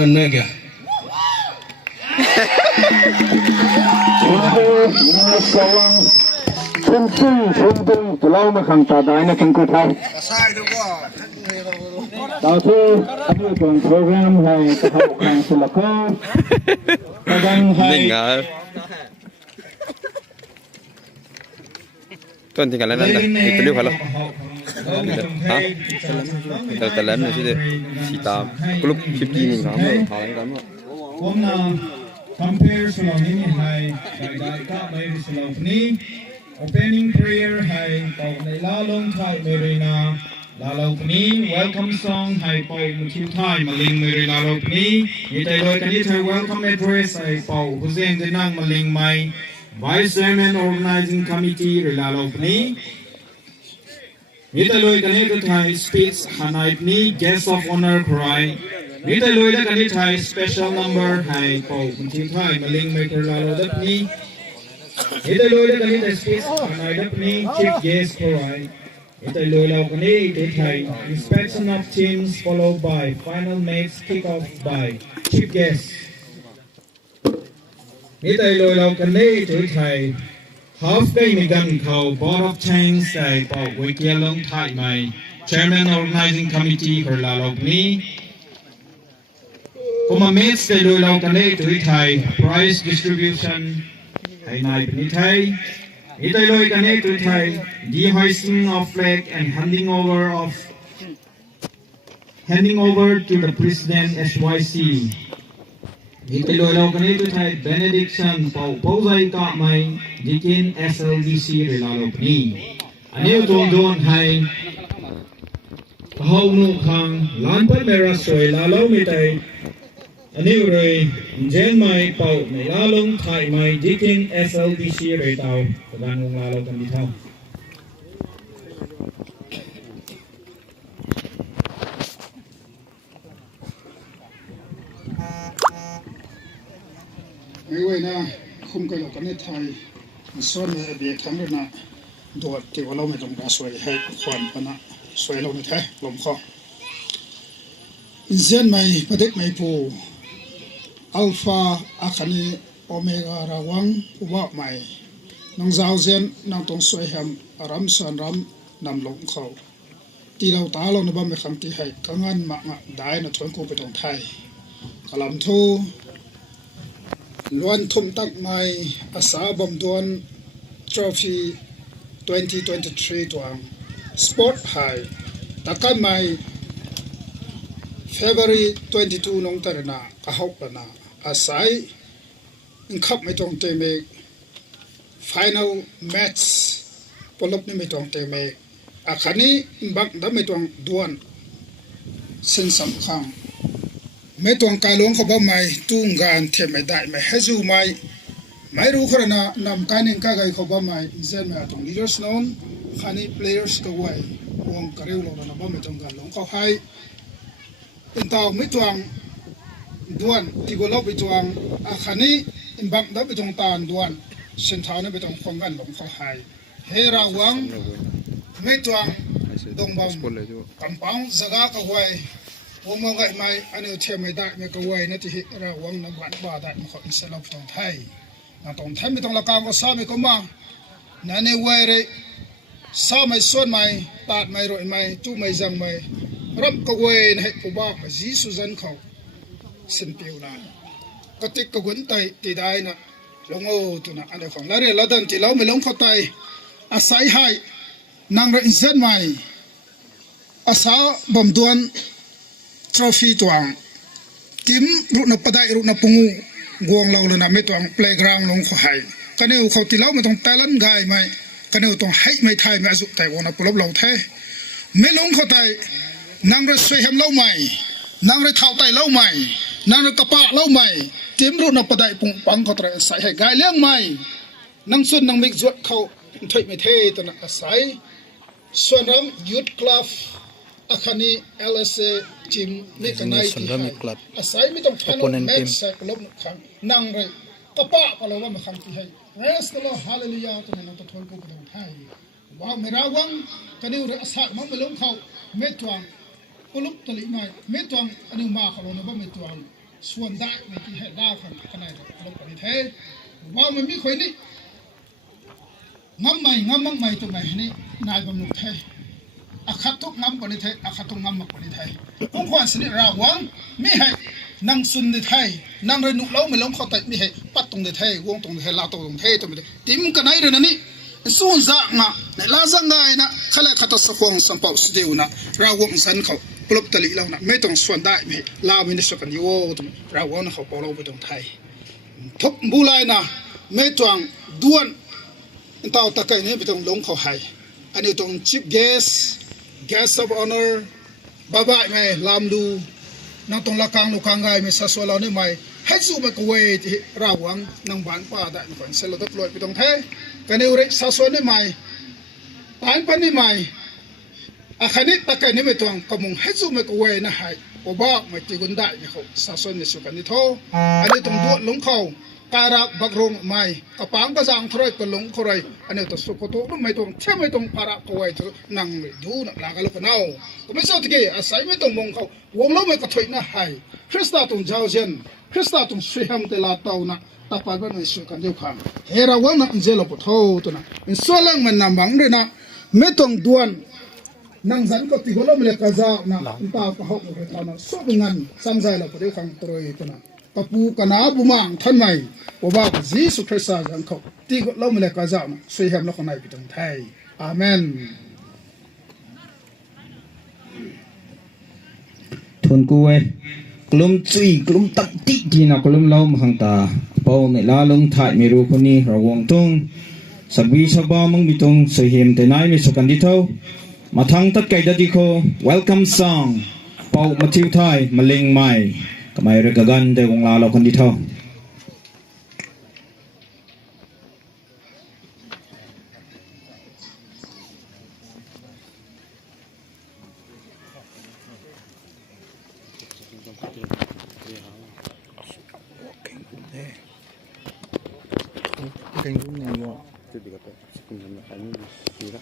นั่นเนี่ยแกทุ่งตัวเรามาขังตาได้นะขังกูไทยดาวที่ทำเป็นโปรแกรมให้กระทำการศิลปะกระดังให้ต้นที่กันแล้วนั่นแหละตัวเลี้ยวเขาหรอฮะแต่แล้วนี่ที่เด็ดสีตามกลุ่ม50นี่ครับเลยหาอะไรกันมั้งผมนะ compare สโลนี้ให้ได้ก็ไม่สโลนี้ opening prayer ให้ตอนในลาลงไทยเมรีนาลาลงนี้ welcome song ให้ปอมุทิวไทยมาลิงเมรีลาลงนี้นี่แต่โดยการที่เธอ welcome address ให้ปอผู้เสียงจะนั่งมาลิงไม่ Vice Chairman Organizing Committee หรือลาลงนี้นี่แต่โดยการที่เธอ speech หาในนี้ guest of honor ใครนี่แต่เลยแล้วกันที่ไทย special number ให้ปอมุทิวไทยมาลิงเมรีลาลงนี้นี่แต่เลยแล้วกันที่ไทย speech หาในนี้ chief guest ใครIto Loilawkani, Itay, inspection of teams followed by final match kick-off by chief guest. Ito Loilawkani, Itay, half game gun cow, board of chains, ay pa Wikialong Thai Mai, chairman organizing committee for Lalawkani. Kuma match Ito Loilawkani, Itay, prize distribution, ay naipinitay. Ito loy kani to Thai, the hoisting of flag and handing over to the President SYC. Ito loy kani to Thai, benediction pauzay ka may dikin SLDC relalop ni. Aniw tondon hai kahau nu kang lanpat merah soy lalaw mitay. Aniw rey jen mai pau may lalong Thai may dikin SLDC retao. Kadang ng lalaw kan dito. Ngayon na kung kayo kanit ay son na biyak kami na doon tiwala mo itong basway hay kwan pa na sway lang nito lom ko. Insan may padik may po alpha akani omega rawang uwa may nang zauzen nang tong swayham aram sonram nam long khaw ti law ta lo na ba me kham ti hai kangan ma nga dai na thon ko pe tong thai kalam thu luan thum tak mai asa BAMDUAN trophy 2023 tuang sport high takan mai February 22 nong tarna ka hok na asai in khap mai tong te me final match polop ni mitong te me akhani bak da mitong duan sin sam khang mitong kalong ko ba mai tungan the me dai me hazu mai ru khorana nam kanin ka gai ko ba mai zen me atong leaders non khani players ko wai wong kareu lo na ba mitong galong ko hai intaw mitong duan tigolo mitong akhani bak da mitong tan duan sinh thảo nó bị tông phong gan lồng phong hài hera wang mấy tuang đông bom cầm bóng zaga cái quay hôm nay ngày mai anh em chơi mấy đại mấy cái quay nó thì hera wang nó bán ba đại mà họ sẽ làm phong thái là tổng thái mấy tông là cao có sao mấy công mà nãy nay quay đấy sao mấy xuân mày tạt mày rồi mày chú mày rằng mày rắm cái quay này của ba mà dí số dân khẩu xin tiêu lại có tích cái quấn tay thì đây nè long ô tu na anh em phong lari ladan ti lau melong kho tai asai hai nang ra inset mai asa BAMDUAN trophy tuang kim ru na padai ru na pungu gong lau na me tuang playground long kho hai kaneu kho ti lau ma tong talan gai mai kaneu tong hai mai thai ma azu tai wona pulop lau the melong kho tai nang ra soi hem lau mai nang ra thau tai lau mai nang ra kapa lau mai tim ru na padai pung pang ko tra sai hai gai leng mai nang sun nang mik zot khau thoi me the to na sai SONRAM youth club akhani LSA team ni kanai SONRAM club asai mi tong opponent team sai club khang nang re kapa palo ma khang ti hai rest lo hallelujah to na to thol ko ko thai wa merawang kaniu re asa ma melong khau me twang puluk tali mai me twang anu ma khalo na ba me twang ส่วนได้ในที่ให้ดาวขันขนาดลงไปเทว่ามันมีคนนี่งั้มใหม่จนใหม่นี่นายบำรุงไทยอาคัตทุกงั้มกว่าในไทยอาคัตทุกงั้มมากกว่าในไทยองค์ความสนิทเราหวังไม่ให้นั่งซุนในไทยนั่งเรนุเล้าไม่ล้มเข้าแต่ไม่ให้ปัดตรงในไทยวงตรงในไทยลาวตรงในไทยตรงในติมกันไหนเรื่องนี้ส่วนจากนะในลาจังไงนะเขาเลยขัดสะพงสัมปะสุดเดียวนะเราวงสันเขาปลุกตะลิเรานะไม่ต้องส่วนได้ไม่ลาวไม่ได้สกันอยู่ตรงเราวงเขาปลุกไปตรงไทยทุกบุไลนะไม่ต้องด้วนเต่าตะไคร้นี่ไปตรงลงเขาให้อันนี้ตรงชิปgas of honor บ้าไม่ลามดูนั่งตรงละกังลูกกังไงไม่สัสวเราเนี่ยไม่ให้สู้ไปกวยที่เราหวังนั่งบ้านป้าได้ก่อนเสร็จแล้วตกลอยไปตรงเทกันนี่อุริสัสวเนี่ยไม่ปานปันนี่ไม่อาคานิตะไคร้นี่ไม่ต้องกำมุงให้สู้ไปกวยนะให้โอบาไม่ตีกุนได้เนี่ยเขาสัสวเนี่ยสุกันนี่ท้ออันนี้ตรงด้วนลงเขาการักบักรงไม่กระปังกระจังทรายกระหลงทรายอันนี้ตัวสุขตัวไม่ต้องเชื่อไม่ต้องปาระกวยเถอะนั่งดูนักลากลูกน้าวก็ไม่ชอบที่กี่อาศัยไม่ต้องมองเขาวงล้อไม่กระถอยนะให้คริสต์ตรงเจ้าเจนคริสต์ตรงสุยามเตลาเตานะตาไปบ้านในสุกันเดียวกันเฮราวันนะเจลปะท้อตัวนะเป็นส่วนล่างมันนำบังเลยนะไม่ต้องด่วนนั่งสันก็ติดล้อไม่เล็กกระซ่านะตาก็หอกไปตอนนั้นสู้งานสังใจเราไปเดียวกันตัวเองตัวนะกปูกนาบุมังท่านไม่ว่าจีสุคริสต์จังเขาตีก็เล่ามาเลยกาจ้านะสวยงามแล้วคนไหนไปตรงไทยอาเมนทุนกูเอกลุ่มจุยกลุ่มตักติที่นักกลุ่มเล่ามาหังตาเป่าในลาลงถ่ายไม่รู้คนนี้ระวังตรงสับวีสับบ้ามึงมีตรงสวยเห็มแต่นายไม่สุกันดิเท่ามาทางตัดไก่ดัดดิโค welcome song เป่ามาทิวไทยมาเล็งใหม่ก็ไม่เรียกกันแต่วงลาเราคนดิเท่าKênh cũng nhiều nhiều. Từ từ gặp cùng làm ảnh gì đó.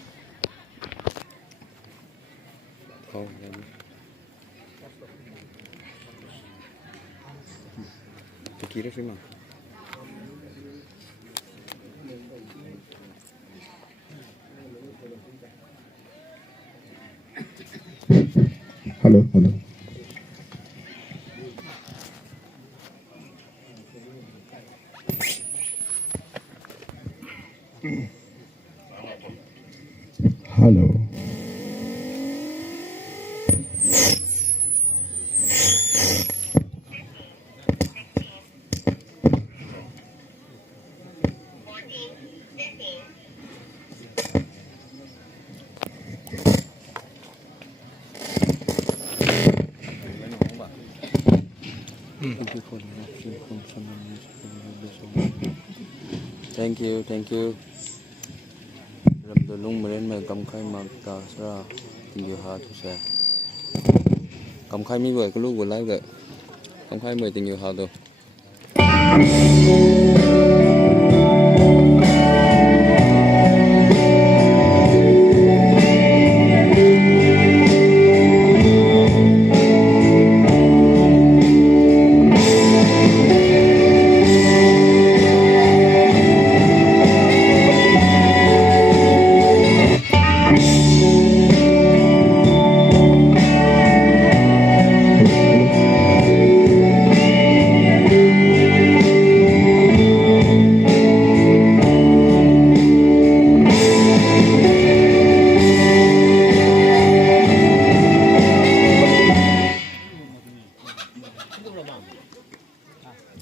Không. Từ kia đó phải mà. Hello. Hello. Thank you. Làm từ lung mà đến mày cầm khai mà ta sẽ ra tình yêu hà thu xe. Cầm khai mấy người có lúc vừa lái vậy. Cầm khai mày tình yêu hà đâu.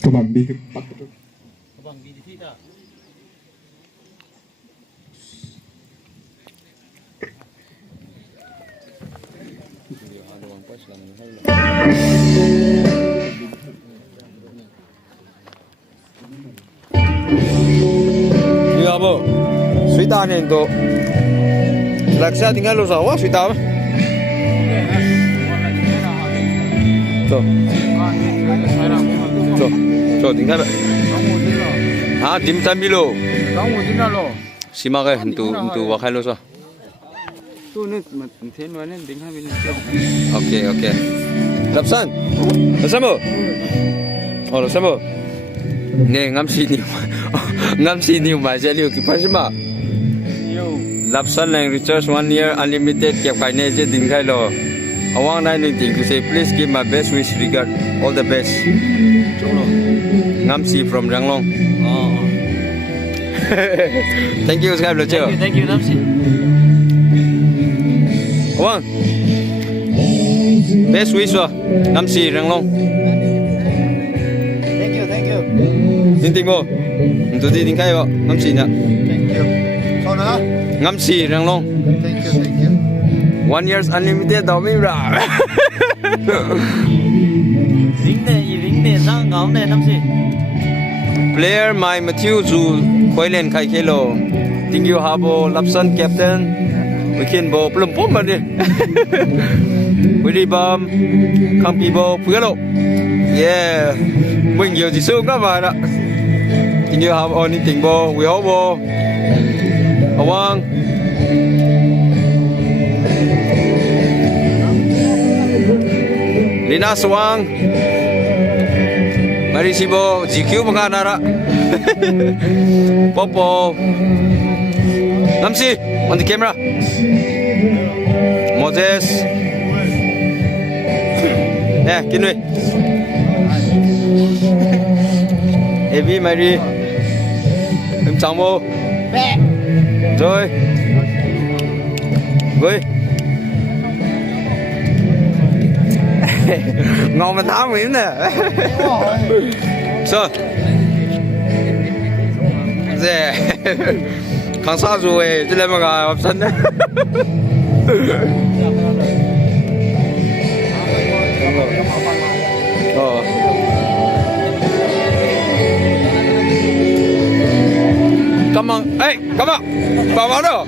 Kabang bi pak tu. Kabang bi di sini. Iya bu, suita ni tu. Laksa tinggal lu sawa suita apa? Cho tinggal. Ah, dim tam bilo. Kamu di mana lo? Simak untuk wakil lu sah. Tu ni mungkin mana dengan bini. Okay. Lapsan, bersama. 哦，什么？你啱先你買隻料幾塊是嘛？立新靚 recharge 1 year unlimited 夾塊呢隻點開咯？我往那你點佢 say please give my best wish regard all the best。中咯。啱先 from 張龍。哦。Thank you sekali belajar. Thank you, Namsi. Abang. Best wish lah. Namsi Ranglong. Thank you. Ninting mo. Untuk di tingkai bo. Namsi nya. Thank you. Sona. Namsi Ranglong. Thank you. 1 year's unlimited tao mi ra. Vĩnh nè sang ngóng nè Namsi. Player my Matthew zu Khoilen khai khelo. Think you have a Lapsan captain. We can bo plum pom ma đi. We đi bom. Không bị bo phước đâu. Yeah. Mình nhiều chỉ sướng các bạn ạ. Think you have anything bo. We all bo. Awang. Lina Swang. Mari sibo GQ menganara. Popo. Namsi on the camera. Moses. Yeah, kinwe. Evi Mari. Em chào mô. Rồi. Rồi. Ngon mà tháo miệng nè. Sao? Dạ. Khang sa rồi, chứ lên mà gà học sinh đấy. Cảm ơn. Ê, cảm ơn. Vào đâu?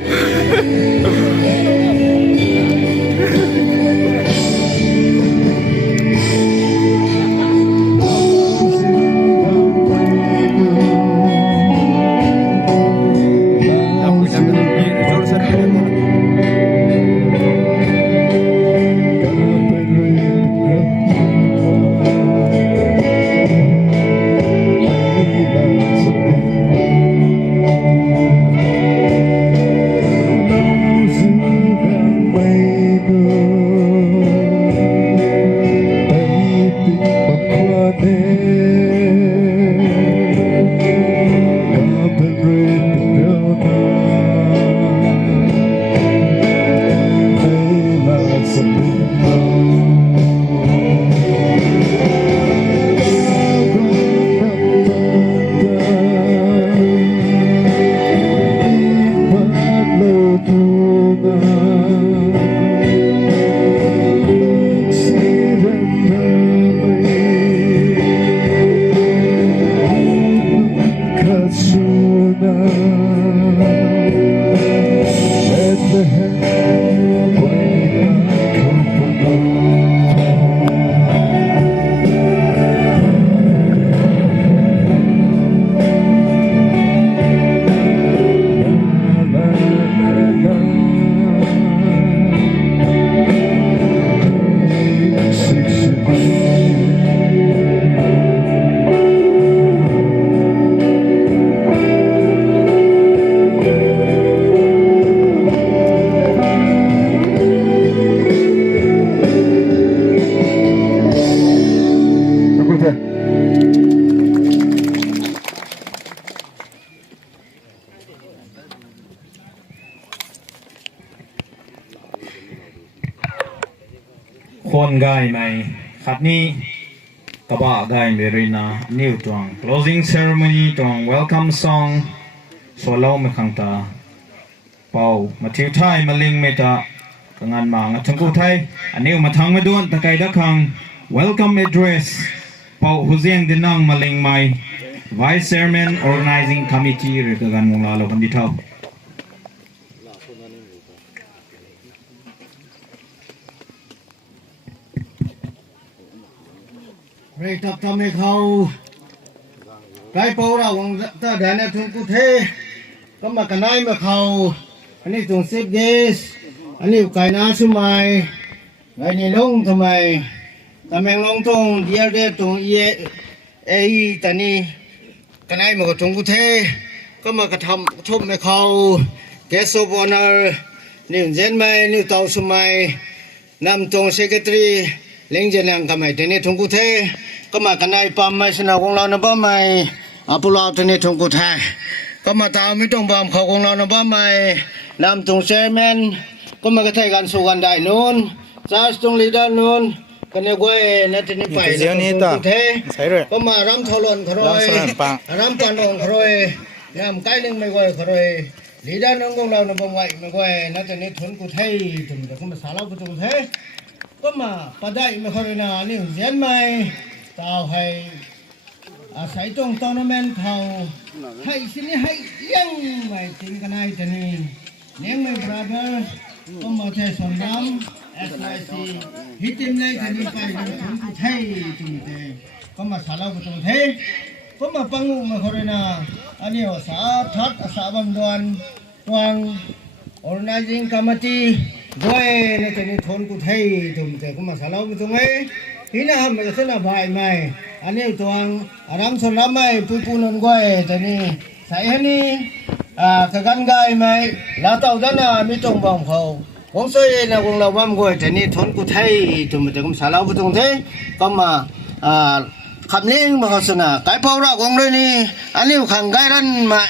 Khôn gai mai khát ni kaba gai merina new tuang closing ceremony tuang welcome song solo me khangta pau Matthew Thai maling meta kangan ma nga thangku thai aniu mathang madon takai da khang welcome address pau huziang dinang maling mai vice chairman organizing committee re kagan mula lo kan dithau Rồi tập tâm này khâu cái bầu là ông ta để này thun cụ thể có mà cái này mà khâu anh ấy dùng xếp gas anh ấy cái ná số mày cái này lông tham mày ta mang lông thùng dia dia thùng ye ไอ้ตอนนี้กันไอ้หมกตรงกุเทก็มากระทำชมให้เขาเกสโซบอนาร์นิวเจนไม่นิวเตาสมัยนำตรงเซกตรีเลี้ยงเจนังก็ไม่ตอนนี้ตรงกุเทก็มากันไอ้ปั๊มไม่สนาวของเรานะปั๊มไม่อาปุลาตอนนี้ตรงกุเทก็มาตามไม่ต้องปั๊มเขาของเรานะปั๊มไม่นำตรงเซเมนก็มากระทายกันสู่กันได้นู้นจ้าตรงลีด้านนู้นกันเนี่ยก็นั่นจะนี่ไปก็มารำทอลนครอยรำปันองครอยยามใกล้นึงไม่ก็ครอยลีด้านนู้นของเรานะบ่งไว้ไม่ก็นั่นจะนี่ทนกุเทยถึงจะก็มาสาเรากุเทยก็มาปะได้ไม่ค่อยนานี่เสียนไม่ตาวให้อาศัยตรงตอนนั้นเขาให้สินี่ให้ยังไม่จริงกันไอ้จะนี่เลี้ยงไม่บราเดอร์ก็มาใช้สอนรำSYC ฮิตติมเลยจะนี่ไปถึงกุเทยจุ่มเตก็มาสาเรากุเทยก็มาปังอุมาคนนาอันนี้ว่าสาทัดสาบัมดวนวาง organizing committee ด้วยในจะนี่ทนกุเทยจุ่มเตก็มาสาเรากุเทยที่นั่นมันจะสนับสนุนไหมอันนี้ตัวอารามสนามไหมปูนนก้อยจะนี่ใส่ให้นี่กันไกไหมแล้วต่อจากนั้นมีตรงบ้องเขาผมซื้อนะวงเราบ้ามก้อยจะนี่ทนกุเทยจุ่มเตก็มาสาเรากุเทยก็มาคำนี้มาเขาสนะไก่เผาเราของเลยนี่อันนี้ขังไก่รันมา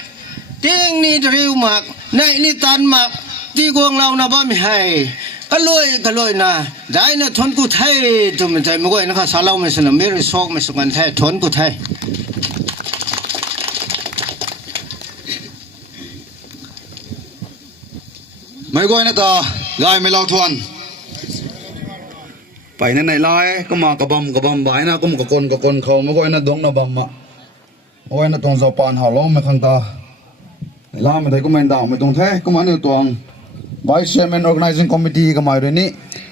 จริงนี่จะริวมากในนี่ตันมากที่กวงเรานะบ้าไม่ให้ก็ลอยนะได้นะทนกุไทยจุ่มใจไม่ก็นะครับสาวเราไม่สนไม่รู้โชคไม่สกันแท้ทนกุไทยไม่ก็นะต่อได้ไม่เล่าทวนไปนั่นไหนลายก็มากระบำไปนะก็มากระกนเขาไม่ก็นะดงนะบำอ่ะไม่ก็นะตรงสะพานหาล้อไม่ข้างตาลาไม่ได้ก็ไม่ด่าไม่ตรงแท้ก็มาเนี่ยตัวVice Chairman Organizing Committee ก็มาเรื่องนี้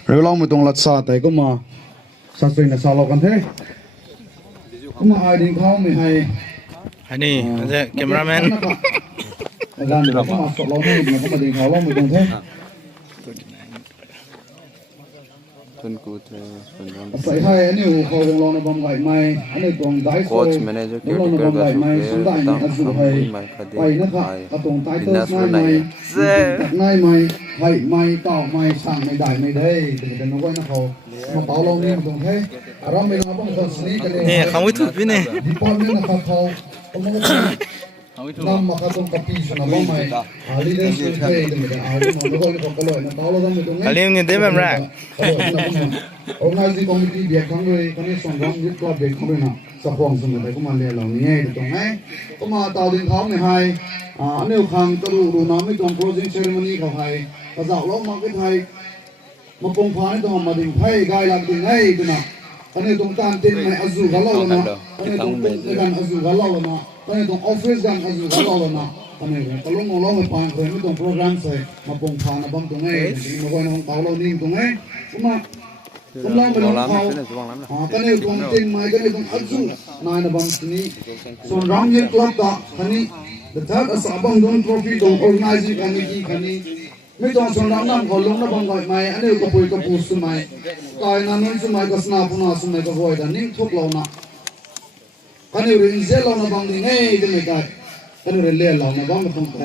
เรื่องเราไม่ต้องรักษาแต่ก็มาสักสิ่งนะสาวกันเถอะก็มาให้ดิ้งเขาไม่ให้อันนี้มันจะแคมราแมนการเดี๋ยวก็มาสอบเราไม่มาก็มาดิ้งเขาเราไม่ต้องเถอะทนกูเทใส่ให้อันนี้เขาลงในบำไหวไหมอันนี้ตรงได้โค้ชแมเนเจอร์ลงในบำไหวไหมสุดท้ายนี่อันสุดท้ายไปนะครับตรงไตเติ้ลง่ายไหมง่ายไหมไม่ต่อไม่สั่งไม่ได้ไม่ได้แต่น้องไว้นะเขามาเป่าลงนี่ตรงเฮ้เราไม่รับต้องคนสนิทกันเลยนี่เขาไม่ถูกพี่เนี่ยดิปอนนี่นะครับเขานำมาครับตรงกับปีสนามใหม่ลีเดอร์สุดท้ายแต่ไม่ได้แล้วก็เขาก็เลยนะเป่าลงตรงนี้เรื่องนี้ได้แบบแรกorganizing committee เบียดครั้งเลยตอนนี้ส่งร้องยึดกลับเบียดครั้งเลยนะสักห่วงสมัยก็มาเรียนเหล่านี้ตรงไหนก็มาต่อดึงเขาไม่ให้อันนี้ครั้งก็ดูน้ำไม่ตรง closing ceremony เขาให้กระเจ้าล้อมมาก็ไทยมาปงพานตรงมาดึงไพ่กายหลังดึงให้ตัวน่ะอันนี้ตรงการเต้นในอาซูกันเล่าแล้วนะอันนี้ตรงเป็นการอาซูกันเล่าแล้วนะอันนี้ตรงออฟฟิศกันอาซูกันเล่าแล้วนะอันนี้ก็ลงมาปานเคยไม่ตรงโปรแกรมใส่มาปงพานนะบ้างตรงไหนมาไว้ในห้องเตาเรานิ่งตรงไหนก็มาก็ลองไปลองเขาก็เนี่ยตรงเต็งไม้ก็เนี่ยตรงอาซูนายนะบ้างทีนี้ส่วนรำยึดกลับต่อคันนี้ The third as abang don trophy don organizing committee คันนี้ไม่ต้องส่วนรำนั่งขอลงนะบ้างก่อนไหมอันนี้ก็ปุยก็ปูสมัยกายนั้นนั่นสมัยก็สนาพุนาสมัยก็รวยแต่นิ่งทุกเรานะคันนี้เรื่องเซลเรานะบ้างนี่ไงก็ไม่ได้คันนี้เรื่องเลี้ยเรานะบ้างไม่ต้องไป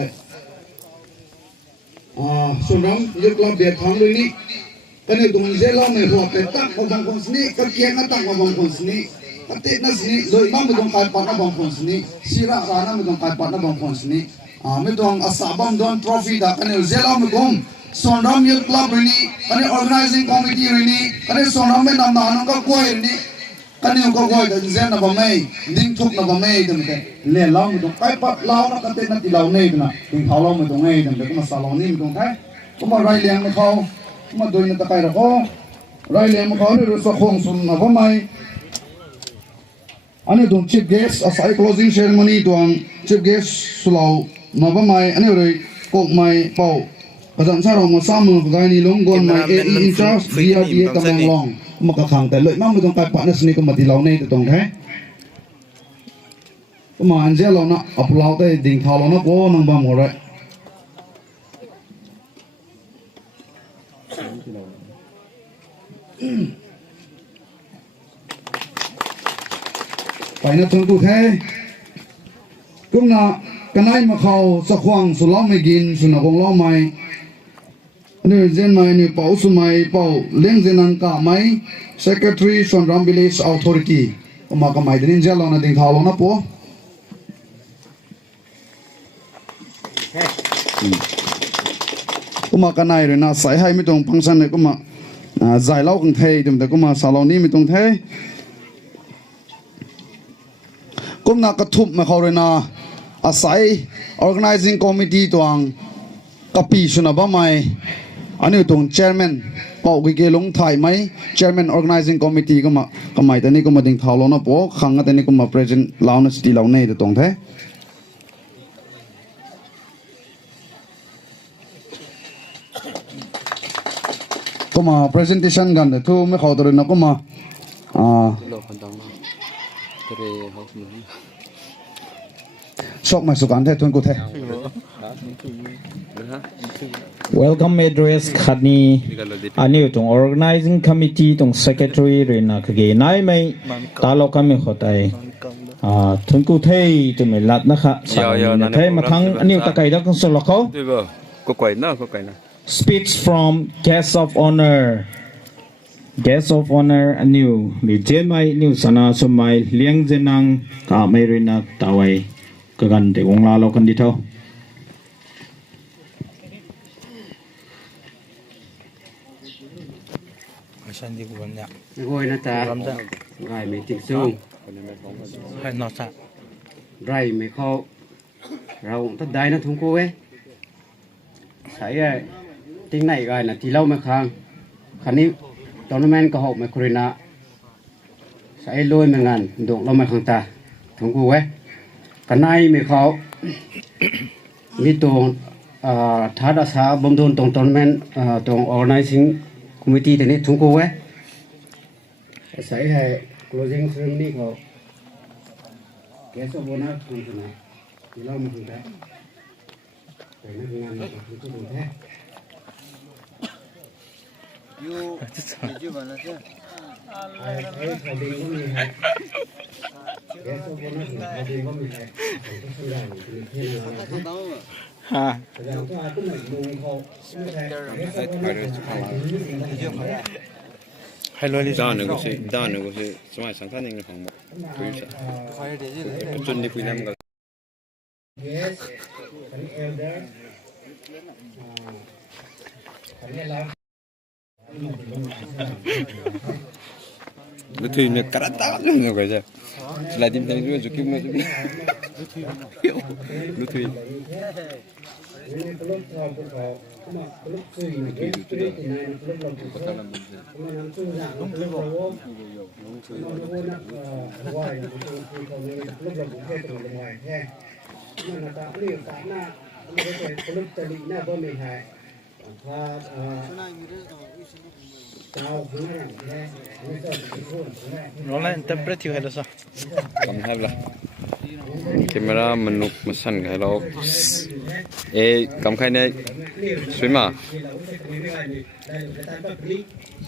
ส่วนรำยึดกลับเบียดทางเลยนี่คันนี้ตรงเซลเราไม่พอแต่ตั้งมาบางคนสนิทก็เกี่ยงตั้งมาบางคนสนิทก็เตะนั่นสนิทโดยไม่ต้องการปัดนะบางคนสนิทศิลาร้านไม่ต้องการปัดนะบางคนสนิทไม่ต้องอาสาบังดอนทรอฟี่ด่าคันนี้เซลเราไม่กงส่วนรำยึดกลับเลยนี่คันนี้ organizing committee เลยนี่คันนี้ส่วนรำไม่นำด่าน้องก็กล้วยเลยนี่คันนี้ก็กล้วยแต่เซลนะบ่ไม่ดิ้งทุกนะบ่ไม่ตั้งแต่เลี้ยเราไม่ต้องไปปัดเรานะก็เตะนั่นที่เราเนี่ยนะถึงเขาเราไม่ต้องให้ตั้งแต่ก็มาสาลอนี่ไม่ต้องให้ก็มาไรเลี้ยงเขามาโดยนัตไกเราก็ไรเลี้ยงเขาเนี่ยรู้สึกคงสุนนะบ่ไม่อันนี้ตรง chief guest อาศัย closing ceremony ตรง chief guest สุเหร่ามาบ่ไม่อันนี้เลยกกไม่เป่าประจันชาเรามาสร้างมือกับการนี้ลงกวนไม่เออินชาร์ส VIP กำลังลองมากระขังแต่เลยไม่ต้องการปะนั่นสนิทก็มาที่เราเนี่ยตรงแท้ก็มาอันเจ้าเราเนาะอัปเราได้ดิ่งเท้าเราเนาะโอ้นังบ้าหมดเลย ไปนัดชนกูเทกุมนะกันไอ้มาเขาสักวังสุล้อไม่กินสุนัขของล้อไม่นี่เจนไม่นี่เป่าสุไม่เป่าเลี้ยงเจนังกะไม่ Secretary SONRAM Village Authority มากระไม่เดินเจลล์นะดิ่งข่าวลงนะปัวก็มากันไอ้เลยนะใส่ให้ไม่ตรงพังสันเลยก็มาจ่ายเล่ากันเทยแต่ก็มาสาวนี้ไม่ตรงเทยก็มากระทุบมาเขาเลยนะอาศัย organizing committee ตัวงกับปีสุนับไม่อันนี้ตรง chairman เป่ากิเกลงถ่ายไหม chairman organizing committee ก็มาแต่นี่ก็มาดิ่งข่าวลงนะปัวขังแต่นี่ก็มา present เล่านะสติเล่าเนี่ยตรงเทยก็มา presentation กันแต่ทุกไม่เข้าตัวเลยนะก็มาชอบมาสุกันแท้ทุนกูแท้ Welcome address ขัดนี้อันนี้ตรง organizing committee ตรง secretary เลยนะคือไงนายไม่ตาเราก็ไม่เข้าใจทุนกูเทยตัวไม่ลัดนะคะสาวนี่เทยมาครั้งอันนี้ตะไคร้ดักสลักเขา ก็ไกวนะก็ไกวนะ Speech from guest of honor. Guest of honor aniu mi jemai niu sana somai liang jenang ka mai rina tawai ka gan te ong la lo kan di thau. Ngồi nó ta rai mấy tiếng sung hay nó sa rai mấy khâu rau tất đai nó thùng cô ấy thấy tiếng này gọi là thì lâu mà khang khán ní tournament có hậu mà Korea sẽ lôi mà ngàn độ lâu mà khang ta thùng cô ấy cái này mấy khâu mi tuồng thắt ASHA BAMDUAN tuồng tournament tuồng organizing committee thế này thùng cô ấy sẽ hay closing ceremony của guest of honor không thế này thì lâu mà khang ta để nó ngàn nó không có đủ thế Đa nữa có sự ngoài sáng tác những phòng một quý sẽ chuẩn đi quý năm rồi Yes, an elder. nó thì nó cắt tao nó cái gì lại tìm thấy rồi kim nó nó thì Nó interpret hay là sao? cầm hai là camera mình nụp mình săn cái đó cầm khai này suy mà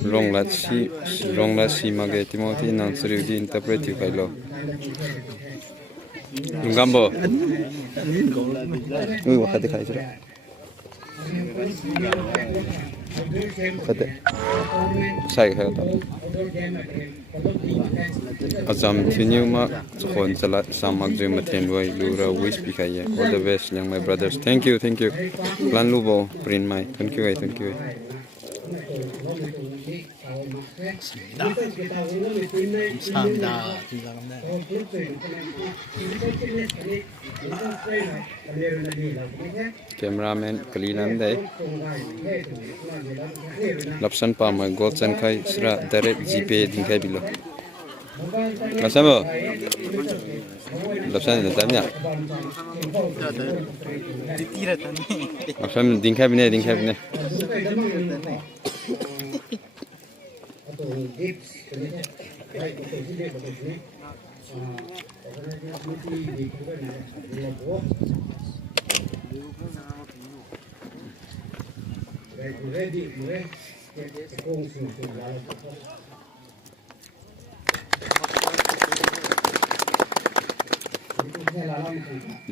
rong là si mà cái Timothy năng sử dụng interpret cái đó đúng không bố? Waktu itu khai sudah. Waktu saya khai tahu. Azam tinu mak sekolah salat sama jom maten dua lura wish pikaya. All the best yang my brothers. Thank you. Plan lubo print my. Thank you. Cameraman kalinan deh. Lapsan pa my gold san kai sera direct GP dingkai bilo. Masa mo? Lapsan itu tanya. Lapsan dingkai bine.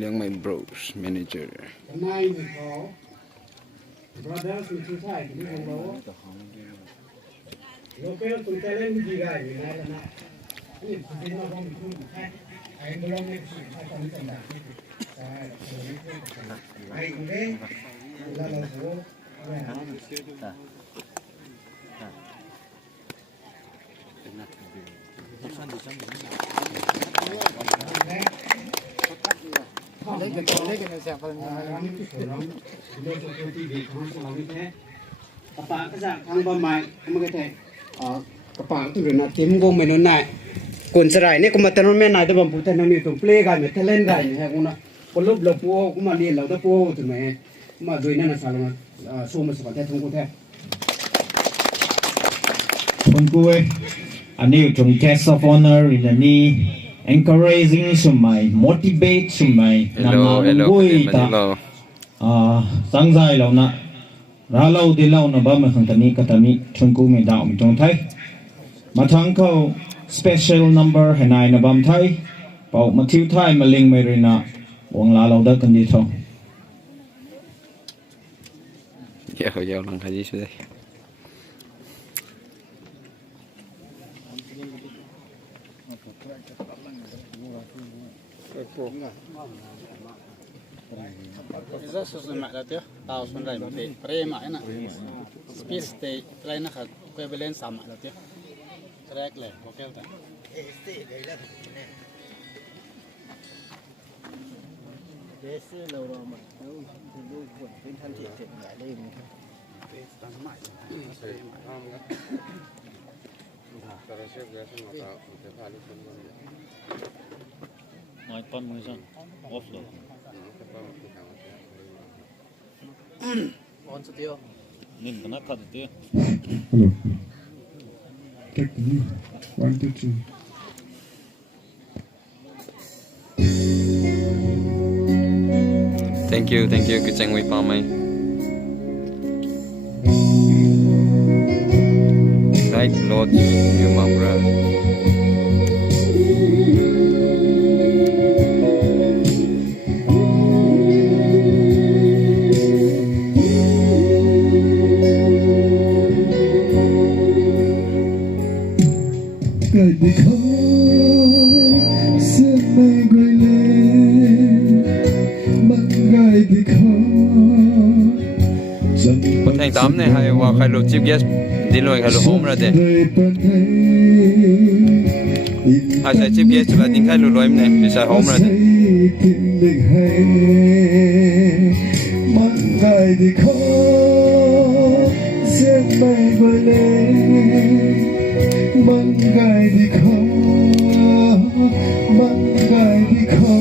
LIANGMAI Bros Manager นายไม่เขา brothers มีชื่อใช่ที่ของเรา local ตุ้งแต่เล่นดีกันอยู่นะนะนี่เป็นเราต้องมีแค่ไอ้บล็อกนี่คือไอ้ตอนนี้เป็นแบบนี้ใช่ไอ้คนนี้แล้วเราโหเล่นกันในแสงไฟกระป๋ากระสังทางบอมไม้มันก็แทงกระป๋าตัวเดินทีมกงไม่นอนได้คนสลายเนี่ยก็มาเต้นแม่นายแต่บอมพูดแต่นั่นนี่ต้องเพลย์กันเนี่ยเล่นกันเนี่ยกูนะคนรูปเราปูกูมาเรียนเราแต่ปูถึงไหมมาโดยนั่นนะสารมาสู้มาสกัดแท้ทุ่งกูแท้ คนกูอันนี้จง guest of honor in อันนี้ encouraging สมัย motivate สมัยนำมาบุยตาสังใจเรานะราเราเดล่านะบ้ามันขังตานี้ก็ตานี้ชนกูไม่ดาวไม่ตรงไทยมาทั้งเขา special number ให้นายนะบ้ามไทยเป่ามาทิ้วไทยมาเล็งไม่เลยนะวงลาเราได้กันดีเท่า Jauh lang haji sudah. Isa susunod natin tao SONRAM mati prema na space stay lain na equivalent sama natin track le okay ta Desi laurama, dulu buat pintar cek nggak ada ini. Ngoài con mới ra off rồi. on studio Nên cái nắp cắt được. Hello. Take the view. 1, 2, 3. Thank you cứ chăng với ba mày. Right Lord you my brother. Ngày đi khó sẽ mây quay lên mắt ngày đi khó Con thành tám này hay qua khai lô chip guest đi lôi khai lô home ra đây. Hai sai chip guest là tính khai lô lôi em này đi sai home ra đây. mắt ngày đi khó sẽ mây quay lên mắt ngày đi khó mắt ngày đi khó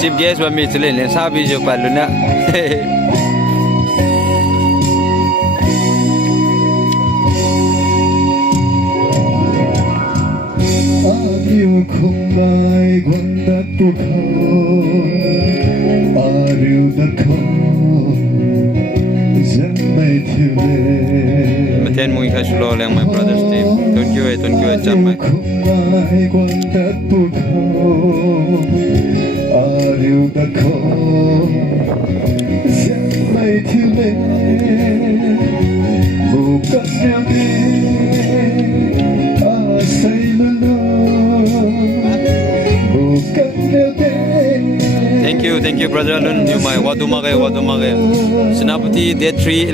Chip guest và mình sẽ lên sao video bạn luôn á. yêu không ai quan đất tu không yêu đất không dân mây thiêu lệ Mà tên mùi khai solo LIANGMAI brothers team. Don't give it jump mày. không ai quan đất tu không yêu đất không dân mây thiêu lệ mù cất đeo đi say luôn mù cất đeo đi. Thank you brother Alun you my wadu mage Senapati day 3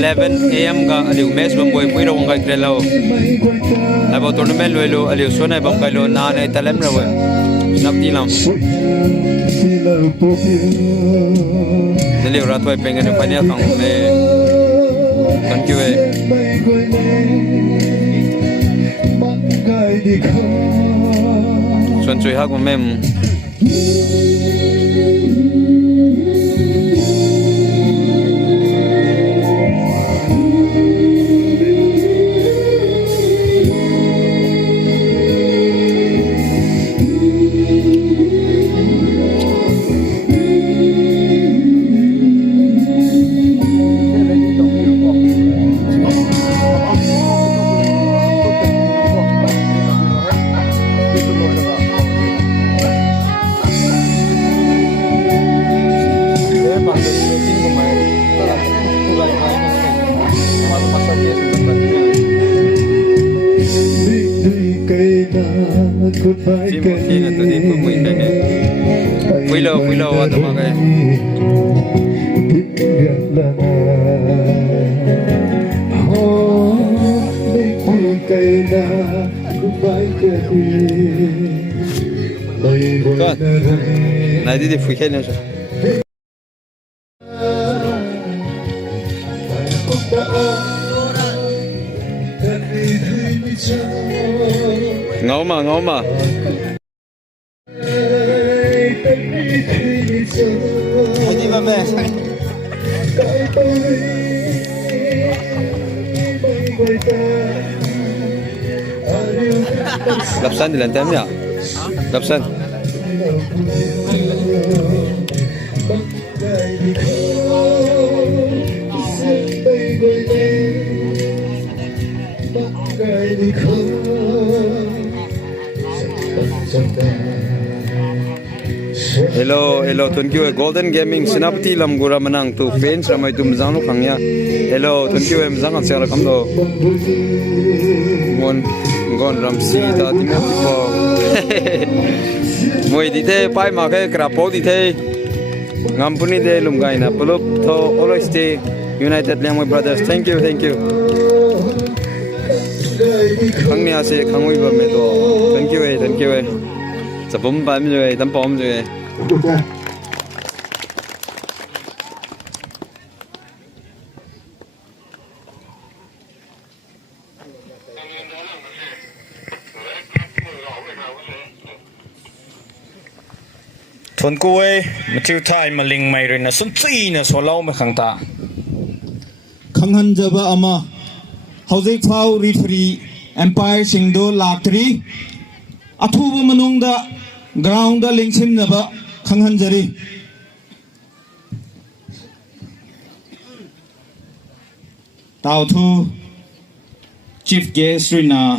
11 am ga aliu match bam boy pui ro ngai krelo abo tournament lo aliu sonai bam kai lo na nei talem ra we Senapati lam aliu ra toy pengen ne pania khang le thank you son chui hak mem Chỉ một khi là tôi đi phun mình đây này. Quý lâu à tụi mọi người. Con, này đi phui khen nữa rồi. Ngấu mà. Đi vào mẹ. Lập sân thì lần tém nhỉ? Lập sân. Hello, tuần kiều Golden Gaming sinapti lam gura manang tu fans ramai tu mzang lu khangya. Hello, tuần kiều em mzang asyara kam do. Ngon ramsi ta ti po. Moi di the pai ma ke krapo di the. Ngam puni de lumgai na pulup tho always stay united LIANGMAI brothers. Thank you. Khang nia se khangoi ba me do. Thank you. Sa bom ba mi rồi, tấm bom rồi. Thôn quê mà chiêu thai mà linh mày rồi là xuân chi là số lâu mà khang ta khang hân giờ ba ama hậu dây phao referee empire sinh đô lạc tri thu ba manung da ground da linh sim na ba khang hân giờ đi tao thu chief guest rồi na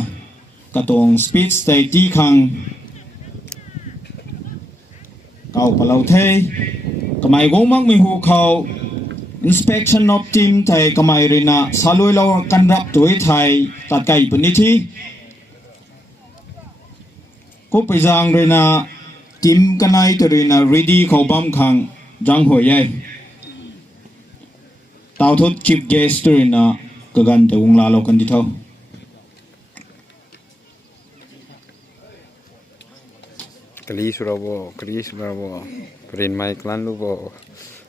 katong speech stay ti khang cậu phải lâu thế, cái máy gỗ mắc mình hú khâu inspection of team thầy cái máy rồi na sa lôi lâu căn rap tuổi thầy tạt cây bẩn đi thi, cố phải giang rồi na kim cái này rồi na ready khâu bấm khang giang hồi vậy, tao thốt chip guest rồi na cái gan từ ung la lâu cần đi thôi. Kali surabo, perin mai klan lu bo,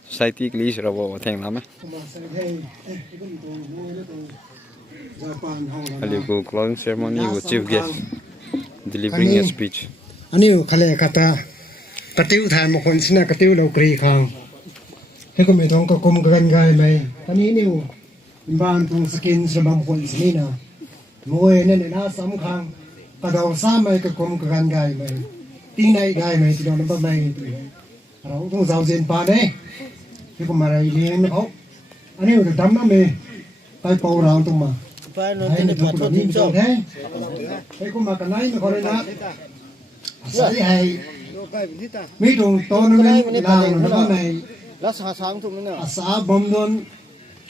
society kali surabo, theng lắm á. Aliku closing ceremony with chief guest delivering a speech. Ani khale kata katiu thai mo kon sina katiu lo kri khang. He ko me thong ko kum gan gai mai. Ani niu ban tung skin sbam kon sinina. Moe ne na sam khang. Ka do sa mai ka kum gan gai mai. Tiếng này gai mày thì đó nó mày thì nó cũng giàu tiền pa đấy cái con mà này liền nó không anh ấy được đắm nó mày tay bầu rào tung mà hay là thuộc của những chỗ thế cái con mà cái này nó còn là sấy hay mấy đồng to nó lên làm nó này xã BAMDUAN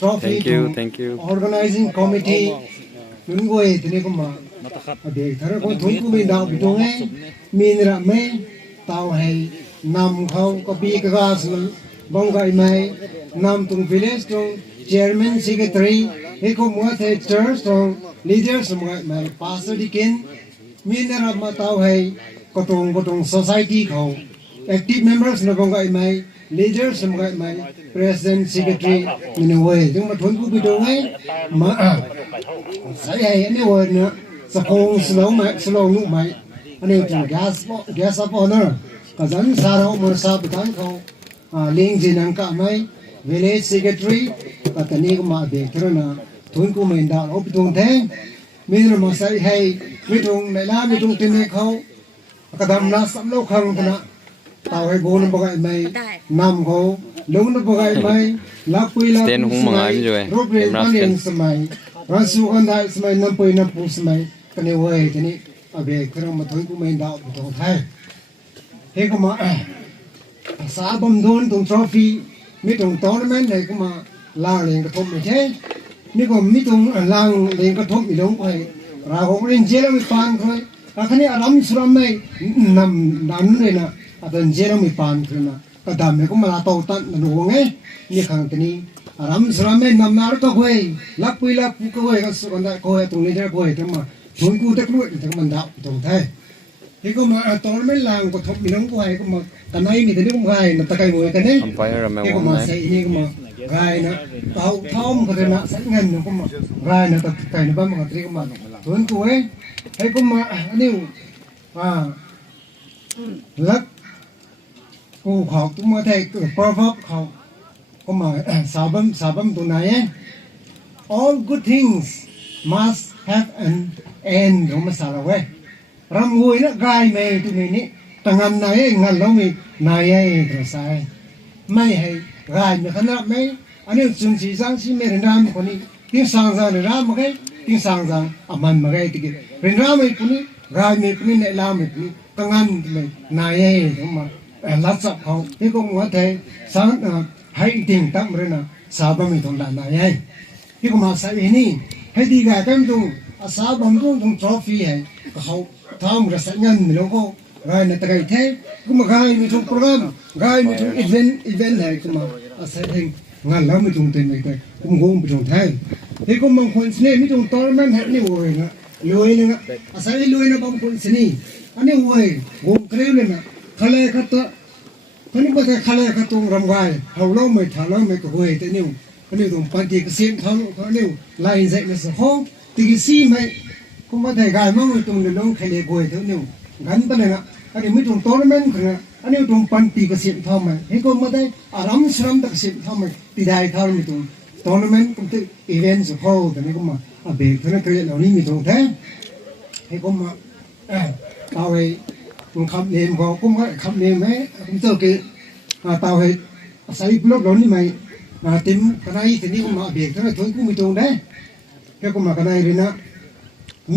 trophy Thank you. organizing committee những người thì này con mà để thằng con thốn của mình đào bị trúng ấy mình là mấy tàu hay nằm khâu có bị cái gas bong gai mai nằm tung village tung chairman secretary hay có mua thay church tung leaders mọi mai pastor dikin mình là mà tàu hay có tung society khâu active members nó bong gai mai leaders mọi mai president secretary mình nói nhưng mà thốn của bị trúng ấy mà sai hay anh nói nữa Sapong slow nụ mày anh em chẳng gas up honor cả dẫn xa đâu mà sao bị thắng không liên gì năng cả mấy village secretary và cái này cũng mà để cho nó thốn của mình đạo ốp tuồng thế mình mà say hay mình tuồng này là mình tuồng tiền không cái đầm là sắm lâu không thế nào tao hay bố nó bao cái mày nằm không lúc nó bao cái mày lá quy lá rốt rễ anh em sắm Rasu andai semai nampai nampu semai kene wei tini abe kerang matoi ku main dau betul thai he kuma sa BAMDUAN tung trophy mi tung tournament này kuma lang leng ka thom me the ni ko mi tung lang leng ka thom mi long pai ra ho rin je la mi pan khoi คันนี้อารมณ์สุรไม่นำดันเลยนะอาจจะเจริญมีปานขึ้นนะก็ดำเนี่ยก็มาต่อตันนั่นหัวไงนี่ครั้งนี้อารมณ์สุรไม่นำนาร์ก็คุยลักปุยลักปุก็คุยก็สุกันได้คุยตรงนี้ได้คุยทั้งหมดชวนกูตะกรุดทั้งมันดาวตรงไทยที่ก็มาตอนไม่ลางก็ทบมีน้องคุยก็มากันไหนมีแต่นี่ก็คุยนั่นตะไคร้มวยกันเนี่ยที่ก็มาใส่นี่ก็มาไงนะเต่าท้อมก็จะนะสักเงินก็มาไงนะตะไคร้ในบ้านมันที่ก็มาชวนกูให้ก็มาอันนี้ลักกูเขาตุ้มมาไทยก็พอเขาก็มาสาบัมตัวไหน all good things must have an end ของมาสารเว้ยรำงวยนะกายเมย์ตัวนี้ตั้งงานไหนงานเรามีนายกระสายไม่ให้กายมีขนาดไม่อันนี้จุนสีสังสีเมรินามคนนี้ทิ้งสังสารรามมาไงทิ้งสังสารอามันมาไงที่กินเรินรามไม่คนนี้กายมีคนนี้ในลามไม่คนนี้ตั้งงานเลยนายของมาลัดสับเขาที่ก็ว่าไทยสังให้ดิ่งตั้มเลยนะสาบมีตรงด้านนายที่ก็มาใส่นี่ให้ดีกว่ากันตรงสาบมีตรงทรอฟี่ให้เขาทำกระสันเงินมีโลโก้กายในตะไคร้เทก็มากายมีตรงโปรแกรมกายมีตรงอีเวนต์ให้ก็มาใส่เองงานแล้วมีตรงเต็มไปก็งงไปตรงไทยที่ก็บางคนเนี่ยมีตรงตอร์แมนให้นี่โว้ยนะรวยนะใส่รวยนะบางคนนี่อันนี้โว้ยงงเครียดเลยนะขลังขัดคนนี้ไม่ใช่ขลังขัดตรงรำไก่เขาเล่าไม่ถาเล่าไม่ก็โว้ยแต่นี่คนนี้ตรงปฏิกษิณเขาเนี่ยไล่ใส่ในสห้องติกษีไม่ก็ไม่ได้กายมั่งตรงน้องใครเลยโว้ยเท่านี้กันปะเนี่ยอันนี้ไม่ตรงตอร์แมนคนนี้อันนี้ตรงปันติกษิณทำไมเฮ้ยก็ไม่ได้อารมณ์สรำตักษิณทำไมติดได้ทำไม่ตรงตอร์แมนก็ติอีเวนต์สห้องแต่นี่ก็มาเบรกเท่านั้นก็เหล่านี้ไม่ตรงแท้เฮ้ยก็มาเอาไว้คำเนมก็ไม่คำเนมไหมผมเจอกี่ตาให้ใส่บล็อกเหล่านี้ไหมติมกันไอ้ทีนี้ก็มาเบรกเท่านั้นทุกคนไม่ตรงได้แค่ก็มากันไอ้เลยนะ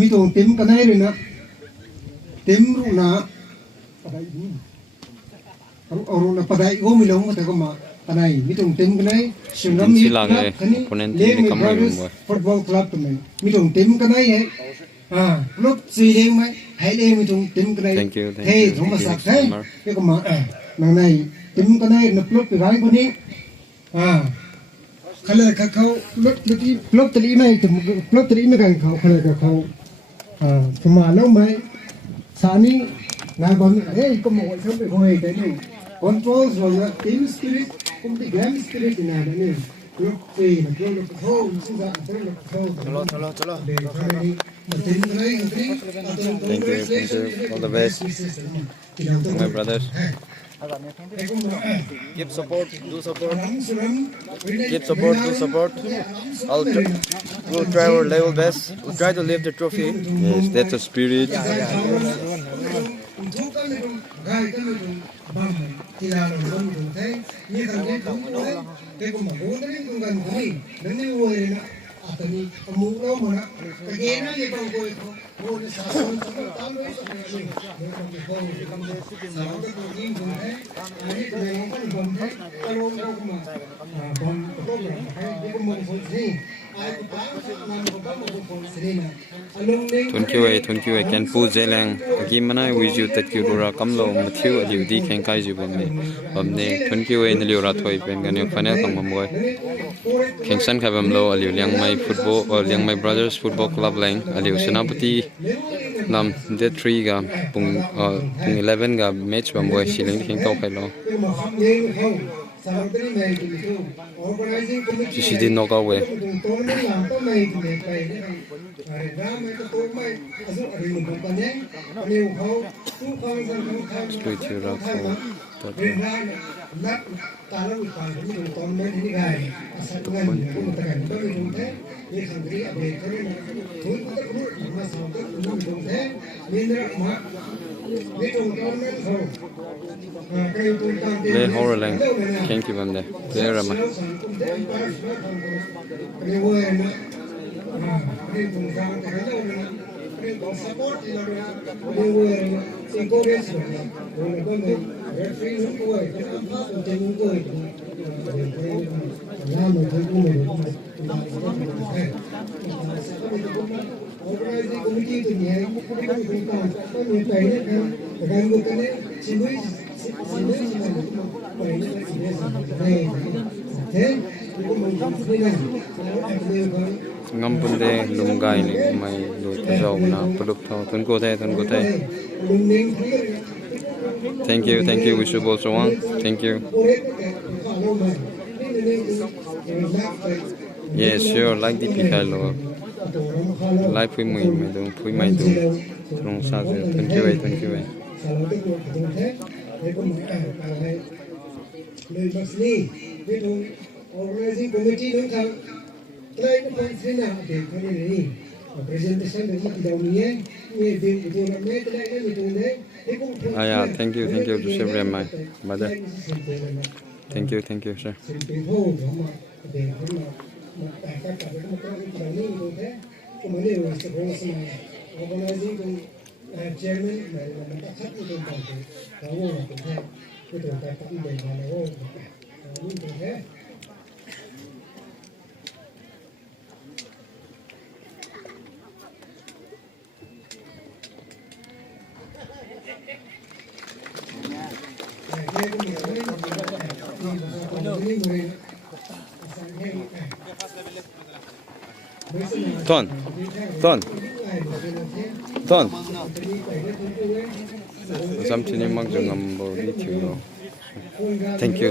มีตรงติมกันไอ้เลยนะติมรู้นะปะไดเอารู้นะปะไดโอ้ไม่ลงแต่ก็มากันไอ้มีตรงติมกันไอ้ส่วนน้ำมีคลับคันนี้เลี้ยงมีบราเดอร์สฟุตบอลคลับตัวนี้มีตรงติมกันไอ้รถสีแดงไหมให้เลี้ยงมีตรงติมกันไอ้เฮ้ยตรงมาสักเฮ้ยแค่ก็มานั่งในติมกันไอ้นับรถไปร้านคนนี้ขลังเขารถตรีไม่ถึงรถตรีไม่กันเขาขลังเขาสมาแล้วไหมสานี้นายบอลเฮ้ยก็มาวันเขาไปคุยแต่นี่คอนโทรลส่วนทีมสปิริตคุมที่แกรมสปิริตนี่นะนี่รถตีนะรถโค้งซึ่งจะรถโค้งตลอดเดี๋ยวมันถึงอะไรกันที่ Thank you all the best my brothers Give support, do support. Give support, do support. We'll try our level best. We'll try to lift the trophy. yes that's the spirit Atani amuro mana kagena ni bang boy ko mo ni sa son sa talo sa ni ko ni kam de sa ro ko ni ko hai ani ko ni ko bom hai alo ko ma bom ko hai ni ko mo ko ni ai ko pa na ko ba mo ko ni na along ni thun kiwe can pu zelang gi mana with you that you ra kam lo mathiu aliu di khen kai ju bam ne thun kiwe ni liu ra thoi pen gan final kam moi khen san kha bam lo aliu liangmai football or liangmai brothers football club lang aliu senapati nam day 3 ga pung 11 ga match bam boy siling khen to khai lo she did not go away spiritual le horror lang thank you bam de clear ma organizing committee to ngâm bún đê lùm gai này mày lùi cái dầu nào product thao thun cô thế thank you we should also want thank you yes sure like the pikalo like với mày đúng trong sao rồi thank you organizing committee nung thang try na pang sina de kani ni presentation de mak daw ni ni de de na me try na ni tunde yeah thank you to share my mother thank you sir Ton samchini mag jangam bo di chu thank you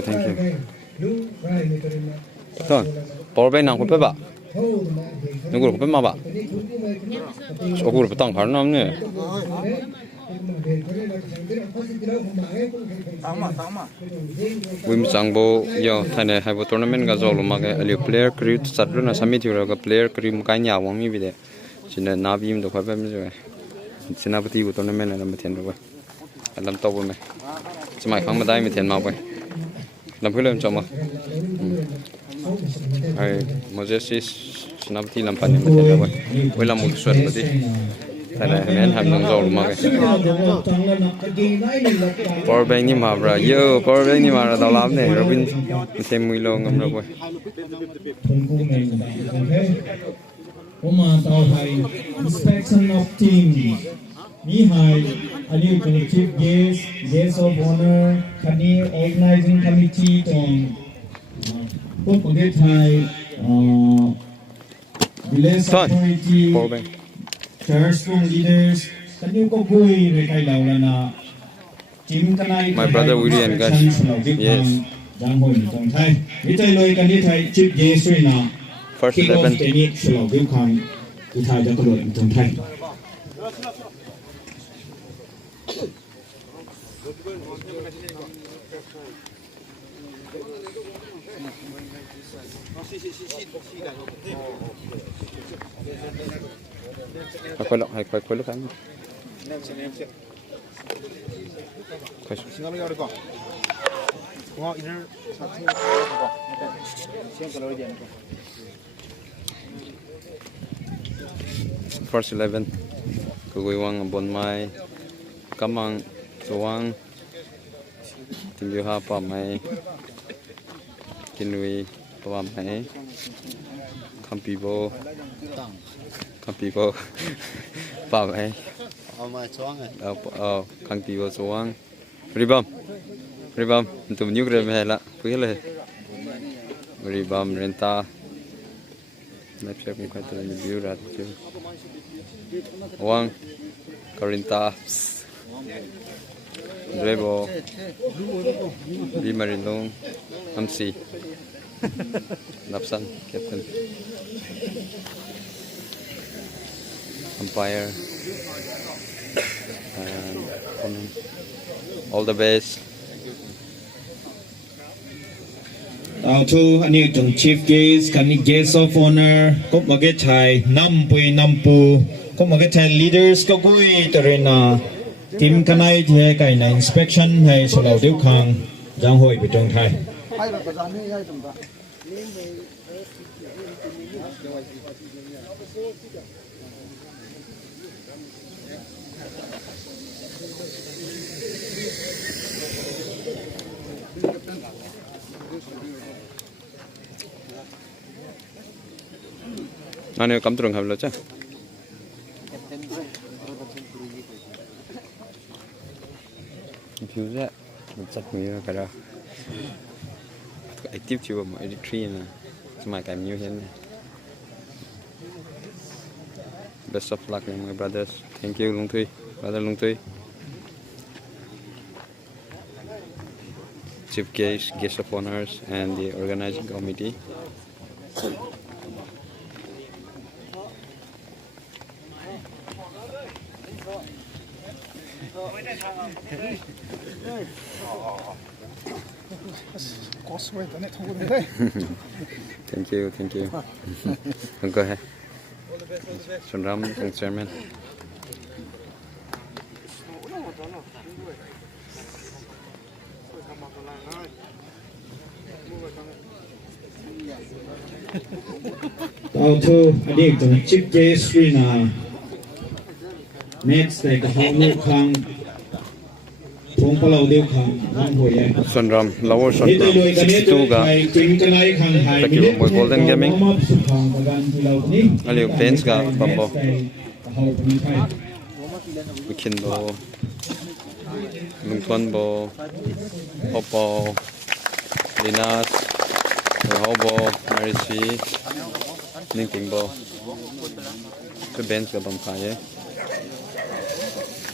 Ton power bank nang ko pe ba nugur ko pe ma ba ogur pe tang khar nam ne wim changbo yo thane haibo tournament ga zolo ma ga ali player crew satru na summit ro ga player crew ka nya wang mi bi de china na bim do kha ba mi jo china pati bu tournament na ma thian ro ba lam to bo me chimai khang ma dai mi thian ma ba lam philem chama ai mojesis china pati lam pan mi thian ba we lam mu swat pati thane men ham nang zolo ma ga power bank ni ma bra yo power bank ni ma ra da lam ne robin sem mui lo ngam ro boy Oma tao hai inspection of team mi hai ani chief guest of honor khani organizing committee tong put forget hai village authority power bank church leaders khani ko gui re kai lau la na my brother William guys yes jang hoi tong thai mi tai loi kan ni thai chief guest ri na first 11 ini selalu bukan kita ada kedua itu thai Quay lúc anh first 11 kugui wang bon mai kamang suwang tinju ha pa mai kinui pa mai kampibo pa mai kampibo suwang ribam tum nyuk re me la pile ribam renta na chep mi kata ni biurat chu wang karinta Drebo Di Marilong MC Lapsan Captain Umpire and all the best. Tao thu anh yêu trong chief guest, kami guest of honor, có một cái chai năm pu, có một cái chai leaders có vui tới na team cái này thì cái này inspection hay số đầu tiêu khang giang hội bị trong thai. Anh cắm trường hợp là chứ. Tuza chặt mía cái đó cái tiếp chiều mà tree nè mà cái nhiều hơn best of luck my brothers thank you Long Thuy brother Long Thuy chief guest of honors and the organizing committee. Thank you. Go ahead. SONRAM and chairman. Auto adik tu chip J screen next like how kang thong palau deu kang han hoi SONRAM lower SONRAM 62 ga Taki Boy Golden Gaming aliu Plains ga Bambo Wikin bo Lungton bo Oppo Linas Hobo Marisi Ningting bo the bench ga Bamkai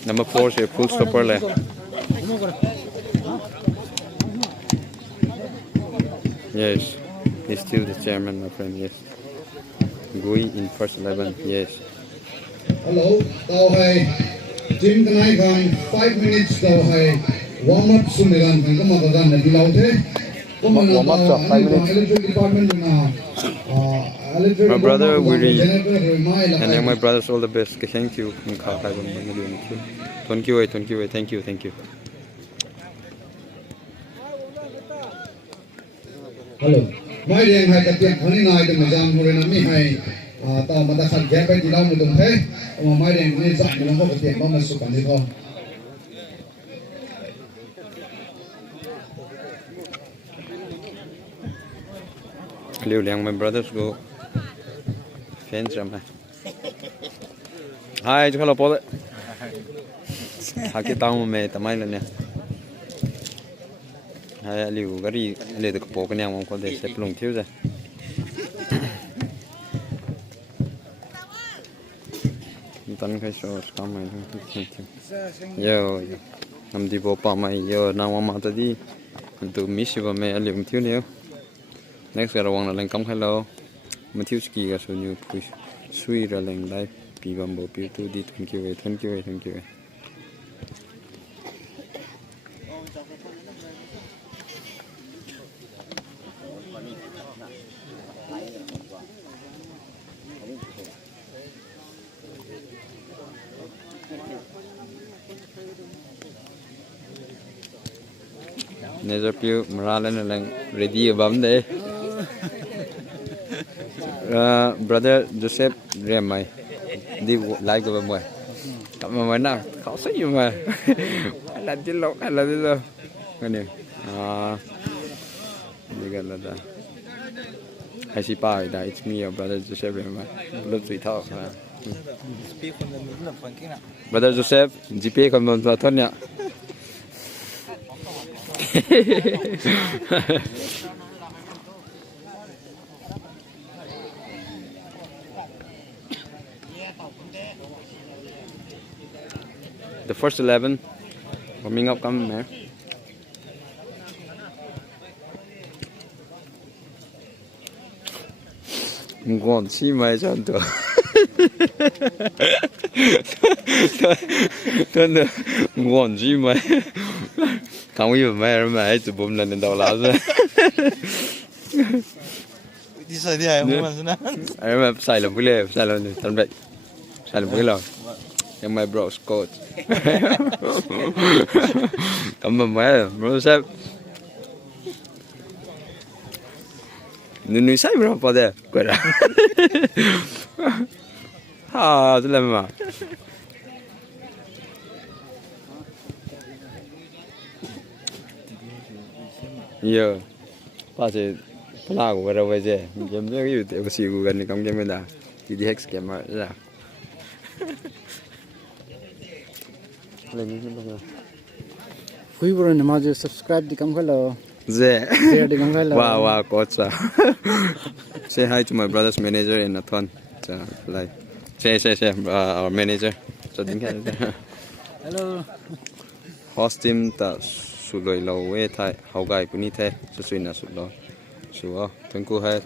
number 4 se full stopper le yes, he's still the chairman, my friend. Yes, Gui in first 11. Yes. Hello, tao hay team kanai kan 5 minutes tao hay warm up sumiran kan kama kagan na dilaw the. Warm up for 5 minutes. Electric department na My brother Wiri and then my brothers all the best. Thank you. Thank you. Thank you. Hello. Mai riêng hai tập tiệm khani nai từng jam hore na mi hai tao mà ta khăn ghép đi đâu một đồng thế mà mai riêng nên dọn nó không có tiền bao mà sụp bản đi thôi. Liu Liang, my brothers go fans ram hai. Hi, hello Paul. Haki tao me tamai la ne. Hai liu gari le de ko kan yang mong ko de se plong thiu ra. Tan khai so scam mai yo nam di bo pa mai yo na ma ta di tu mi si ba me liu thiu ne next ga rawang la leng kam khai lo ma thiu ski ga so new push sui ra leng lai pi bam bo pi tu di thank you. Never piu maralan lang ready abam de. Brother Joseph Remai đi lại của mọi cảm ơn nào khó sức gì mà là đi lâu cái này đi gần là hay si pai da it's me your brother Joseph Remai lúc tùy thọ brother Joseph GP còn một vài thôn nhỉ. The first 11 warming up come there. Ngon chi mai chan to. Thật là ngon chi mai. Không yêu mai từ bùm lần đầu lá ra. Đi xài đi hay không mà xin anh mà xài làm cái lề xài làm tầm vậy xài làm cái lò em my bro Scott cảm ơn mấy bro sếp nuôi sai bro vào đây quay ra ha thế làm mà giờ ba thì là củaเราไปเจยังไม่อยู่แต่ก็สิกูกันนี่กำยังไม่ได้ที่ hex เกมมาแล้วอะไรนี่ขึ้นมา Kui bro na ma subscribe di kam khalo. Yeah. Share di kam khalo. Wow, coach. Say hi to my brother's manager in Nathon. Like, say, our manager. So Hello. host team ta suloi lo we thai hau gai puni the su sui na su lo su thank you hai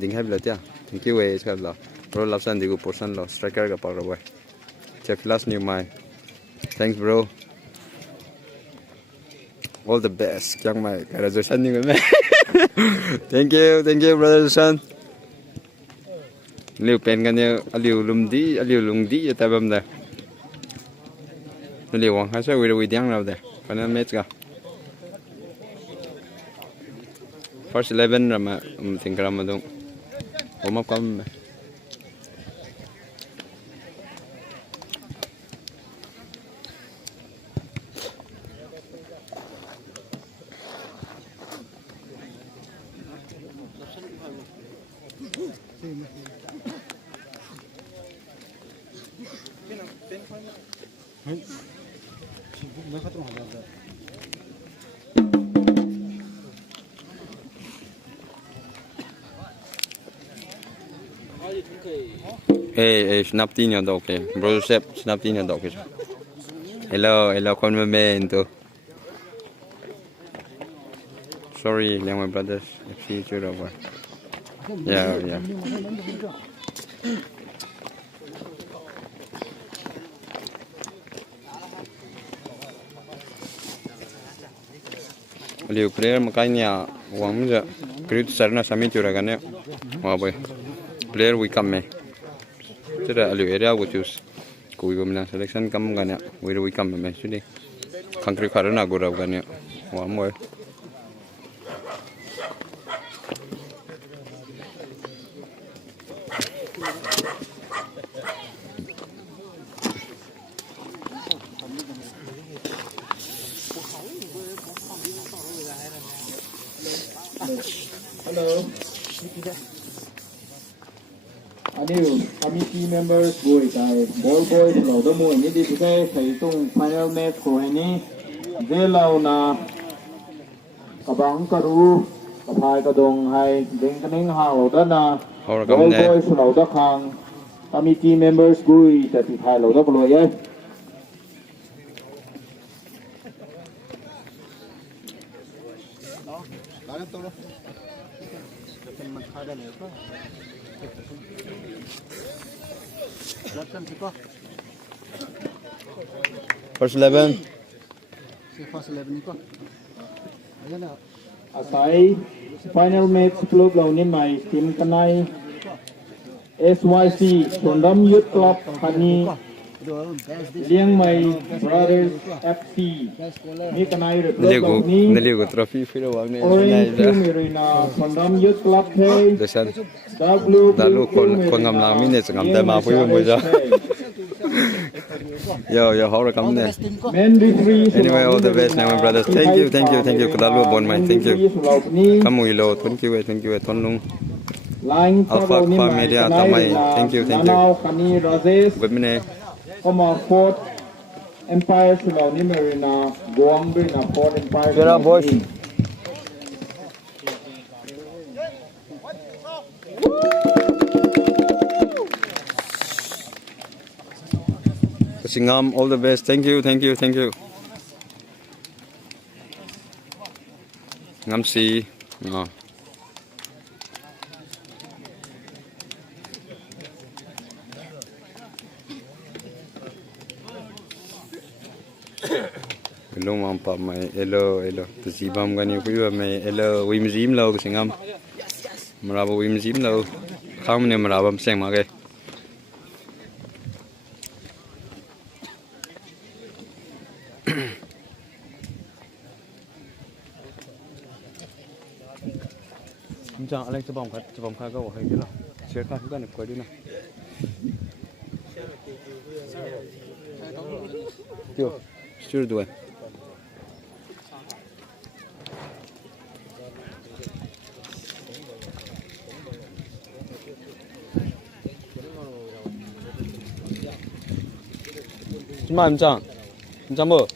ding hai bla tia thank you we chal lo bro lapsan digu portion lo striker ga par boy chef last new my thanks bro all the best kyang mai graduation ni me thank you brother son liu pen gan ya liu lum di ta bam da liu wang ha sa we diang lao da pana match ga first 11 rama think ram dong warm up kam snap tin yon dok bro Joseph snap tin yon dok hello con momento sorry young my brothers FC should over yeah liu player makanya wang ja grid sarna sami chura gane wa boy player we come me chura liu area we choose kui gomna selection kam gane we come me chudi country kharana gora gane wa moy Hello. Anil, committee members boy tai ball boys lo do mo ni di sai thai tung final match ko ni zelau na kabang karu kapai ka dong hai ding kaning ha lo da na ball boys lo da khang committee members gui ta ti thai lo da lo ye first 11 asai final match club lo ni mai team kanai SYC SONRAM Youth Club Hani LIANGMAI Brothers FC ni kanai re club lo ni naligo trophy fira wang ne Orange team irina SONRAM Youth Club the desan blue dalu kon ngam la mi ne ngam da ma pui mo ja yo how come ne anyway all the best now my brothers thank you kadalu bon my thank you kamu ilo thank you ton lung Alpha Media tamai thank you good morning Oma Fort Empire Silo ni Marina Guang Brina Fort Empire get up boys Singam all the best thank you ngam si hello mampa mai hello tazibam gani kuiwa mai hello wimzim lo singam maraba wimzim lo khamne marabam seng ma ge Jangan Alex sebab kau hai ke lah. Share kan bukan kau di na. Tio, share dua. 嘛唔涨，唔涨不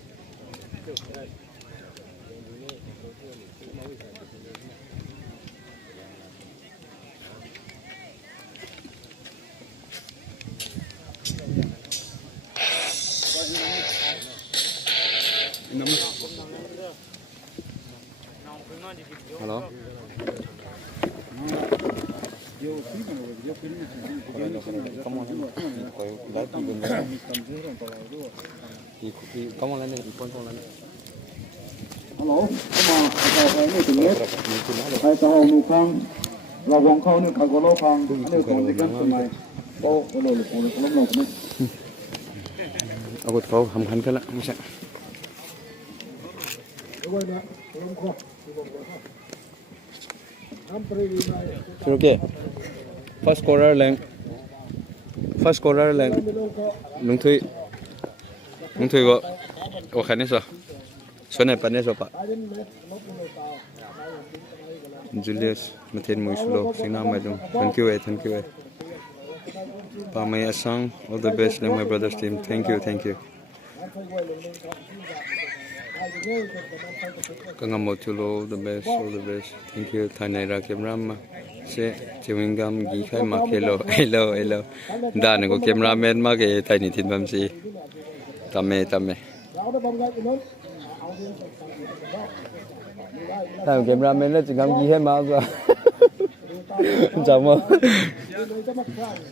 ？Hello. Kamu lain ni, pon lain. Hello, come on, ni tu ni. Hai tahu nu kang, lawang kau ni kagolo kang, ni kau ni kan semai. Oh, kalau ni. Aku tahu hamkan kan lah, macam. Okay. First quarter length. Nung thui wo khan ni so. Sone pan ni so pa. Julius Mathen Muislo Sina Madum. Thank you. Pa mai asang, all the best to my brother's team. Thank you. Kangamotulo, all the best. Thank you. Thanaira cameraman. Se chewingam gi khai ma hello. Dan ko cameraman ma ke thai ni thin bam si. Tame. Thằng cameraman nó chỉ ngắm gì hết mà rồi. Chào mừng.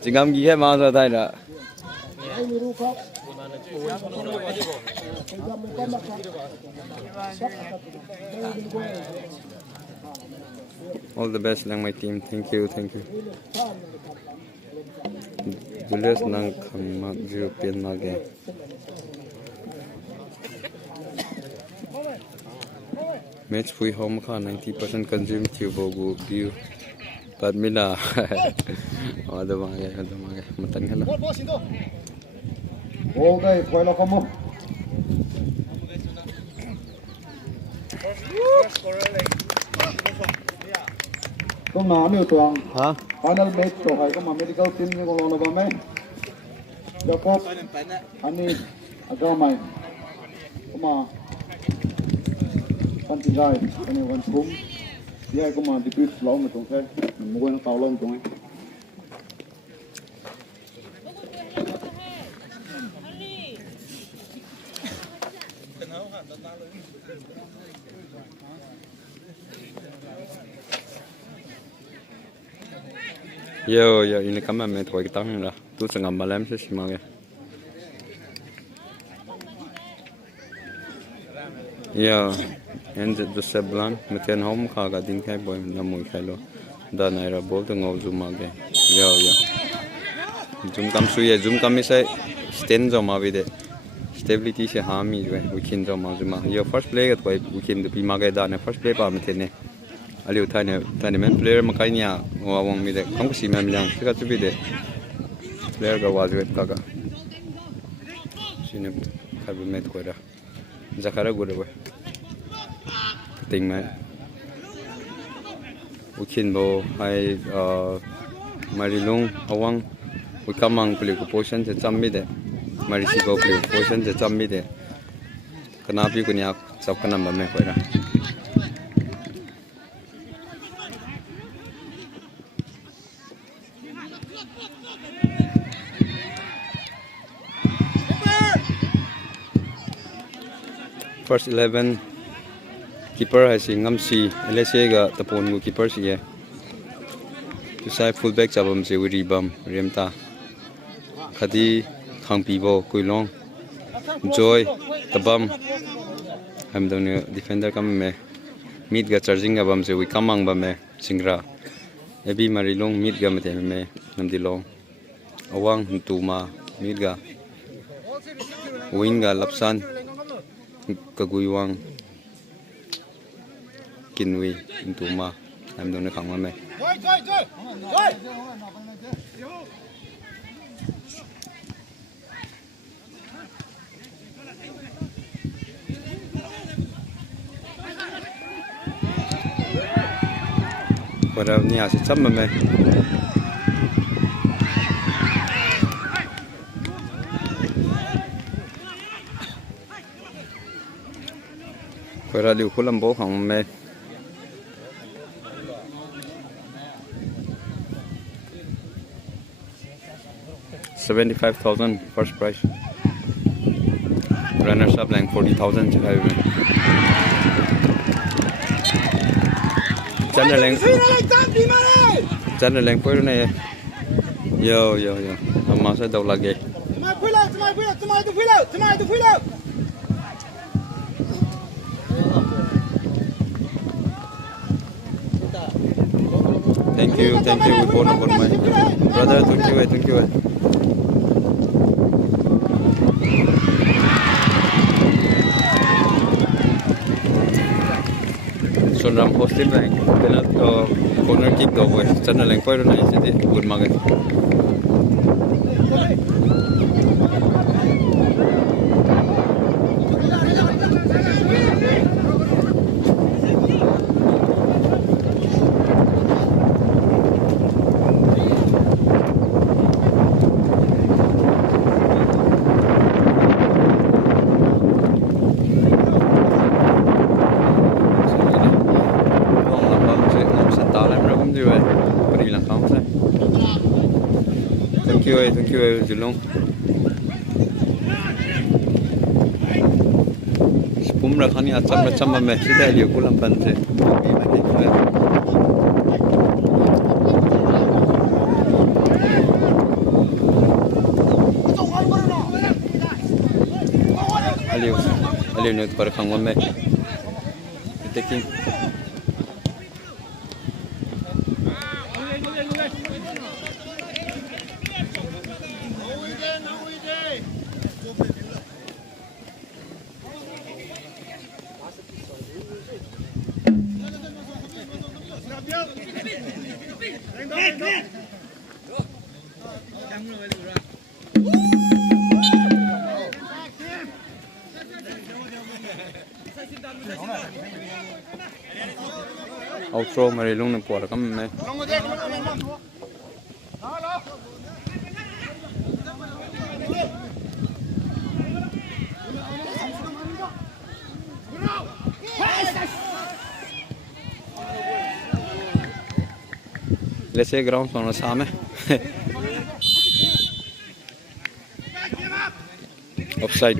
Chỉ ngắm gì hết mà rồi thầy nè. All the best lang my team. Thank you. Julius nang kham mak European ma ge. Match free home ka 90% consume Tibogo view. But mila. Ada mage. Matan kala. Okay, quay lo kamu. Kung na ano ito ang final match to hay kung medical team ni kung ano ba may Jacob ani agamay kuma kan tigay ani wan kum dia kuma dipit long na tong kay mo ko na tawlong tong Yo, ini kamera met wai tang lah. Tu sengam malam sih semangat. Yo, and the seblan meten home kaga ding kai boy namu kai lo. Da naira bol tu ngau zoom age. Yo. Zoom kam suye zoom kam isai stand zo ma bide. Stability se hami jo weekend zo ma zoom. Yo first play kat wai weekend tu pi ma ga da ne first play pa meten ne. Aliu tanya men player makanya ngawang mi de kamu si mem yang sika tu bide player ga wajib kaga sini kabu met ko da zakara go de ting mai ukin bo hai marilong awang ukamang pli ko position je chammi de mari si go pli position je chammi de kana pi ko nya sab kana ba me ko da First 11 keeper hai sing ngam si LSA ga tapon mu keeper si ye tu sai fullback chabam se wi bam remta khadi khangpi bo kuilong joy tabam hamdone defender kam me mid ga charging ga bam se wi kamang ba me singra ebi marilong mid ga mate me namdilong awang tuma mid ga wing ga lapsan kaguiwang kinwi intuma am done khang ma me pada ni ase cham ma me ra liu khulam bo khang me $75,000 first prize. Runners up like 40,000 cho hai. Chân là leng poi này. Yo. Amma sẽ đầu lagi. Thank you. We phone about my brother. Thank you. SONRAM hostel này, cái nó corner kick đầu rồi, chân là leng poi này sẽ đi good market. Thank you, Julong. Spum ra khani acham me sida liu kulam pan se. Aliu ne par khang me. Taking outro mari lung na por kam me let's say ground on same offside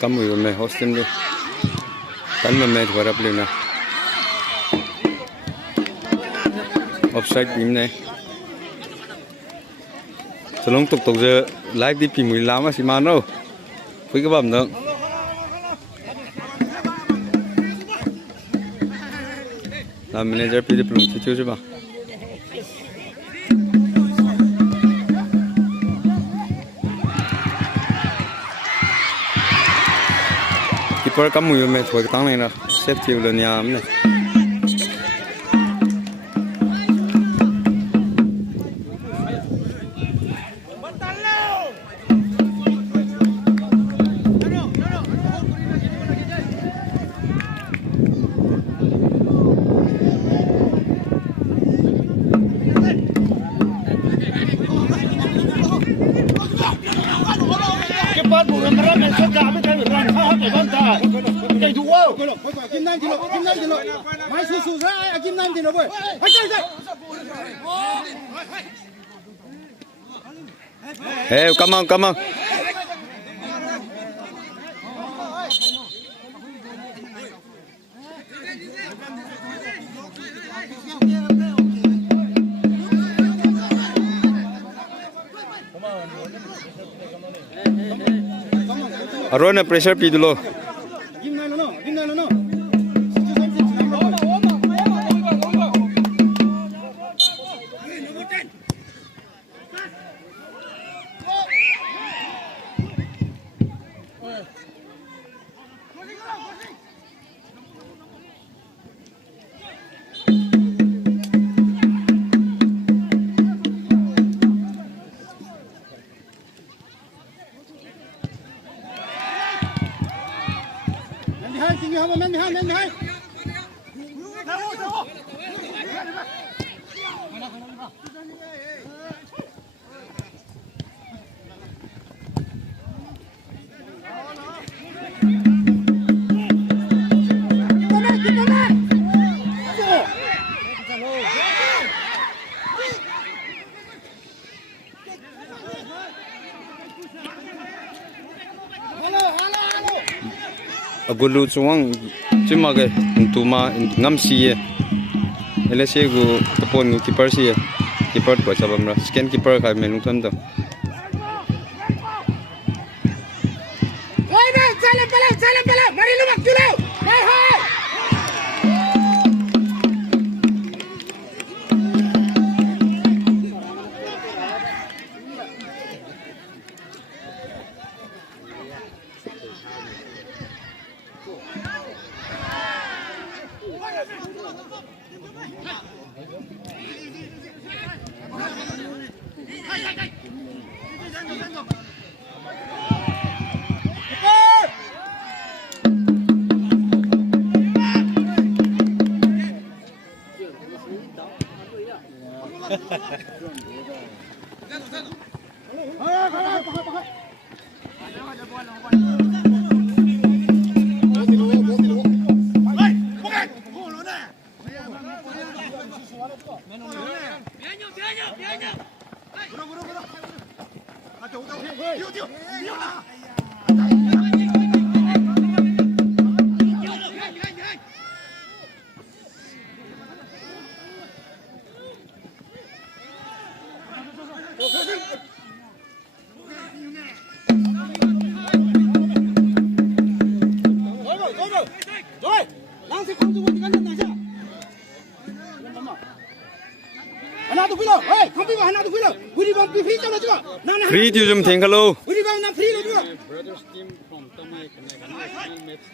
kamu me hosting le tan me varap lena offside beam này salong tục giờ live đi pin mùi lắm mà xí man đâu với cái bầm nữa làm manager pi đi plung chi chứ ba keeper kamu me thôi cái tăng này nè safety là nhà này Hey, come on. Arona pressure pi dulo. Agulu cuang cuma ke untuk ngam sih LSA gu tepon gu keeper sih keeper buat sabam lah scan keeper kai menung tuan tu Salam bala mari lu mak julau hai hai free tu jom tengok lo Brothers team from Tamai connect match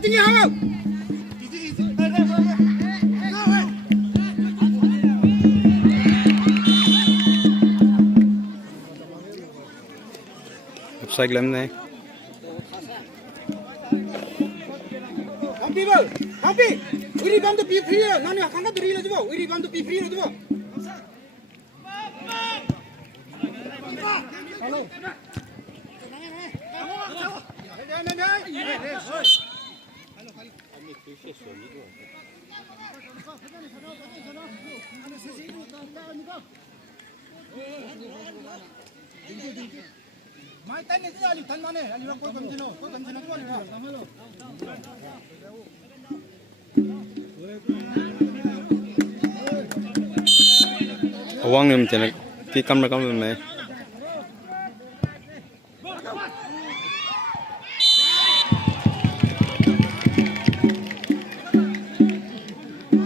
tinggi hawa offside lem này Kampi uri bam tu pi free nani kanga tu rilo tu uri bam tu pi free tu hello mai tan ni ali tan mane ali ko kam jino tu ali samalo awang nem tenak ki kam mai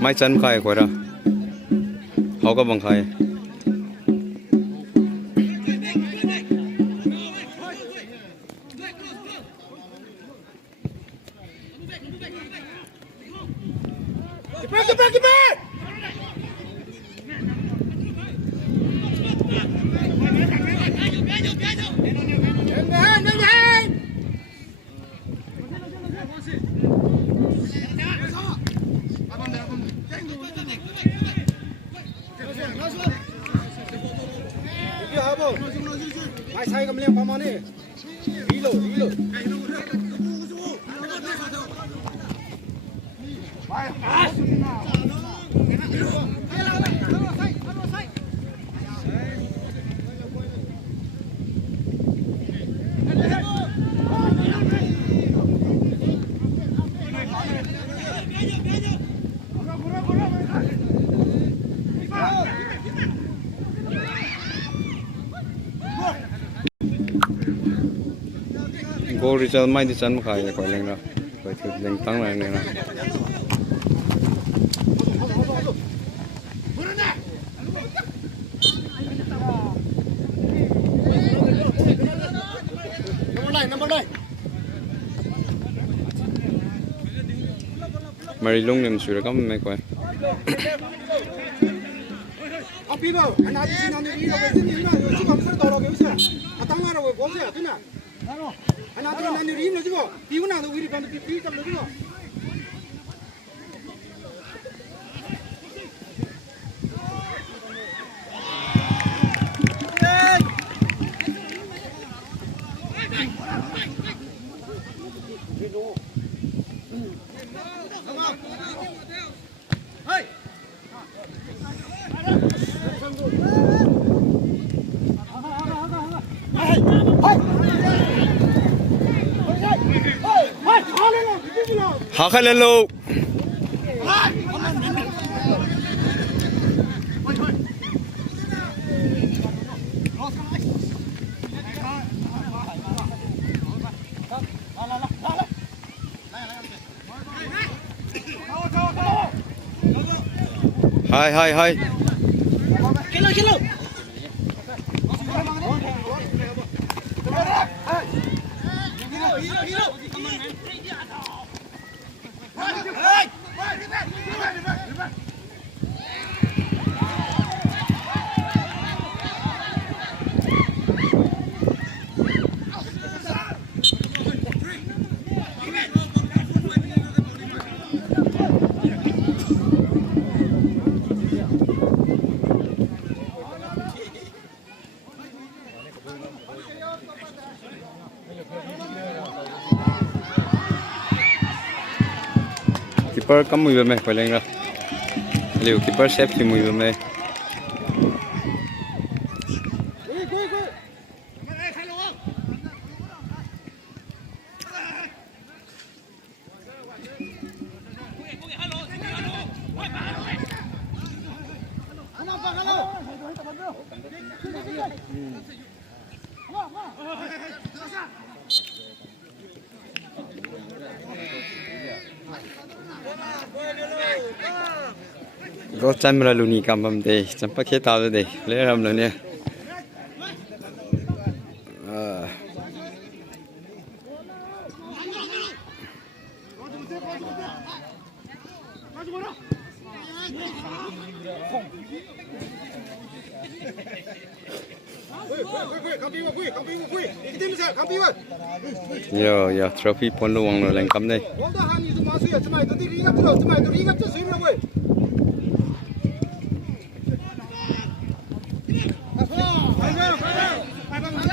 mai chân khai khỏi ra họ có bằng khai mai sai kam liang pamane rilo goal result mai đi chân khai khỏi lên ra khỏi thực lên tăng lại này nè Mari long nem sura kam me ko Api ba, anak di sini ni lo betul ni na, cuma besar dorong ke besar. Atang mana we boleh ya, tu na. Anak di sini ni lo juga, piu na tu wiri kan piu kan lo juga. ha khai lên luôn hai keeper kam mui me phải lên rồi liu keeper xếp thì mui me có chân mà lùi cầm bầm đây chẳng phải khé tao đây lấy làm rồi nè giờ trophy pon luang rồi lên cầm đây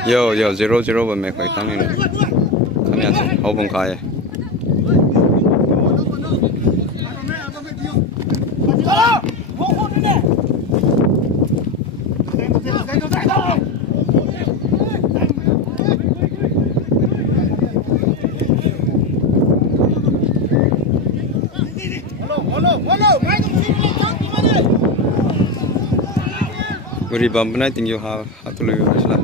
yo 0-0 bên mẹ phải tăng lên này cái này hậu bóng khai Uri bam benai tinggi ha tu lebih besar.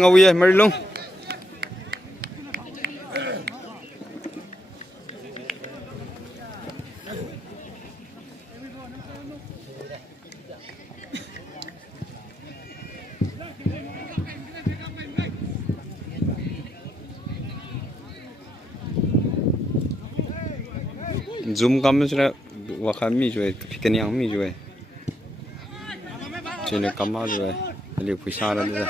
Ngầu ye, mari luôn. Zoom kamu sudah wakami juga, pikan yang mi juga. Cina kamar juga, jadi pusat ada juga.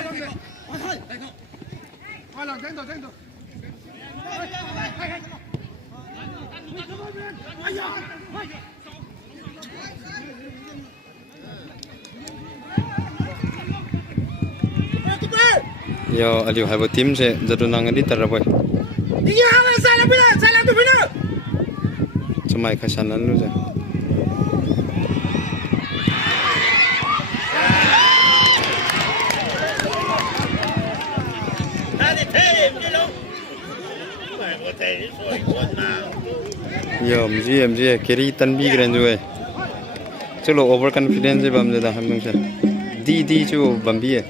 Yo, aduh, hai tim saya jatuh nangan di terapai. Iya, salah tu benar. mai khasan nan lu ja yo mji keri tan bi gran ju chalo over confidence bam da ham nung sa di chu bam bi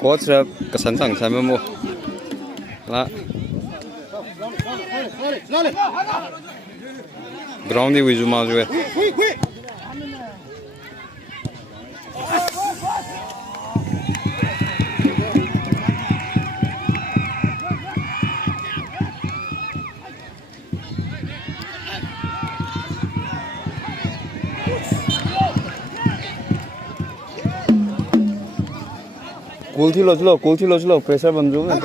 coach ra kesan sang sama mo la ground di wizu ma ju Cool thilo pressure bam ju na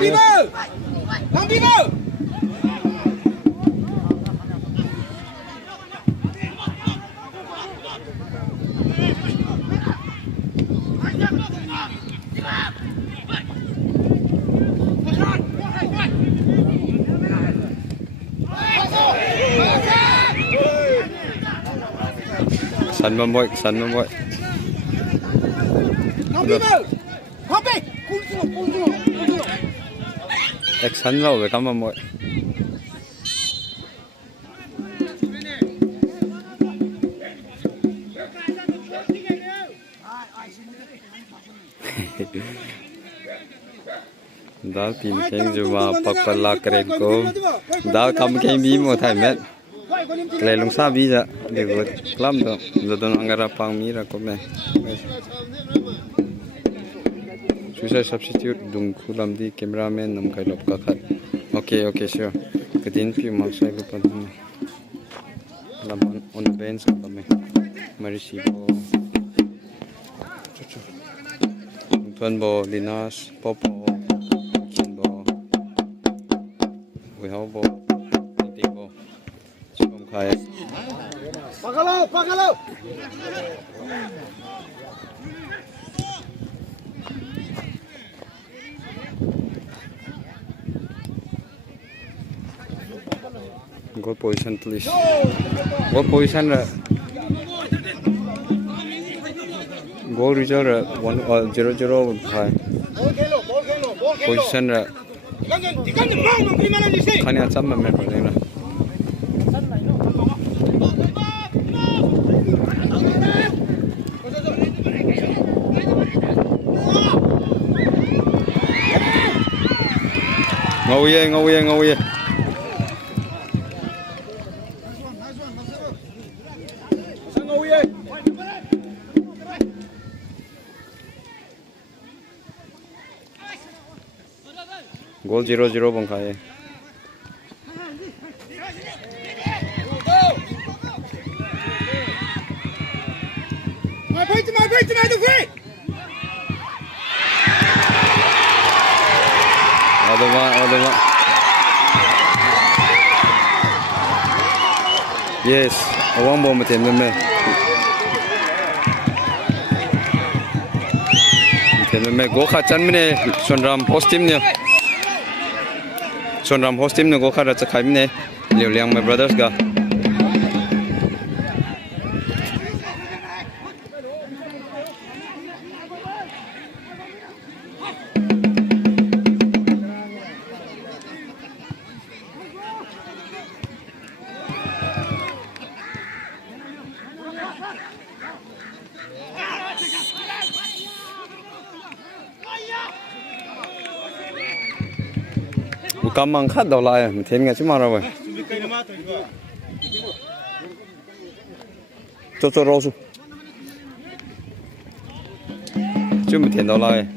san bam boy action lo về cảm ơn mọi đã tìm kênh dù mà papala keren ko đã cầm kênh bí một thằng mẹ kể lùng sa bí ra để vượt lắm đó giờ tôi ăn gara pang mi ra có mẹ Suicide substitute dung kulam di cameraman nam kai lop ka khat okay sure kadin pi ma sai lu pa dum lam on bench ka me marisi bo tuan bo linas popo kin bo we how bo ting bo chom khai pakalo Goal position please. Goal position goal result 1-0 hai. Position khani acham ma mer padena. Ngau ye. Goal 0-0 bang khai. My break to free. Other one. Yes, one bomb at me. Me go kha chan mine sonram host team ne go kha ra cha khai mine LIANGMAI brothers ga Kamang khat daw lai then nga chima ra boy 做老鼠，就没听到了哎。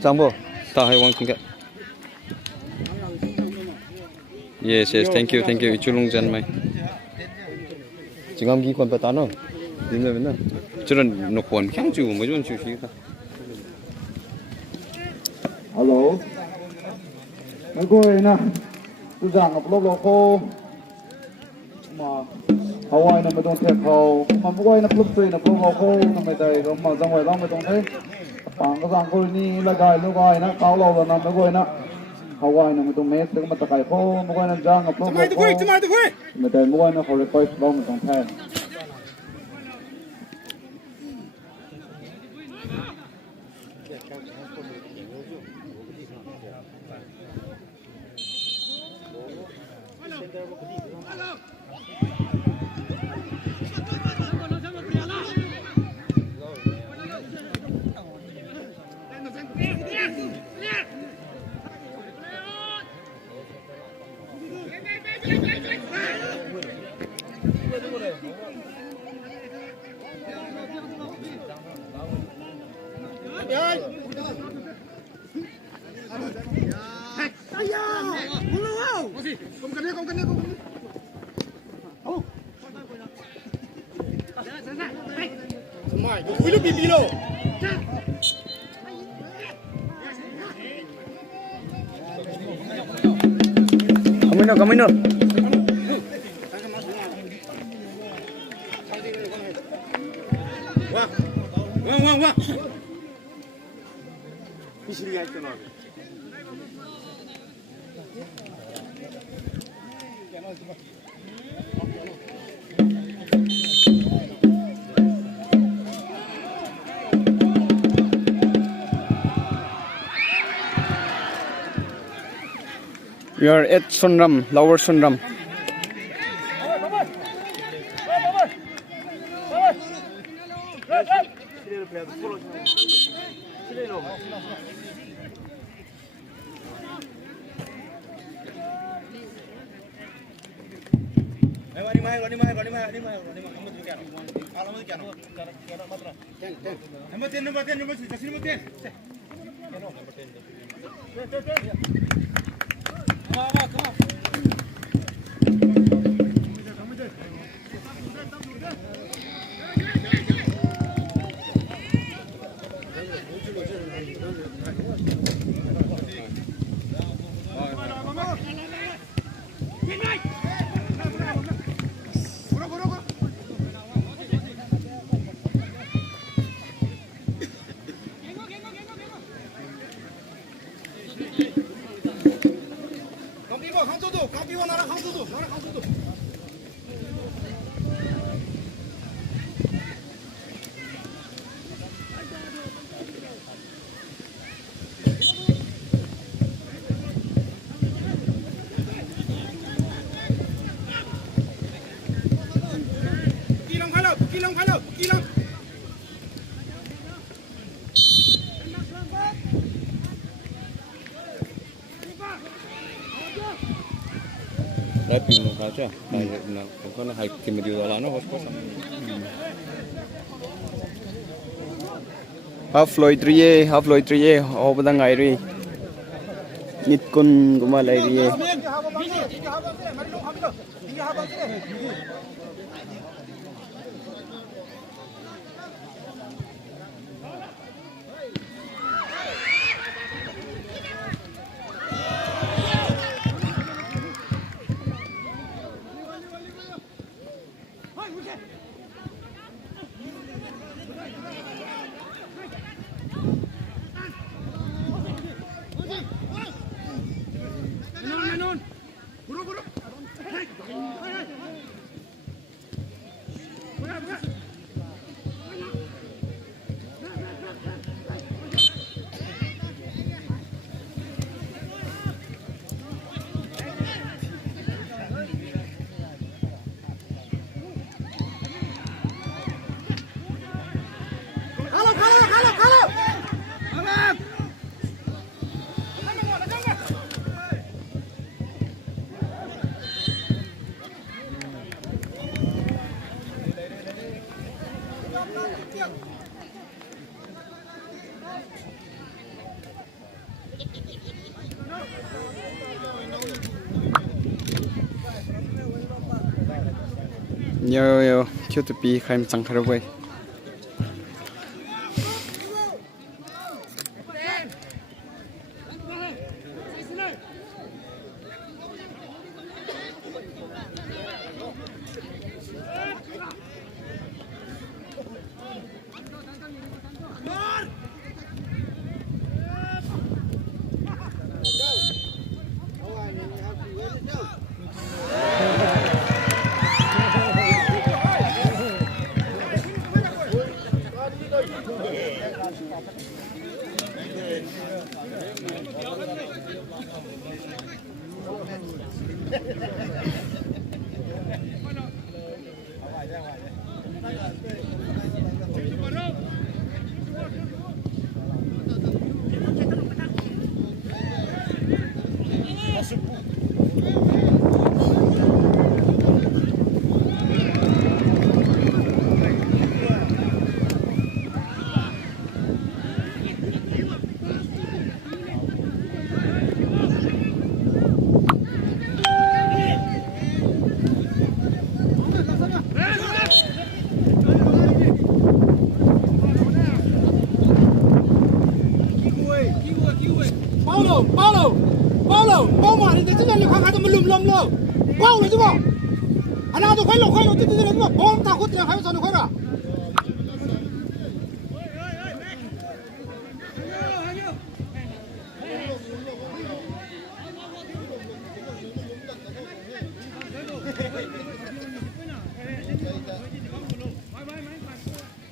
张博，他还往听看。Yes, thank you. Ichulung jan mai. Jingam gi kon patano. Dinna benna. Churan no kon khang chu mo jon chu shi ka. Hello. Mấy cô ấy nè, tôi giảng ở blog loco mà Hawaii nằm ở trong thiệp hầu mà mấy cô ấy nè blog chơi nè blog loco nằm ở đây rồi mà ra ngoài đó mà trong thế bằng cái giảng cô ni là gài lúc gọi nè cao lâu rồi nằm mấy cô ấy nè Hawaii nằm ở trong mét cái mà ta cài khô mấy cô ấy nè giảng ở blog loco mà đây mấy cô ấy nè họ request đó mà trong thế. Camino. 와. We are at SONRAM, Lower SONRAM. Tapi mau kaca, nah, bukan hal kimi di dalam no bos. Half Lloyd Rie, oh badang airi. Nit kun gumal airi. Yo, chưa từ pi khai sang khai đâu bao mà thì chắc là khá khá tao mới lùm lùm lâu bao rồi chứ bộ anh nào tôi khoái lộc tí tí mà bao tao có tiền hay sao nó khoái à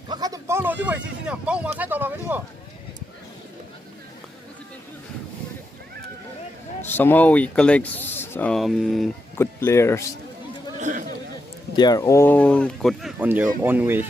khá khá tao bao rồi chứ vậy gì nhỉ bao mà thay tao làm cái chứ bộ somehow we collect good players. They are all good on their own way.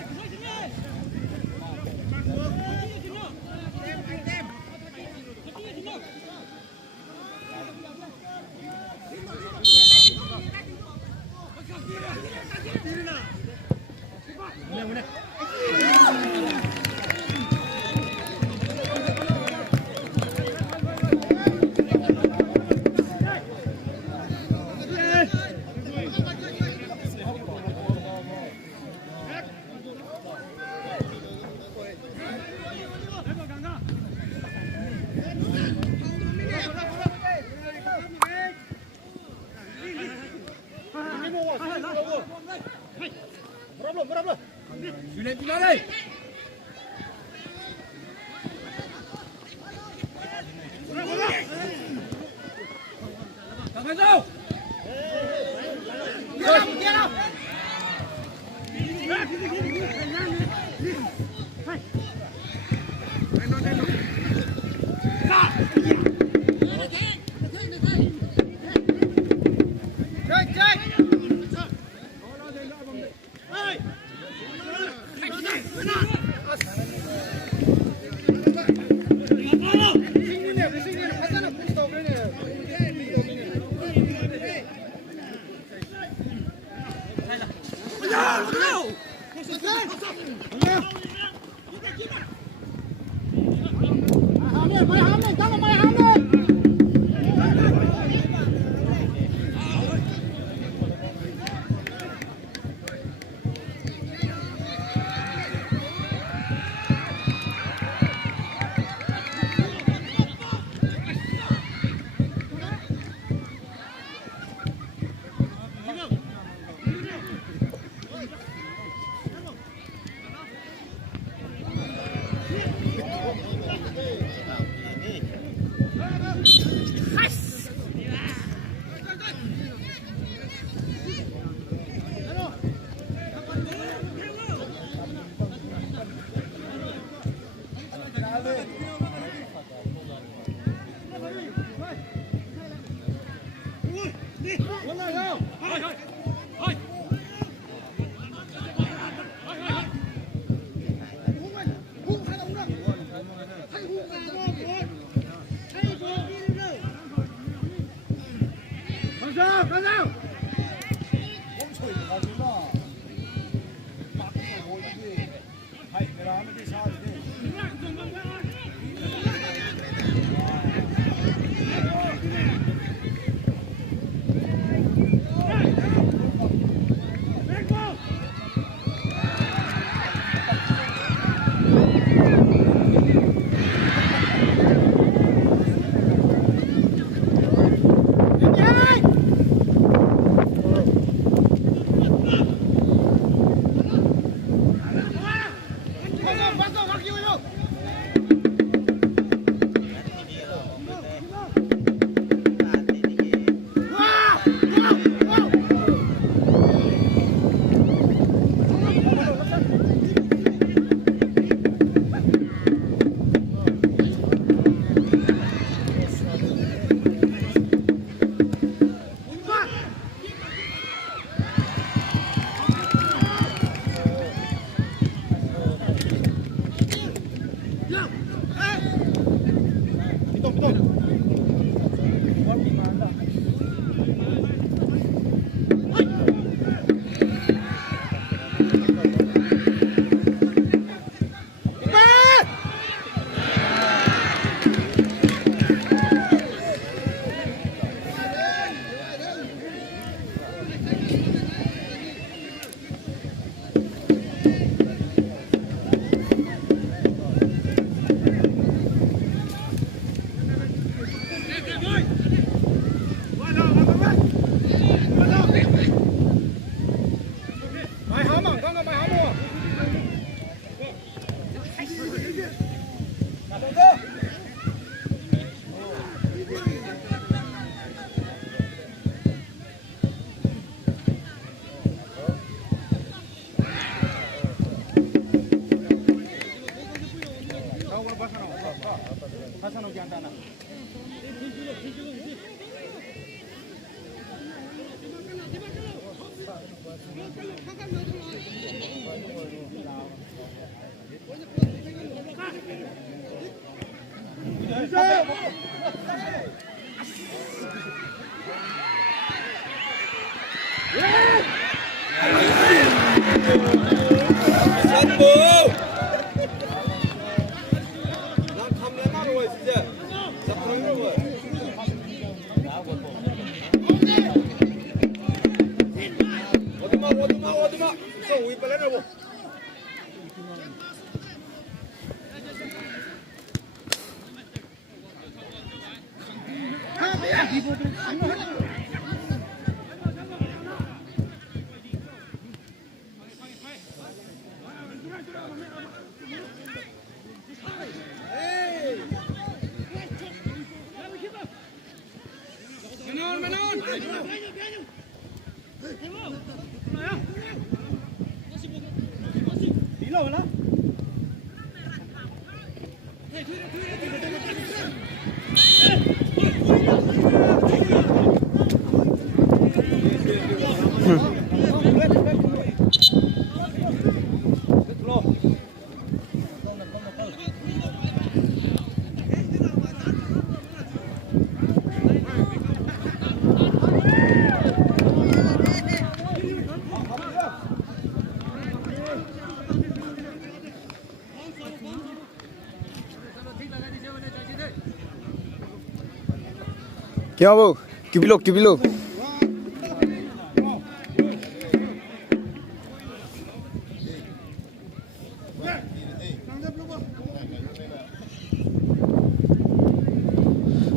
Kya wo? Kibilo.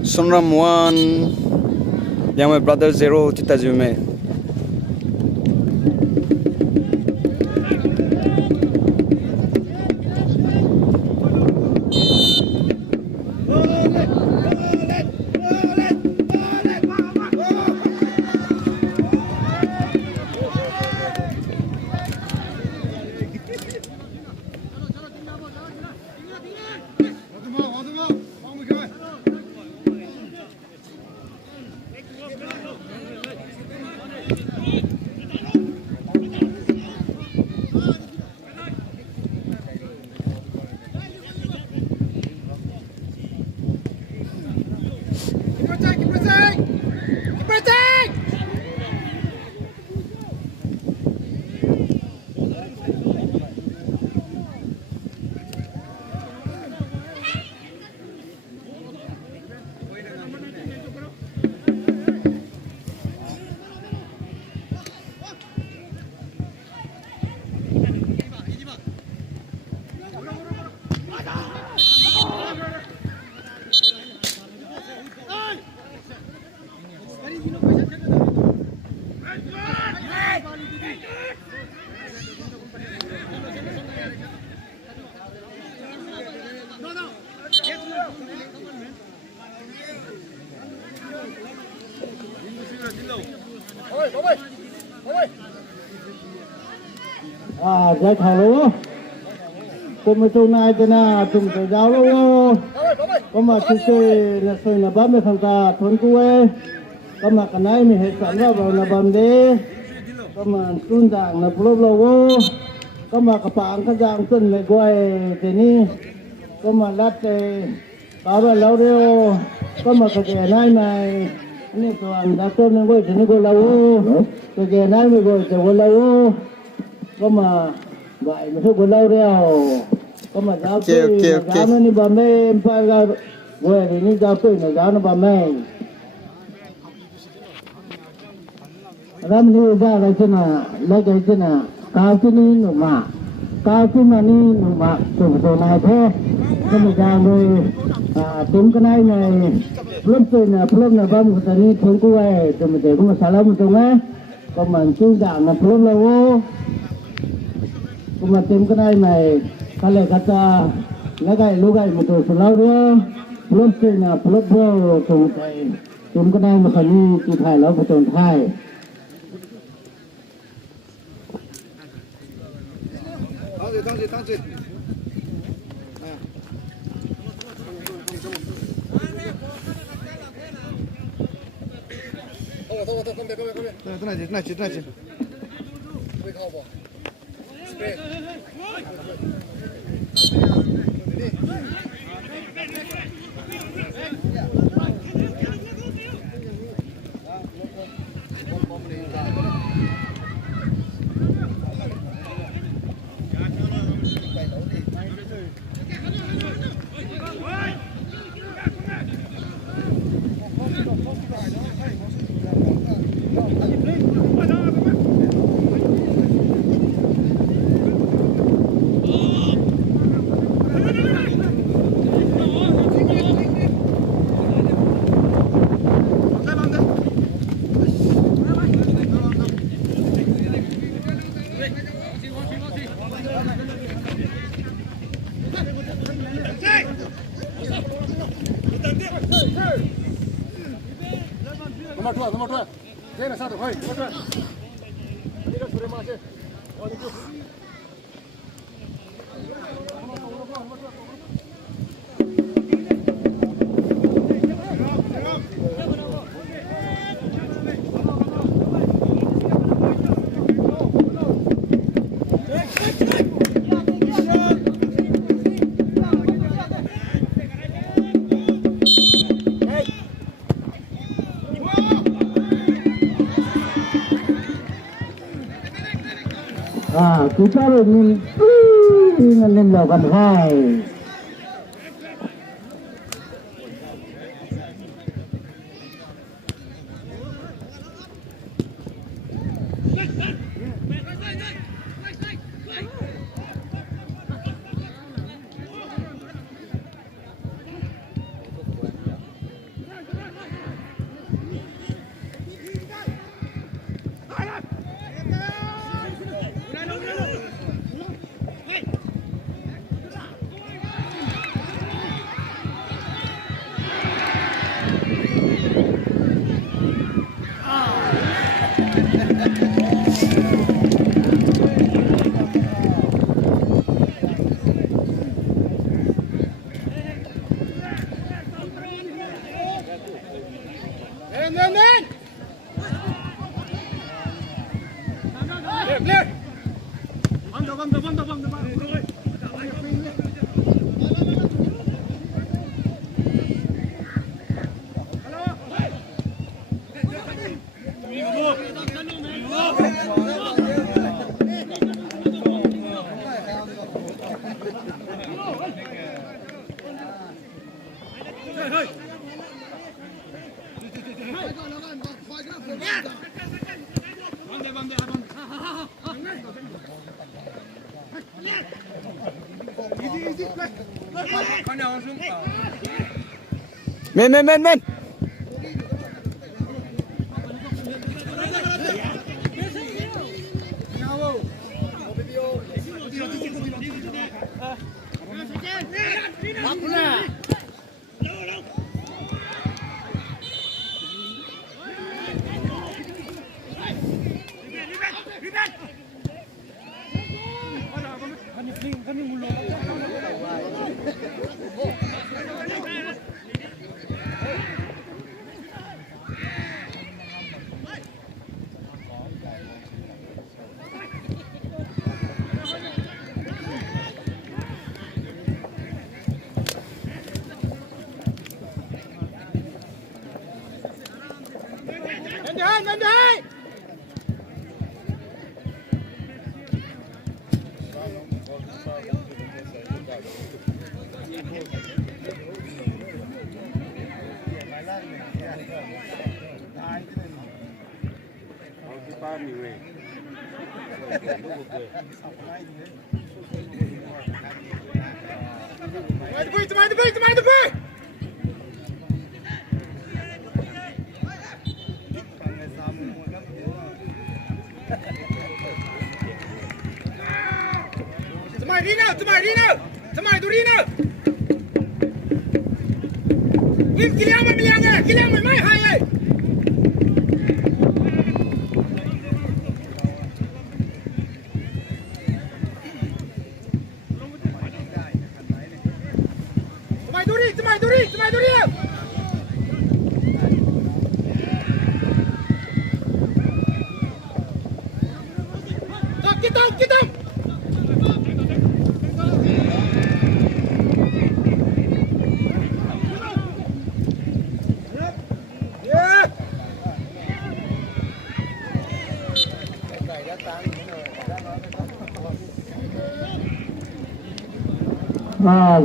Sonram 1, LIANGMAI brother 0, Tita Jume. Giải thảo lúa cùng với chỗ này thế nào chúng tôi giáo lúa có mà chúng tôi là xây là 30 tháng ta thôn quê có mà cái này mình hết sẵn vào là bầm đi có mà tuôn dạng là lúa lúa có mà cái bảng cái dạng tuần này quay thế này có mà lát Kalau lalu có một cái này này anh toàn đã tôi nên quay thì nó quay lâu cái này mới quay thì quay lâu có mà vậy mà thôi quay lâu đeo có mà giáo nó đi bà mẹ phải ra quay thì đi giáo tôi là giáo nó bà mẹ làm như ra là thế nào lấy cái thế nào cao cái ní nụ mà cao cái mà ní nụ mà từ này thế cái mình ra rồi tim cái này belum belum bang tadi tunggu teman teman masalah betul pemancu jangan belum lalu tim cái này kalau kata lugai betul selalu belum belum tunggu tim cái này makanya kita lalu betul Thai Tansi. Tenang. Nomor 2. Kena satu, hai. Nomor 2. Tidak sudah masih. Oh, itu. Kita ingin melakukan hal Men.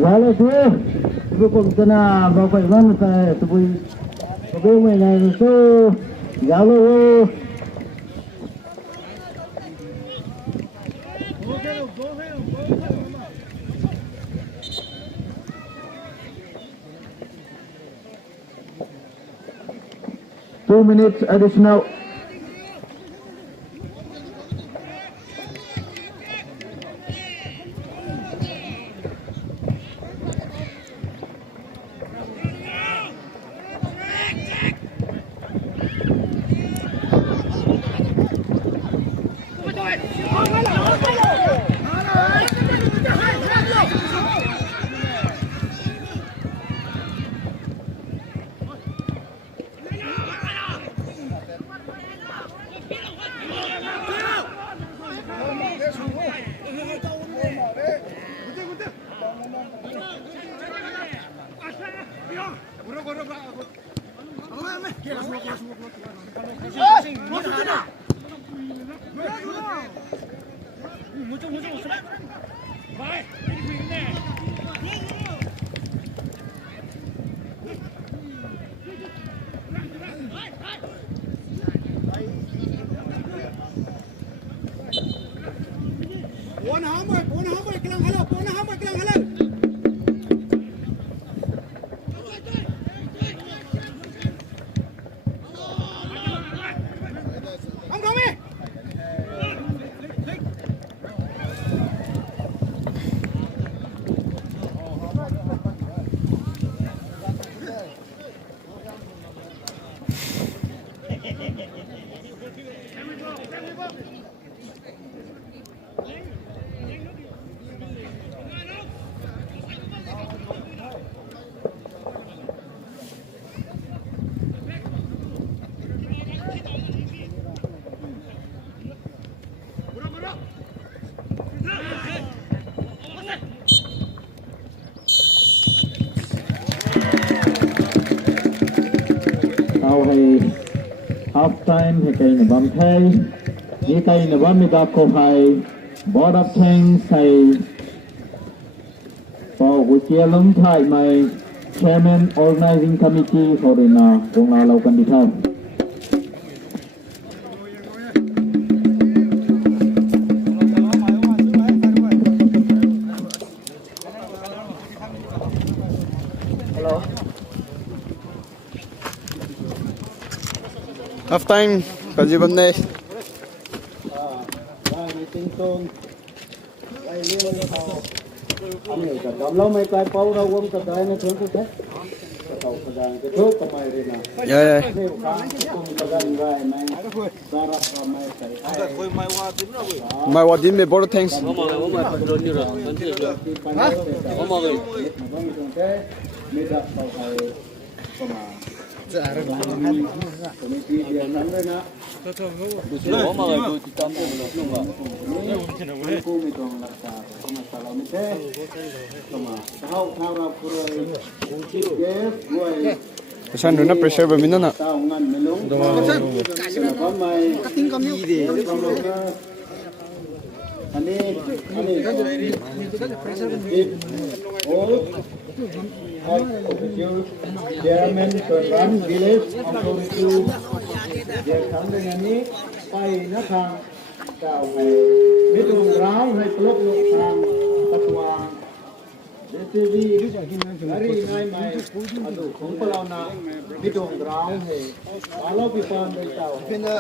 Giá là thế vô cùng tên là bảo vệ văn tại tụi bên ngoài này số giá lô 2 minutes additional. Half time hay cây nè bấm thay đi cây nè bấm mi đáp câu hay bỏ đáp thanh thầy vào buổi chiều lúng thay mày chairman organizing committee for the na trong nào lâu cần đi theo. Half time, kaji bande. Lâu mấy cái bao đâu cũng cái này thường cứ thế. Cái thuốc cái mày đây nè. Yeah. My what did me borrow things? ฉันดูนะ pressure แบบนี้นั่นน่ะ อันนี้เยอรมันส่วนรันวิลเลจอำเภอจูเดี๋ยวทำในนี้ไปนะครับเจ้าให้ไม่ต้องร้าวให้ปลุกลงทางตะวันเดี๋ยวที่hari nai mai aduh kumpul na bidong raw he kalau pipan tahu pindah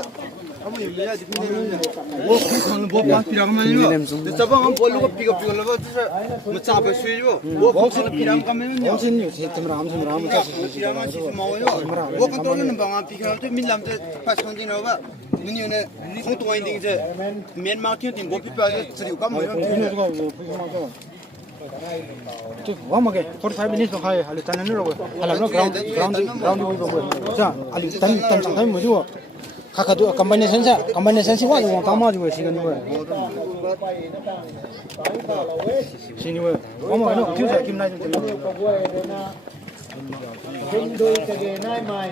kamu yang lihat di pindah wo kalau bo pas pirang mana ni tu sebab kamu bolu ko pick lepas tu macam apa sih jo wo kalau pirang kamu ni wo sini semram pirang masih semau yo wo kontrol ni bang pick tu milam tu pas konting na ba ni ni kau tu main ding je Myanmar tu tim bo pipa serius kamu yo wah makai 45 minutes makai alis tanah ni logo alam no ground ni logo ja alis tan santai mu juga kakak tu combination sih wah orang tamu juga sini ni sini wah makai no tu saya kim nai tu Hindui segi nai mai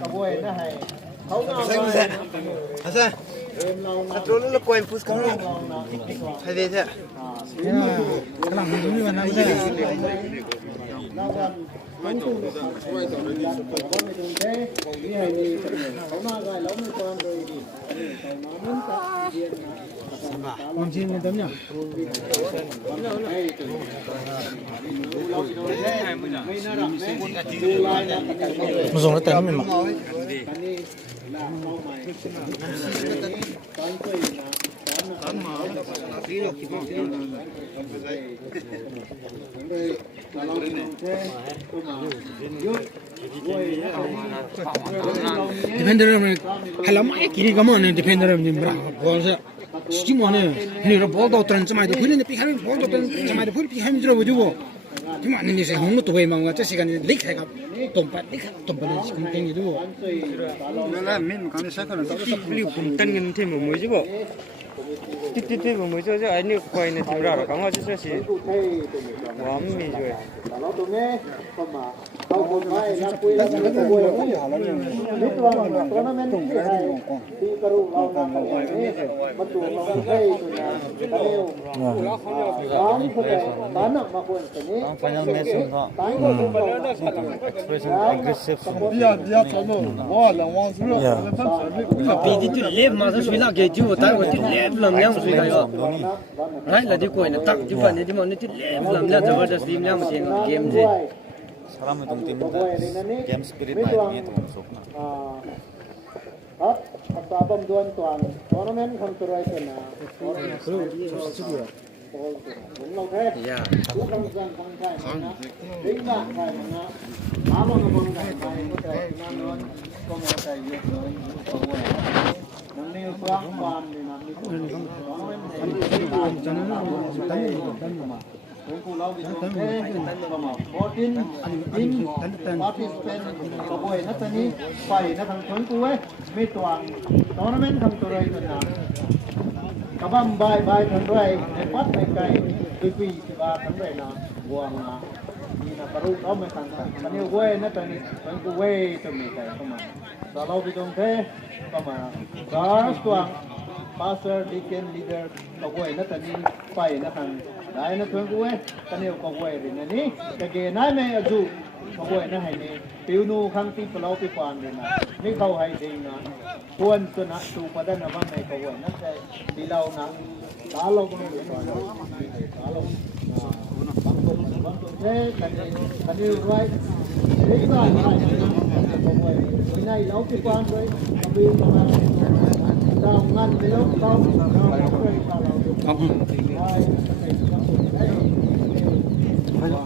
kabui na hai kau asa Control lu koin push kamu hai deh Kelang ini mana bisa? Mamsin ni tamnya. Masuk nak tanya memang. Depender halam kiri kamu ni depender ni berapa boleh sih mana ni bol dah turun sama itu pun ni pihak bol dah turun sama itu pun pihak itu apa juga cuma ni saya hong tu boleh mahu macam sekarang ni leak kap tempat ni penting itu Nala min kami saya kan beli punten kan tim mau juga titik mau juga ini kau ini tim berapa kamu aja sih wah mi juga kalau tu ni kau pun mai nak kuih nak kuih ni tuan tournament ni di karu kau nak kuih ni betul kau kuih tu na kau tanah makun ni final match untuk expression aggressive dia kamu wah lawan sudah Pidi tu lep masa suila ke tu, tapi waktu lep lam yang suila yo. Right lah dia kau ni tak juga ni dia mana tu lep lam yang jabardast lim yang macam game je. sekarang itu tim game spirit main itu masuk. Apa BAMDUAN tuan tournament kan turai kena. Ya. Kabam bye thằng rồi bắt này cái vì ba thằng rồi là buông là đi là baru đó mới thằng mà nếu quê nó tên thằng cô quê từ mình cái không mà đó lâu thì không thế không mà đó tuang pastor deacon leader có quê nó tên phải nó thằng đấy nó thằng quê cái nếu có quê thì nó ní cái kia này mày dù có quê nó hay đi tiêu nu khang ti plau pi quan rồi nè nếu không hay thì nó tuân tuân hạ tu pada nama mai có quê nó sẽ đi lâu nè đá lâu cũng được rồi đá lâu bang thế cái điều right đấy là cái này lâu pi quan rồi tapi đào ngăn cái lâu không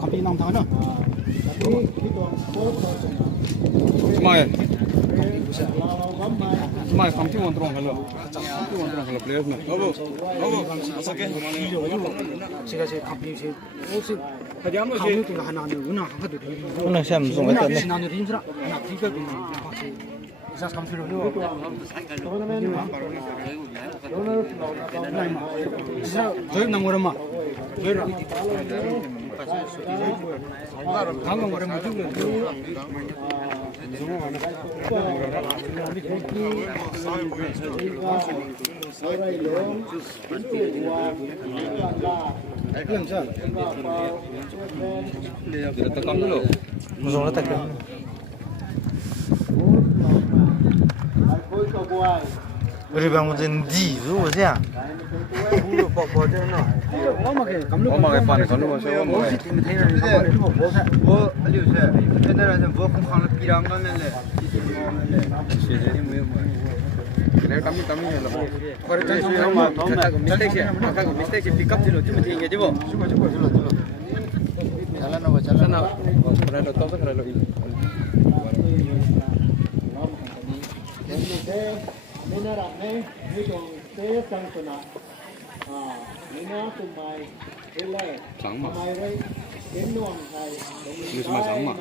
Kopi nong thang no. Mai kamu cuma terong kalau players ni. Sih kopi sih. Kamu tu lah anak ni, guna apa tu? Mana saya masuk itu ni. Anak ni rinjra, anak tiga guna. Isa samsiro jo. Isa joy nangorama. Joy ra. Kang ngorama ju. Kita tekan dulu. Musuh letak kan. Beri bangun jendi tu macam. 엄마가 빠네 건너 보세요. 뭐 알려주세. 옛날에는 뭐 공항을 비랑 가면은 Nếu cắm là qua đây không mà các mistake pick up thì nó thì nghe chứ bộ. Jalan nào. Kalau ada tahu kalau ini. Trắng mà. Như mà trắng mà.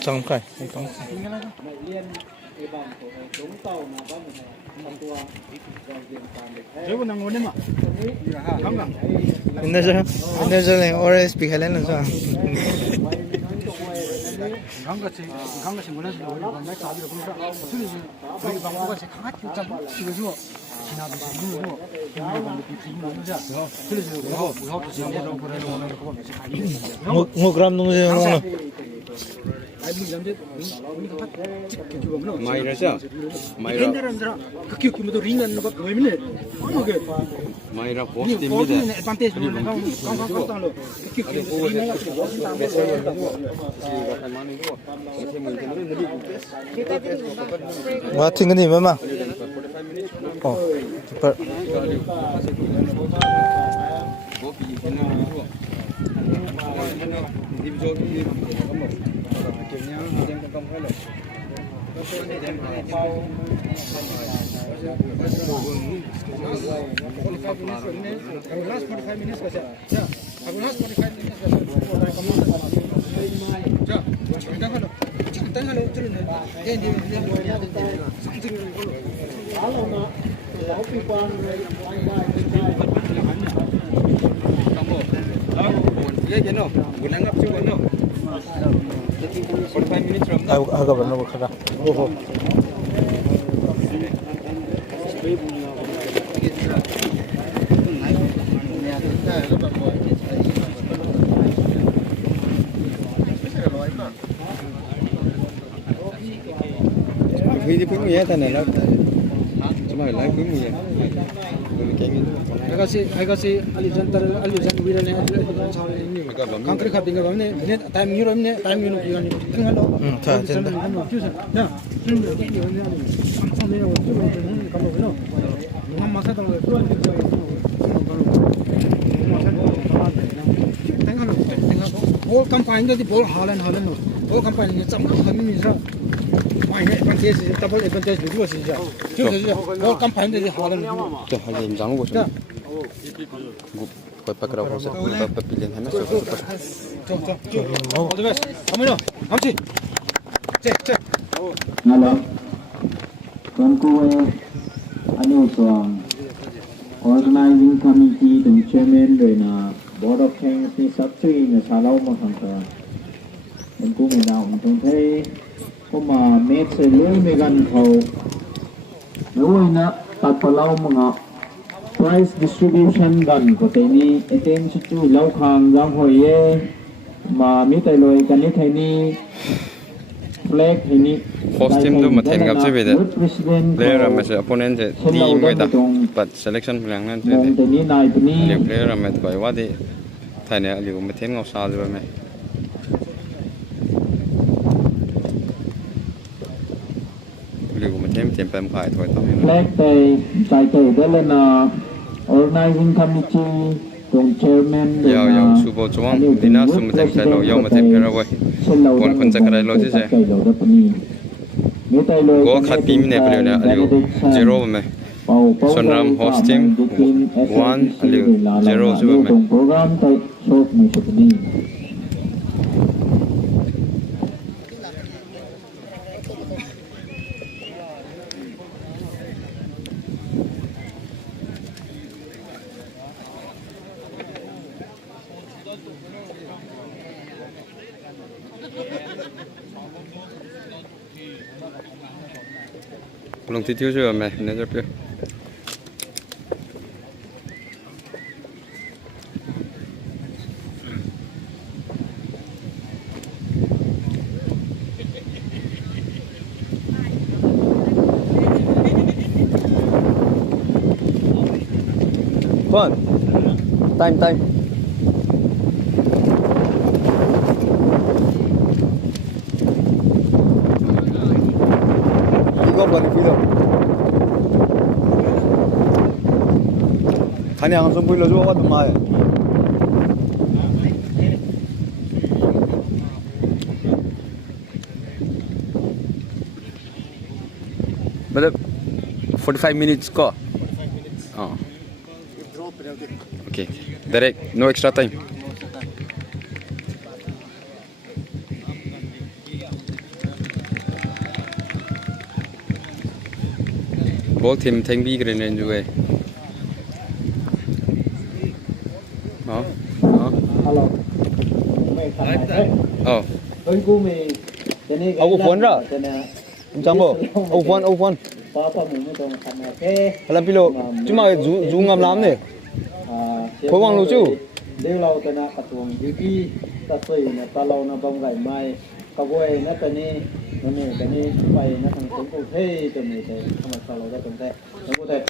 Trắng cái. Jauh nang mana mak? Kang. Ini je orang speak Helen tu. 강같이 문화시 우리 반대 가지고 그러니까 틀리지 우리 방법과 강같이 잡고 이거죠 지나도 누르고 방법이 비비는 거죠 틀리지 그거 무섭게 지나고 그래도 오늘 그거 뭐 그럼 농제 마이라죠? 마이라. 옛날에 그렇게 그모도 링하는 거 보이면 어게 마이라 보스입니다. 애반테이지로 강강강강로 그렇게 와 튕기니 뭐마? super. Last 45 minutes kasi. Ya, last 45 minutes kasi. Ja, jangan kalau turun. Dia something dulu. Kalau nak kopi pan Iya je no. Gulang up juga no. 45 minutes from now. agak benar berkata. Oh. Vì phím gì thế này nó cuma lại phím gì Agasi alisan wirane alisan chawle ni kankri kha binga bamne ne time ni romne time ni no ni thingalo tha tenda ya sim de ni ni samsam ni no ni kalo no ngam masa ta lo tuan ni tengalo bol campaign de bol halan no bol campaign ni cham khami ni sa mai ne advantage double advantage du si ja bol campaign de halan to hal im jang go Kau pakai apa sih? Kau pilih mana? All the best. Kamu Hamsi. Cek. Halo. Tuanku anu soang organizing committee dan chairman dan board of kings ni satu ni salau mahangka. Tuanku menau untuk saya, kau mah make selui megan kau. Lalu nak tak palau mengap. Price distribution gan ko tani eten chu lau khang jang hoye ma mi tai loi kan ni thani flag ni Host team tu maten gap je beda. Player ramai opponent je team kita, but selection pelangan je. tani nai tani Player ramai tu bawa di, thani aliu maten ngau sal je ramai. Aliu maten pem kai thoi tu. flag tai dale na organizing committee tong chairman Yang subo cuang dina sumatan saya lo yang maten perawai. Pon kon cakrai lo je. Gua kat pim ni beliau ni aliu zero me. Sonram hosting 1 aliu zero juga me. program tai sok ni sepeni Belum tidur juga meh, ini tapi. Bon, time. Khán giả không vui là giúp tụi mày. But 45 minutes ko. Oh. Okay, direct, no extra time. Both team thanh bi cái này rồi. Đó. Ờ. Ông phun rồi. Chẳng bộ. Ông phun. Làm pilo. Chứ mà dù ngầm lắm này. Khối vòng lô chú. Đây là cái nào tuồng dưới ta xây là ta lâu nó bông gậy mai. Cả quê nó cái này phải nó thằng cũng cụ thể từ này thế không mà sao lâu ra tuần thế. Đúng cụ thể.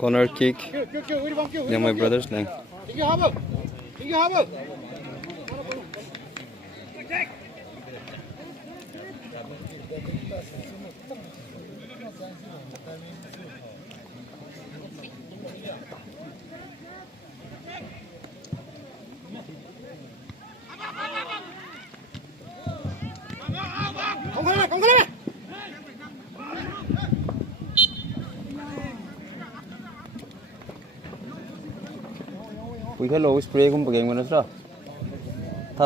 Corner kick. Yeah, my brothers lang. Không có Ui hello spray cũng bagi mana sudah.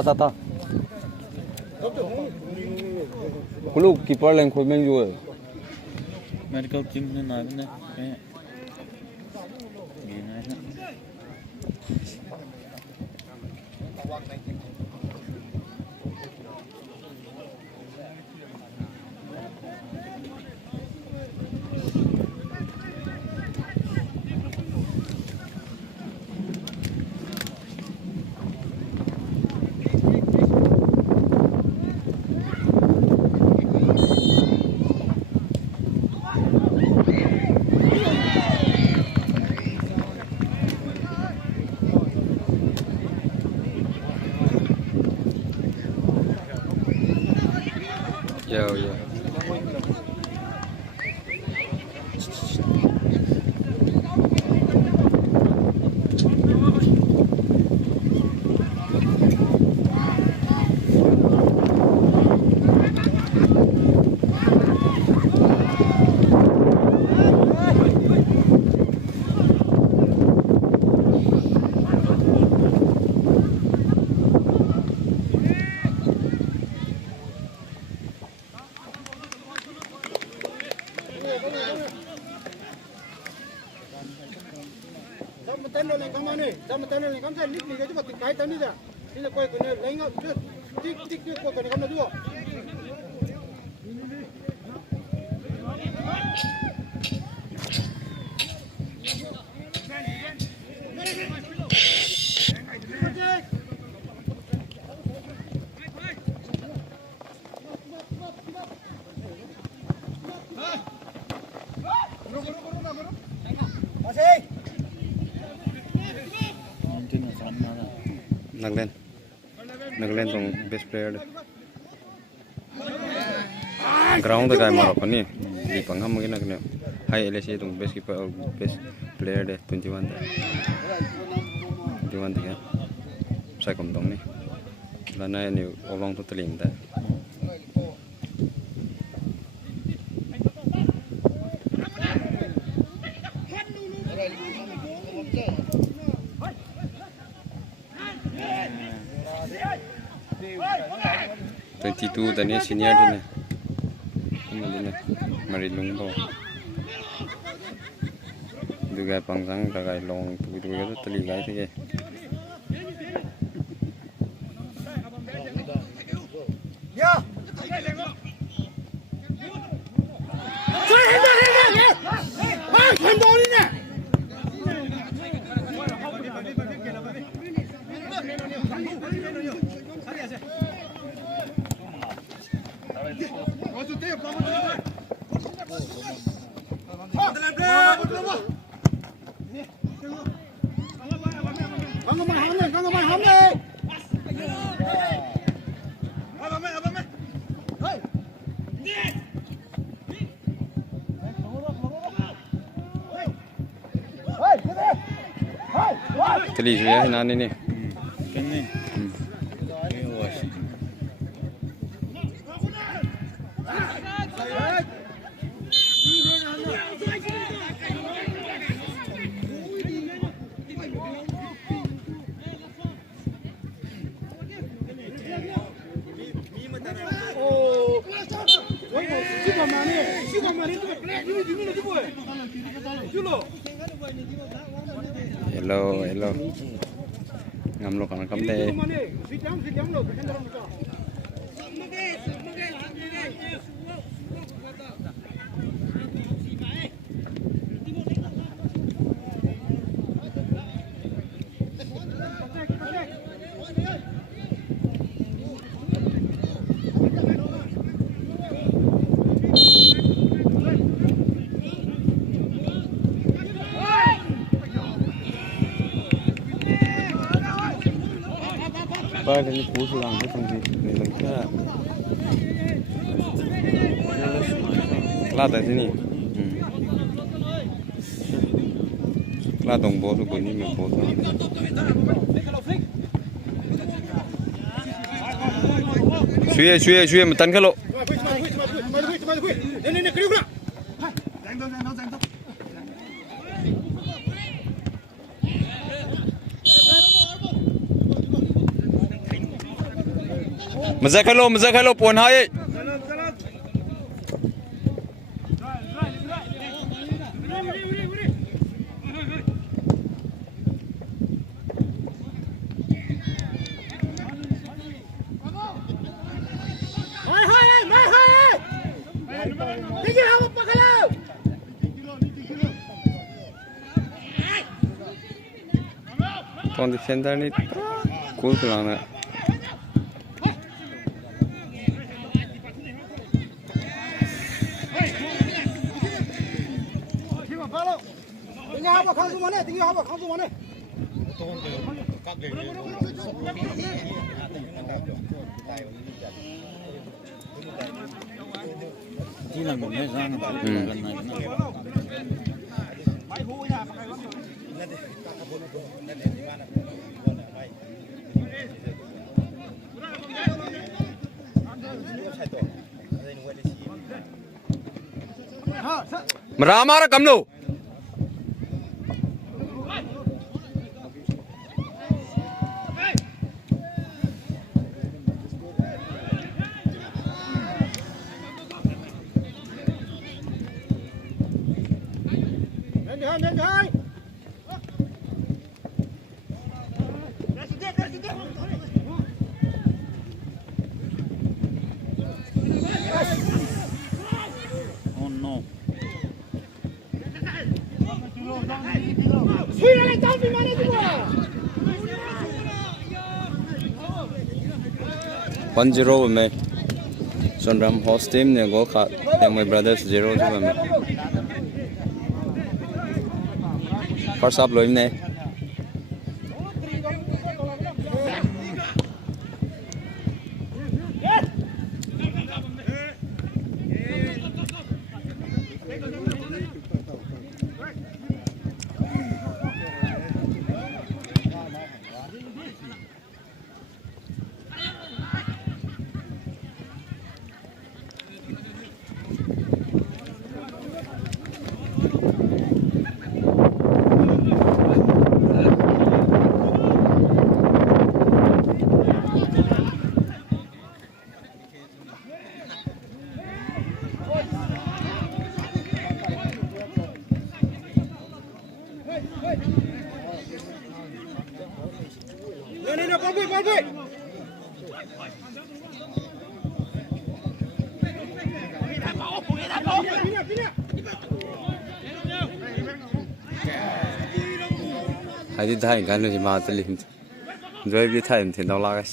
Ta. Kulu keeper lang khoi meng juga. Medical team ni nak ni. Yo. Nâng lên trong best player đấy. Ground cái mà rồi con đi bằng hâm cái này hai LSA tung best keeper or best player de 21 de 21 de sai kom tong ni la nai ni olong to tling da tu tadi senior tu ni, ini mari lungbo, juga pangsang dagai long tu itu teli gai tu ke. Teli saya nani ni. Hello. Ngam lo kan kam te. Ba cái cú số lang cái thằng gì này là cái la tại thế này, la đồng bộ rồi còn như mình bộ thôi. Suy mà tấn cái lộ. Mazakalo puan hai. Ton defender ni cool pulang na. Marah kam lo. Oh no. One zero में SONRAM host team ने goal खा LIANGMAI brothers 0 जो में first half लोइम ने Hai đi thay cái này mà tự linh rồi biết thay thì đâu là cái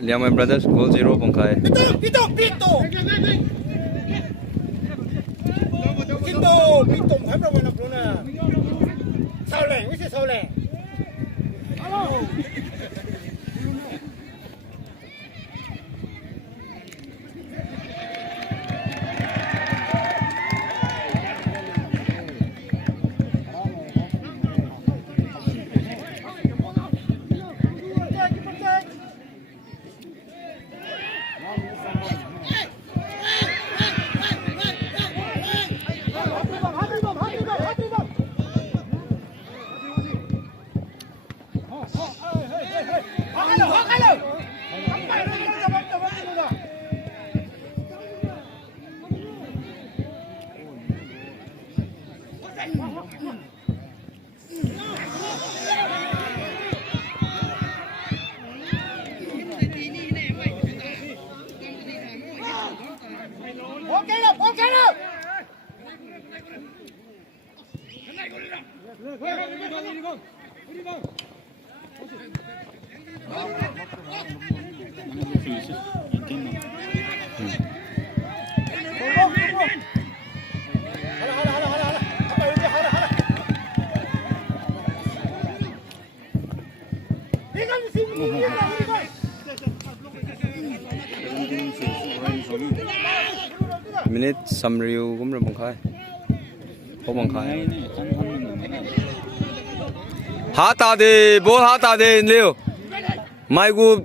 LIANGMAI brothers goal 0 bongkai. Minute summary cũng là bằng khai không bằng khai hạ ta đi bố hạ ta đi liêu mai gu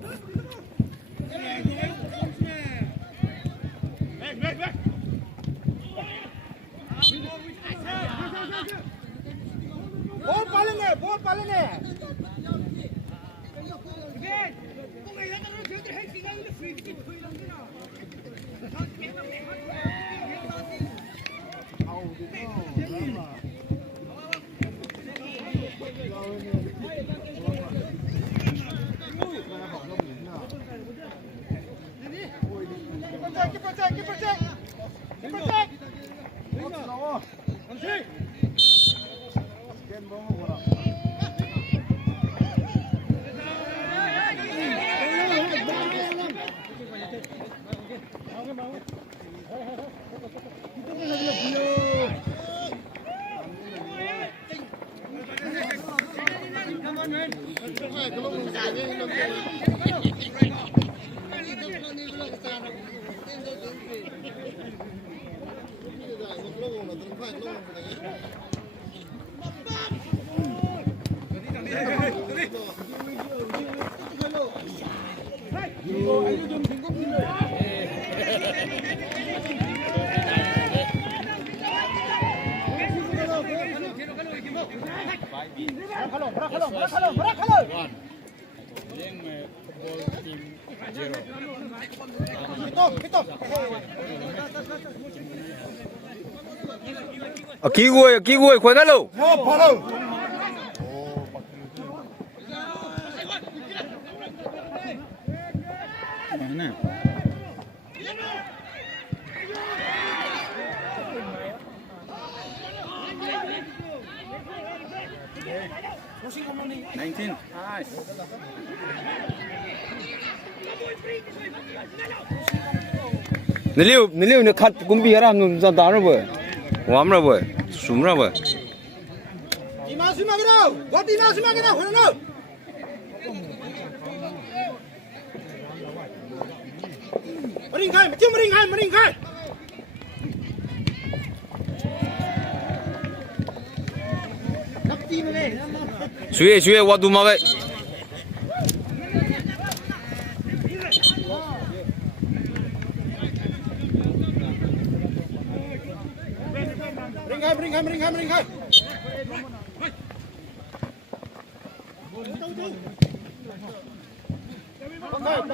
ký quay khỏe cái lâu nếu nó khát cũng bị ra nó ra đá rồi warm rồi súng rồi suy qua tụi mà vậy Bring him.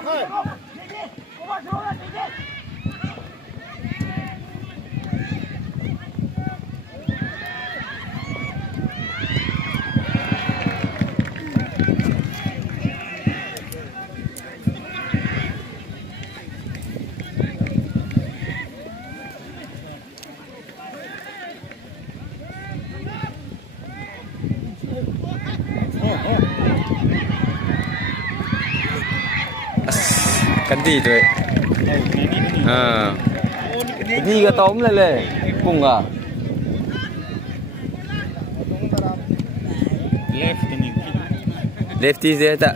Okay. cái gì vậy đi cái tóm lên cùng à lefties deh tak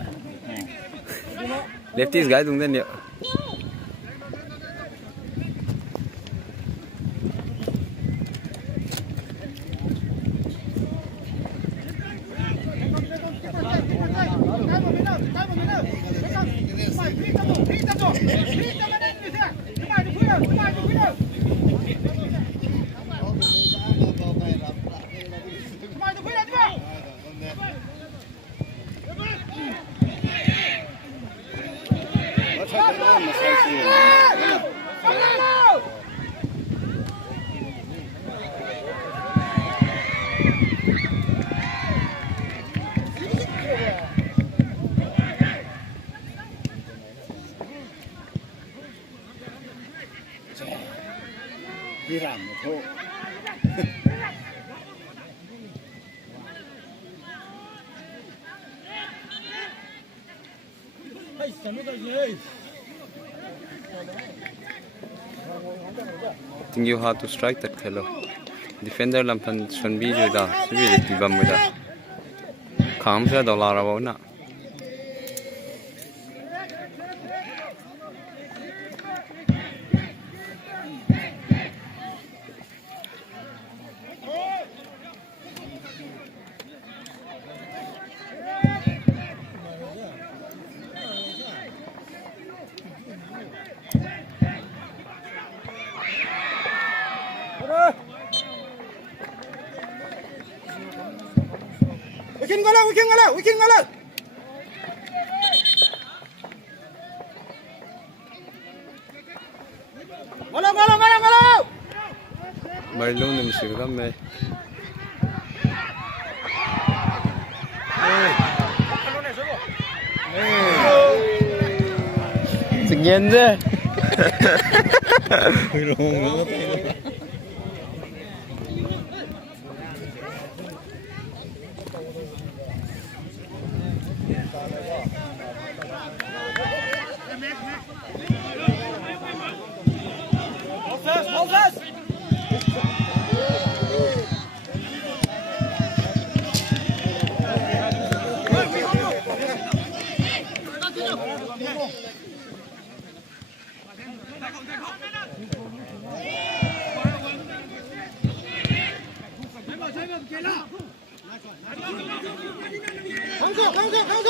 lefties gak dung dia think you have to strike that fellow defender lampan shonbi juda sibi de tibam muda kham sa dollar abo na We can go. Ngalo. Marlon ni mesti ramai. Sekian je.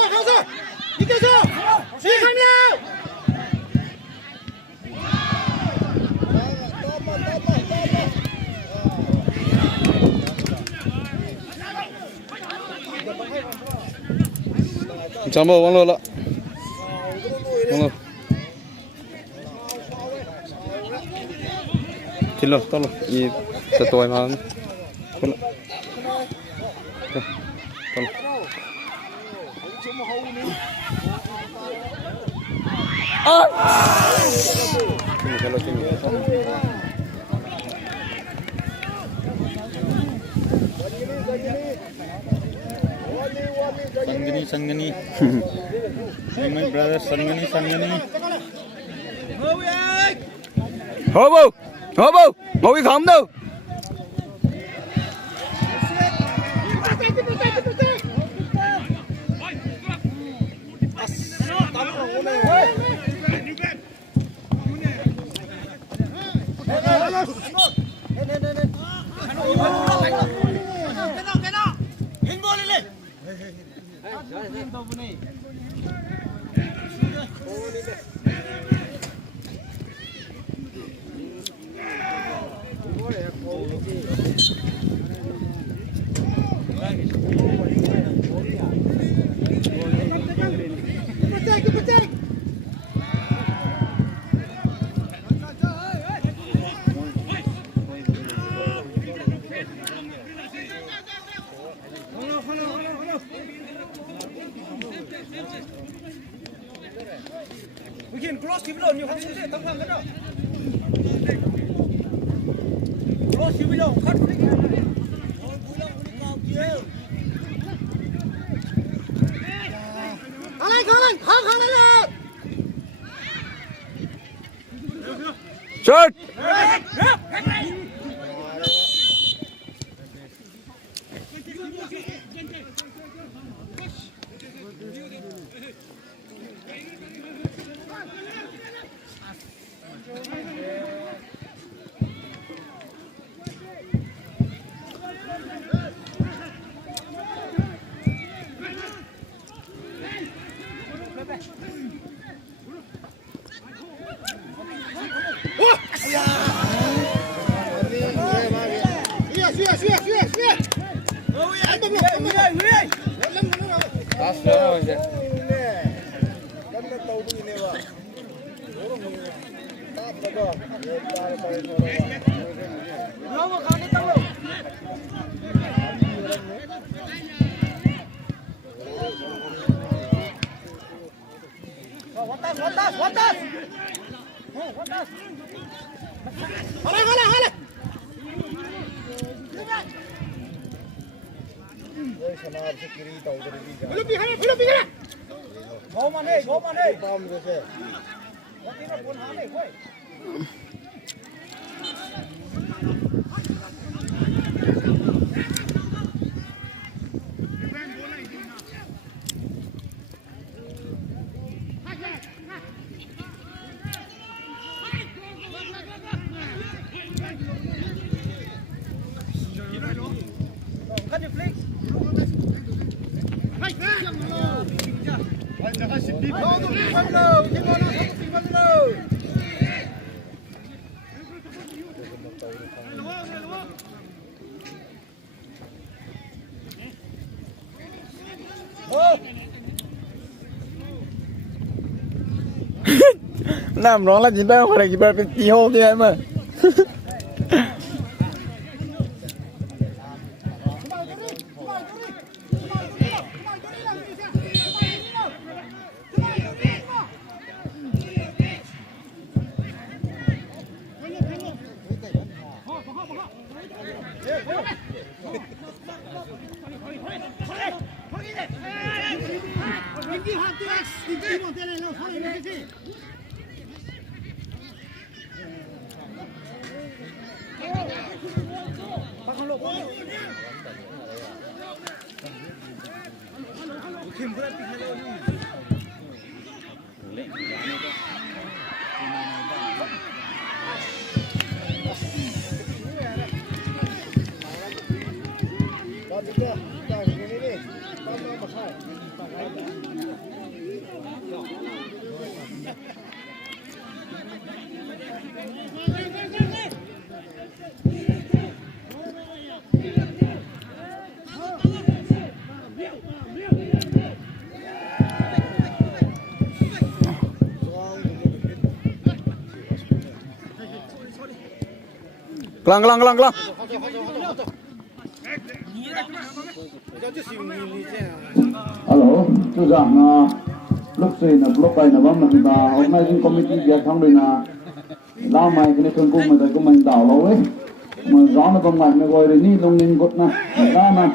강서. 이겨서. 시상명. Chamba wang lo la. Wang lo. Tin lo to lo i ta toy ma to lo Sangani. My brother, Sangani. Hô bố, ngồi không đâu. We can cross the below. You have to say, "Come on, come on." Cross the below. Cut. Shoot! Làm nó là gì đâu, phải là gì phải tí hô thế mà. Kelang. Halo, sudah na lúc gì na lúc này na vâng là hôm nay những committee việc không được na lao mày cái này thường cung mà thấy của mình đảo lâu ấy mà gió nó vâng mày nó gọi đến ní lông ninh cốt na ra na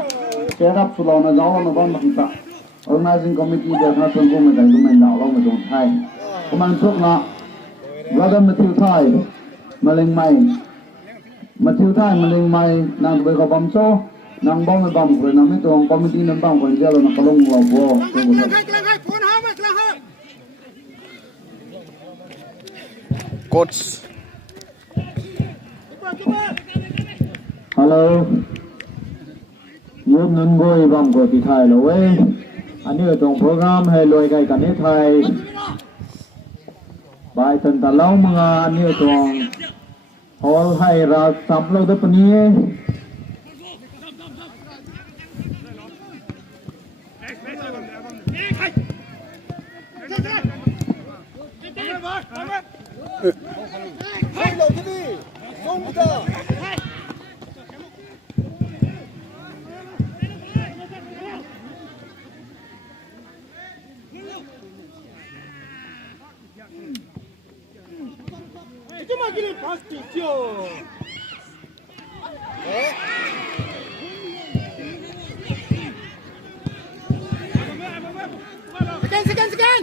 xe đắp sụt lò na gió nó vâng mặt ta hôm nay những committee việc nó thường cung mà thấy của mình đảo lâu mà dùng thay của mình trước na ra đâm là thiêu thai mà lên mày mà thiêu thai mà lên mày nàng tụi có bấm số nàng bom với bom rồi nàng mới tuồng committee nàng bom còn giờ là nó có lông lò vô Coach. Hello. Yun nun boy bom của thị thai rồi ấy. Anh ấy ở trong program hay lôi cái cả nét thai. Bài tần ta lâu mà anh ấy ở trong hall hay ra sắm lâu tới phần nhé. Sekian.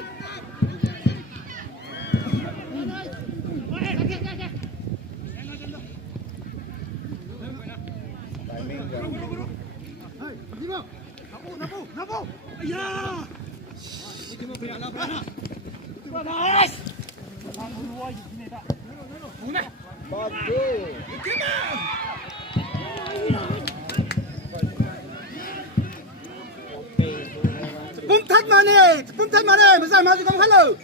Pun thật mà này, bây giờ mà gì không hết rồi.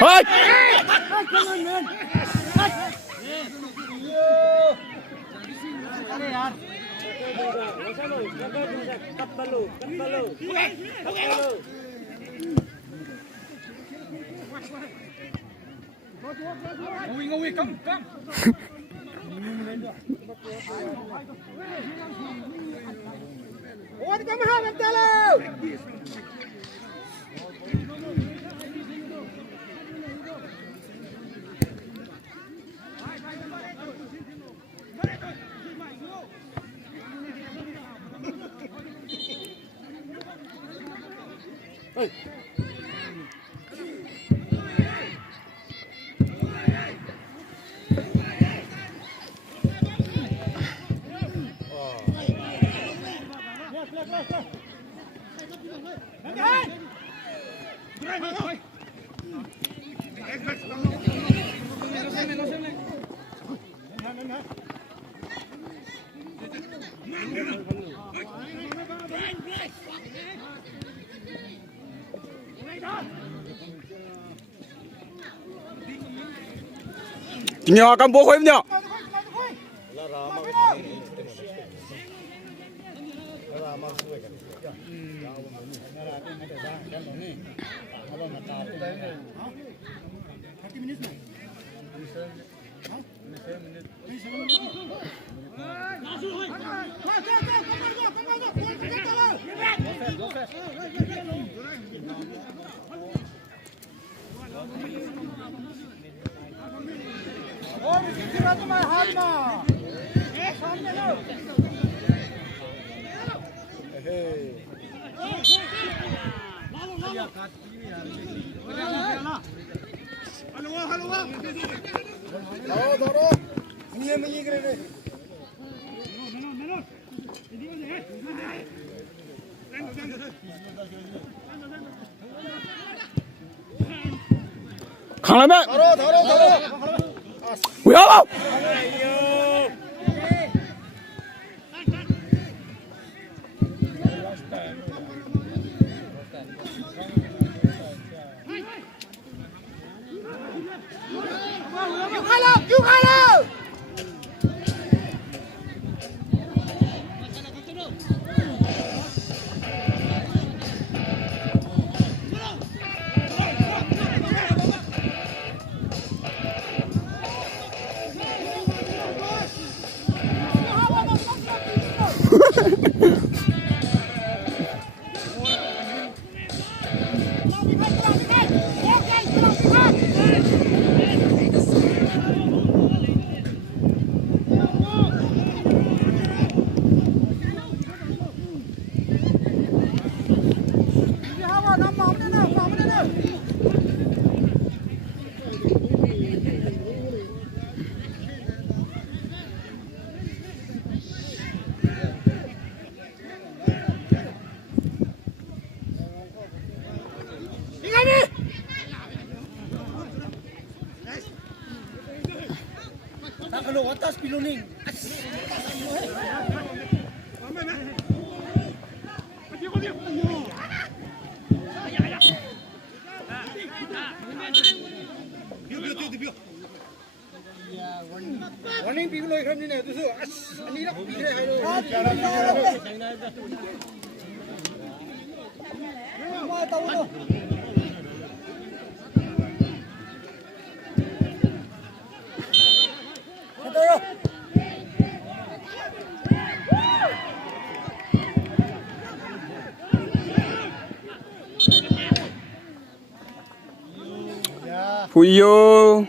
Hey! Ngồi, come. Ôi, come hai em tele. Hey. Nhỏ cầm bố khối nhỏ. Khang lên mẹ. Ui áo. Kalau atas piloning. Warning piloning kan ni tu so. Ani nak pilih hai lo. Mau tahu tu. Puyo.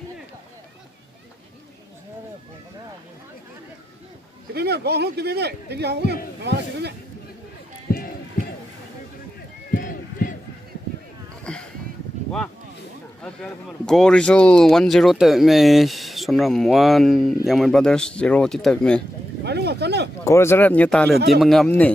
Tiba meh, bawah tiba meh, tinggi hawa meh, tiba meh. Wah. Goal result 1-0 tới me Sonram 1 Youngman Brothers 0 tiếp tới me. Goal result như ta lượn tim ngắm nè.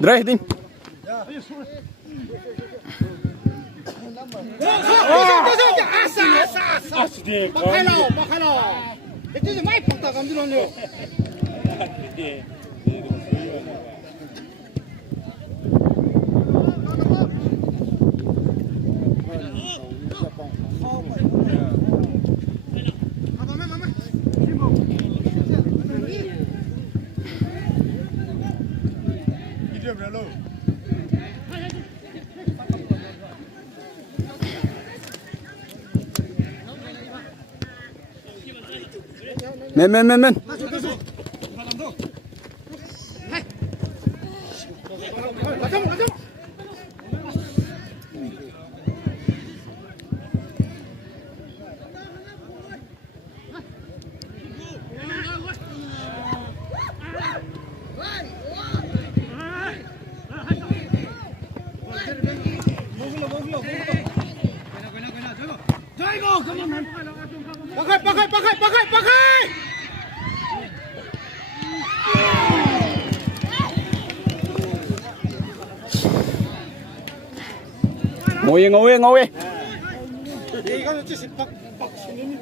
Dre, tin. Itu je mai pakta kami dulu ni. Men. Pakai. Ngồi. Ikan tu si pak sini ni.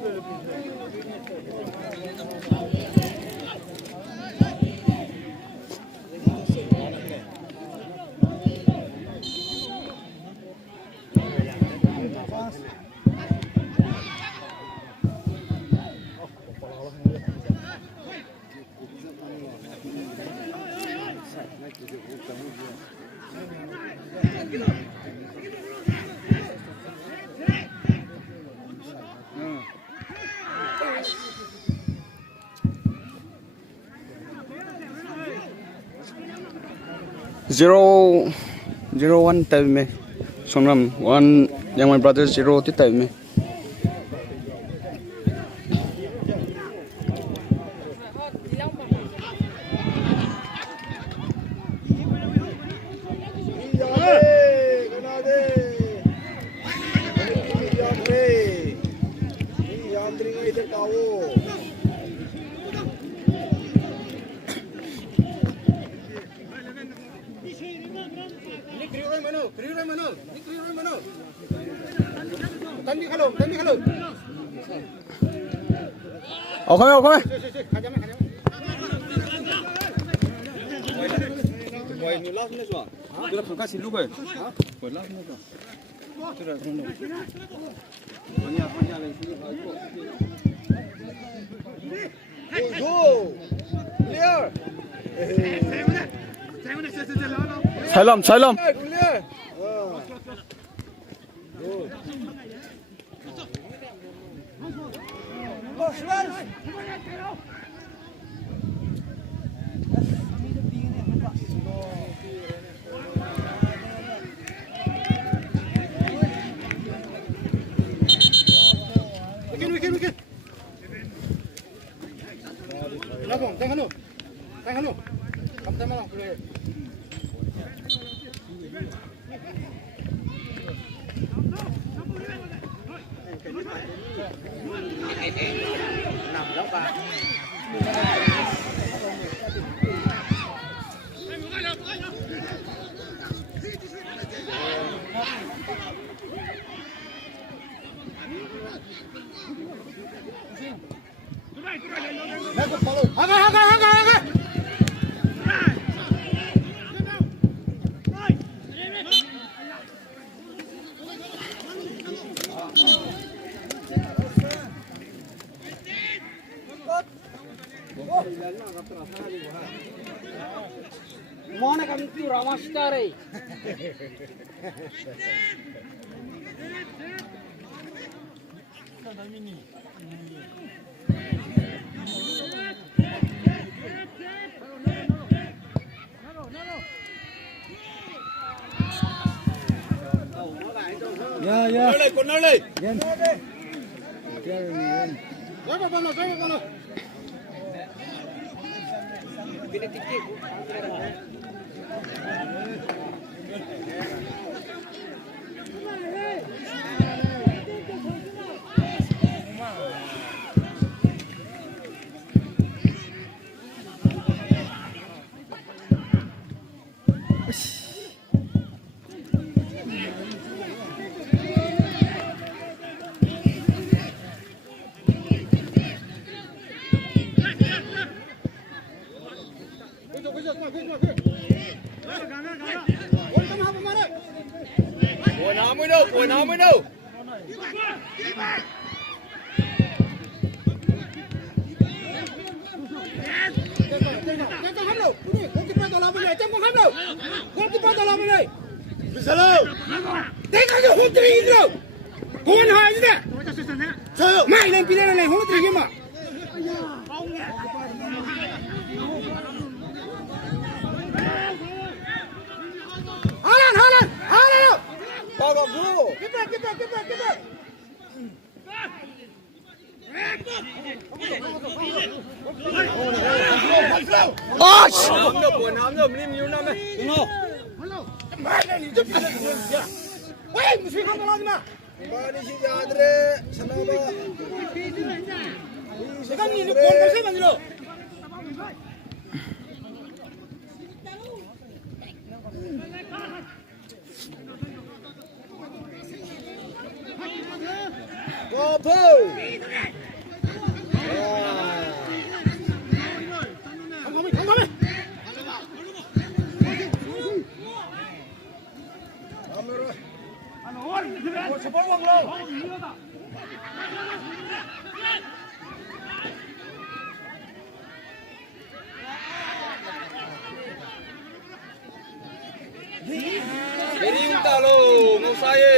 0-1 time में SONRAM 1 LIANGMAI brothers 0 ti time में Salam. Mana kami tu ramah sekali. Ya. Ôi nó mới đâu. Mày lên pin này không có gì mà. Haaland. Bao vô. Get back. Osh! Nắm được, mình nhiều năm này. Đúng không? Mày này giúp gì vậy? Ôi, mình suy không có gì mà. Ba đi xin ra đây, sao đâu ba? Cái gì nó còn cái gì mà gì đâu? Go Poo! Ini tak lo, ngau saya.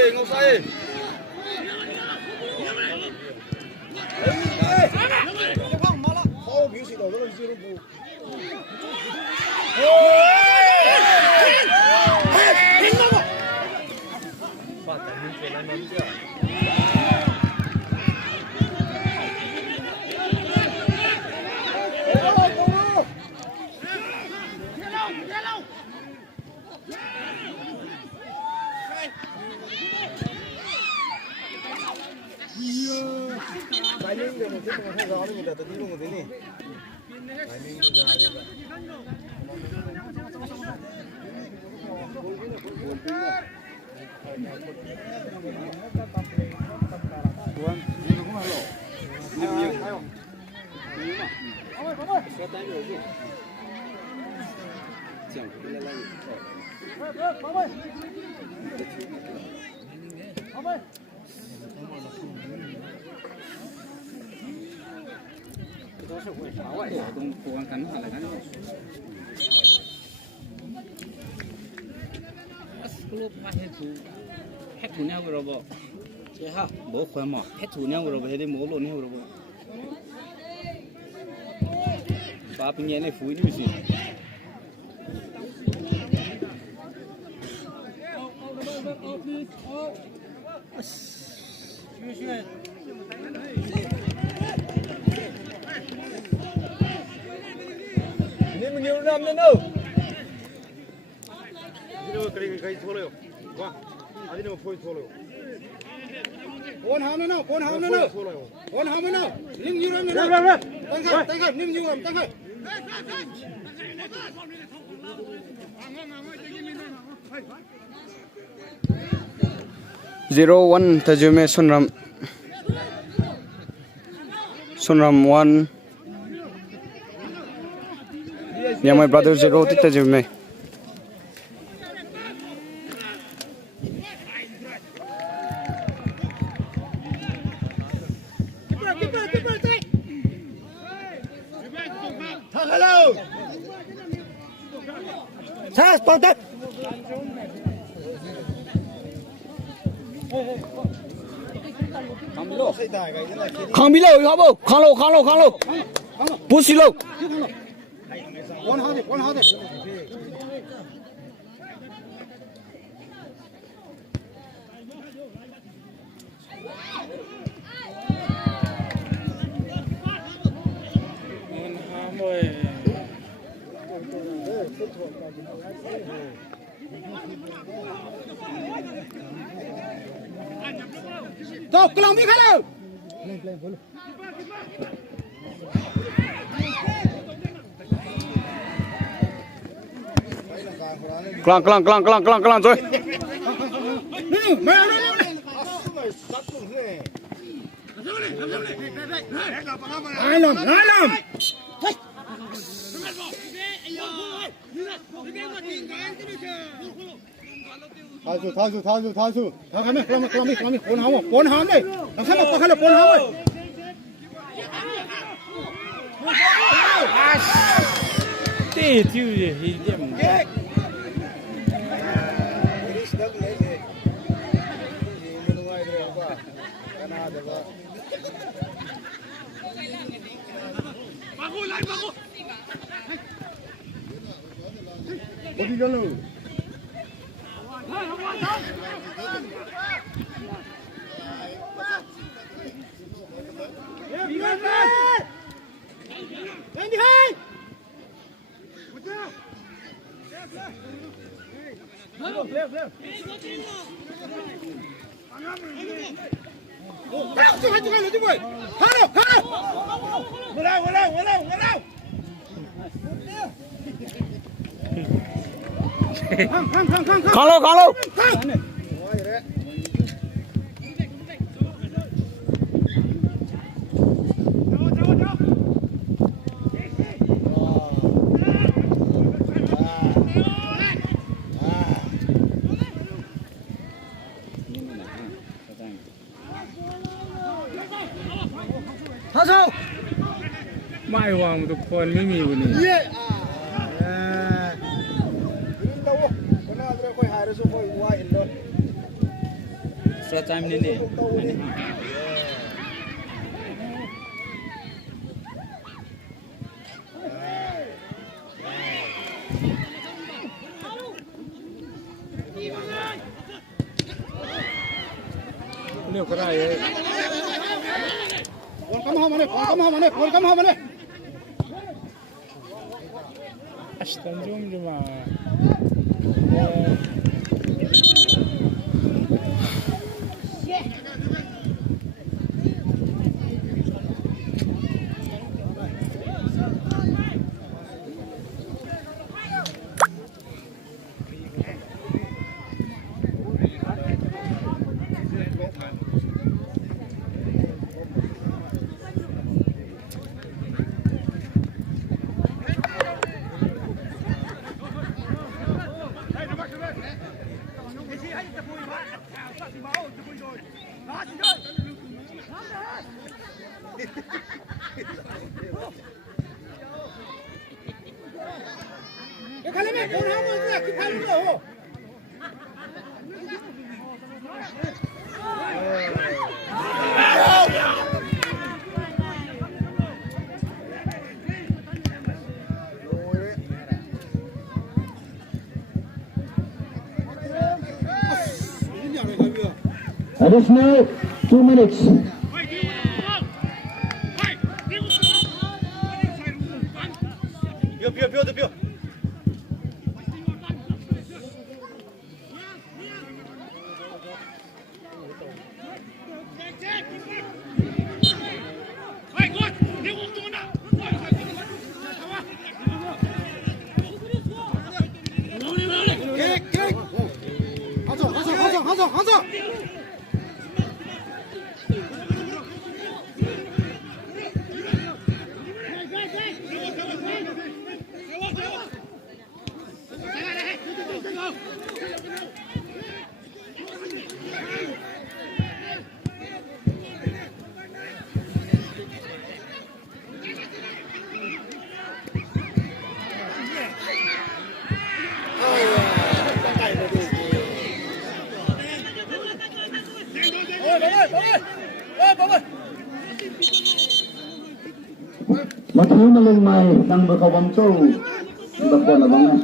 hết thủ nhau rồi bộ chứ ha bố khỏe mà hết thủ nhau rồi về đây bố luôn nhau rồi bộ ba pin nhẹ này phủi đi gì Ini mengiru nam ni no. Ini kai tholo yo. Wah, adi ni phoi tholo yo. Pon ham no, pon ham no. Pon ham no. Ning yu ram no. Tang kai, ning yu ram, tang kai. 0-1 tajume Sonram 1 Liangmai brother 0 tajume Khang bi lo hả bố khang lo push lo Pon ham de. Go, kelong mi khai lo. Kelang rồi. Ai làm. Thasu. Thằng cái này, kelong mi, pon ham đây. Thằng khác mà khai là pon ham ơi. Tê chứ gì điểm. Đi cho luôn. Khang lo Mai hoàngทุกคนไม่มีวันนี้ Tahu. Benar. Extra time ni. Ini kena ya. Welcome home. Ashton jom cuma. Additional 2 minutes. Bill. 가자. Mà thiếu mà lên mày đang bờ khẩu bóng châu tập còn là bóng này.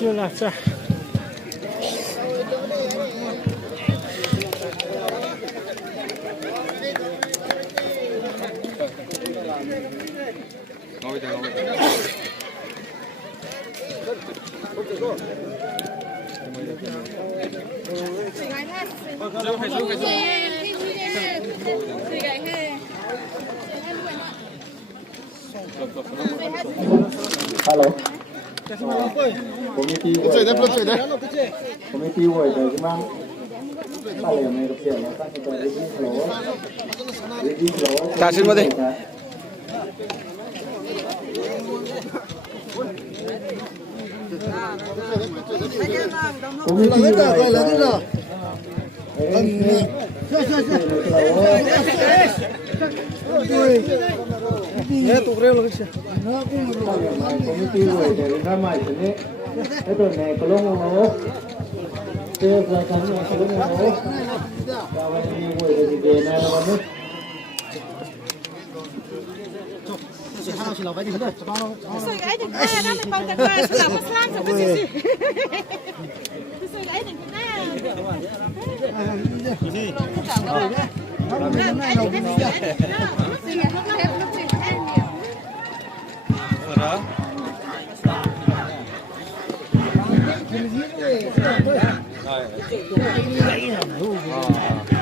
Chưa là sao? Hello. Committee work dari mana? Kalau yang mereka siapa? Kita ready flow. Kasih mati. Ya tu creo lo que sea. Komiti dari ramai sini. Itu nih kalau mau ke belakang kalau mau kalau ini mau jadi dana mana? Tôi gái đừng ra đó mày bao tặng ra sẽ làm mất lan rồi cái gì tôi gái đừng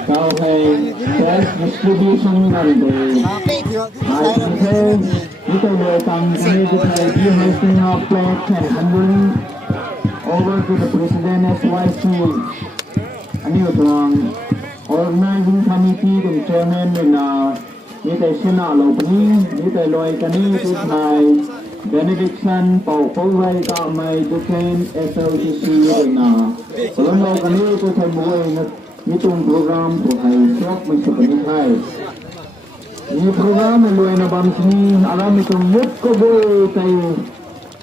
Kalau cash distribution nanti, kita datang ini kita di hosting of plate and handing over to the president SYC. Ini untuk organizing committee dan chairman dan kita sena lopni, kita loy kani kita benediction pawai kamai duken SLCC dan kalau mau kani kita mulai Itong program po ay swak may sapanitay. Ini program ay luay na bamsini alam itong youth ko boy tayo.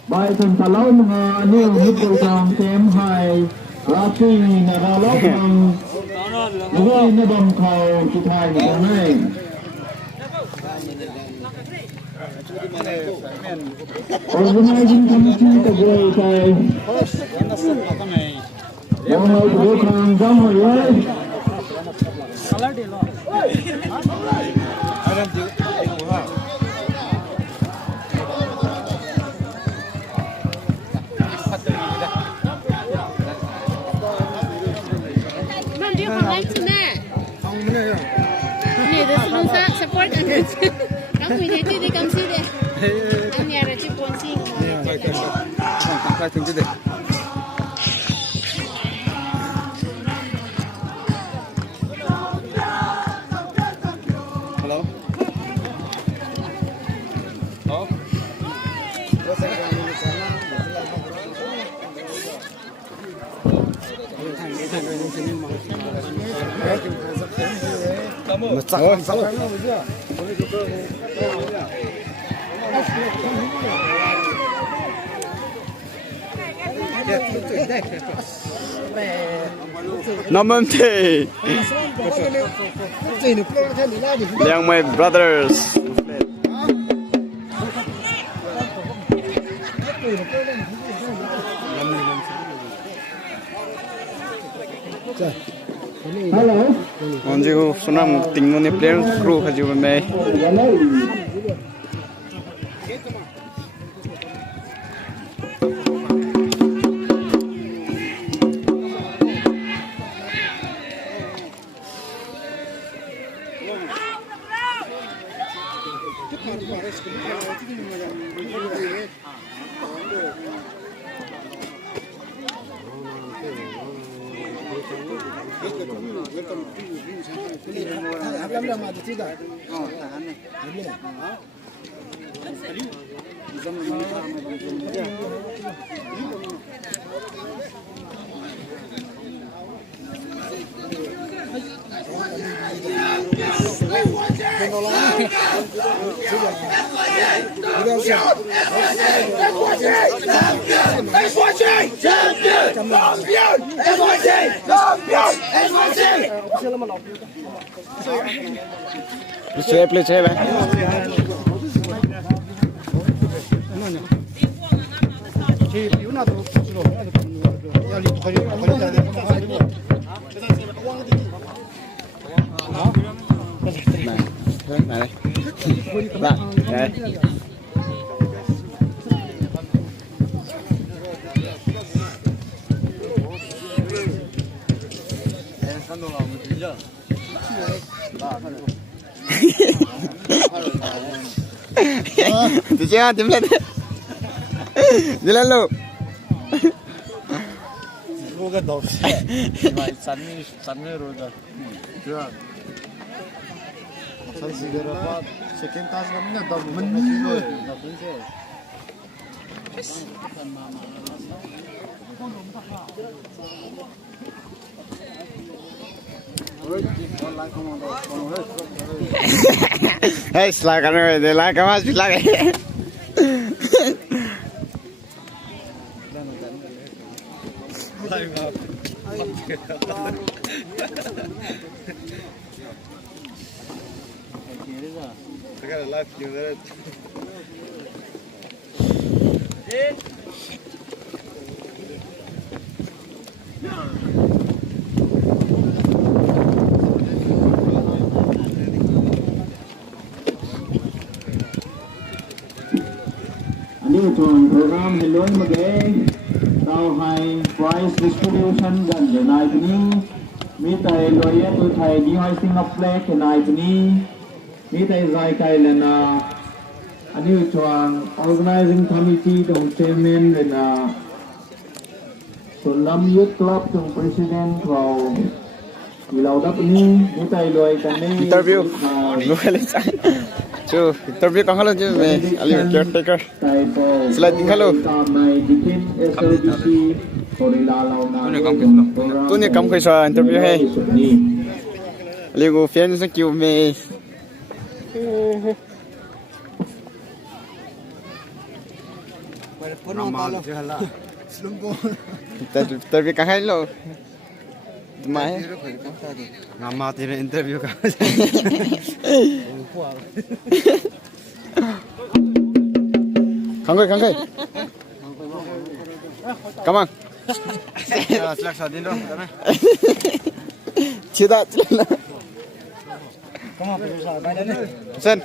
Ba itong talaw mga youth ko isang TMI rapi naralaw ng luay na bamkaw kitay na kanay. Organizing committee ko boy tayo. Yang mau berukang jamu ya. Mang đi phòng anh chứ nè. Nè đó chúng ta support anh. Các quý vị đi cầm xí đi. Anh nhà là chụp cuốn xí. Khai thường chứ đấy. Nó chắc hơn sao? Năm thì LIANGMAI brothers. Hello. Còn 지금 SONRAM tình luôn player crew 가지고 매. Play chơi vậy. Này đây. Bạn, đây. Đi chưa? Tìm lên. Đi lên luôn. Lugar dos. Vai sanni roda. Chưa. San sigara pa second task gamna da mun rồi. Hey, silakan deh, silakan mas, silakan. Ini untuk program Helloy Magai, tau hai prize distribution dan jenai ini, mitai lawyer tu thai di hai Singapore flag jenai ini, mitai zai kai lena, ini untuk organizing committee dong chairman lena, SONRAM Youth Club dong president kau, wilau dap ini, mitai lawyer kan ni Interview, Chu, interview kang halo je me, ali caretaker. Slide halo. Tune kam khai sa interview hai. Ali go fan sa kyu me. Interview kang halo. Mai. Ngamati na interview ka. Kangkoi. Come on. Seleksa din dong. Cida. Come on, bisa badan ni. Sen.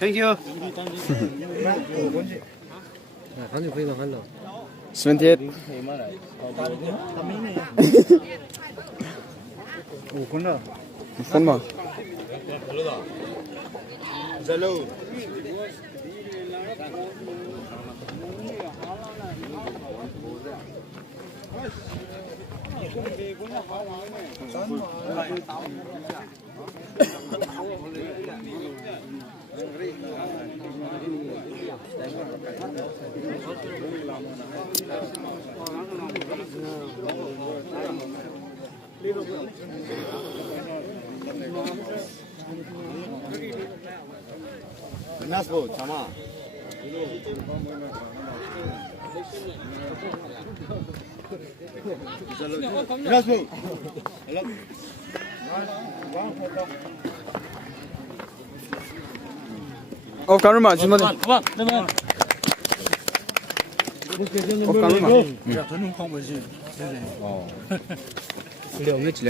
Thank you. 28. Con mà. Nasbo, sama. Nasbo. Off camera chứ mà. Off camera. Liệu mấy chỉ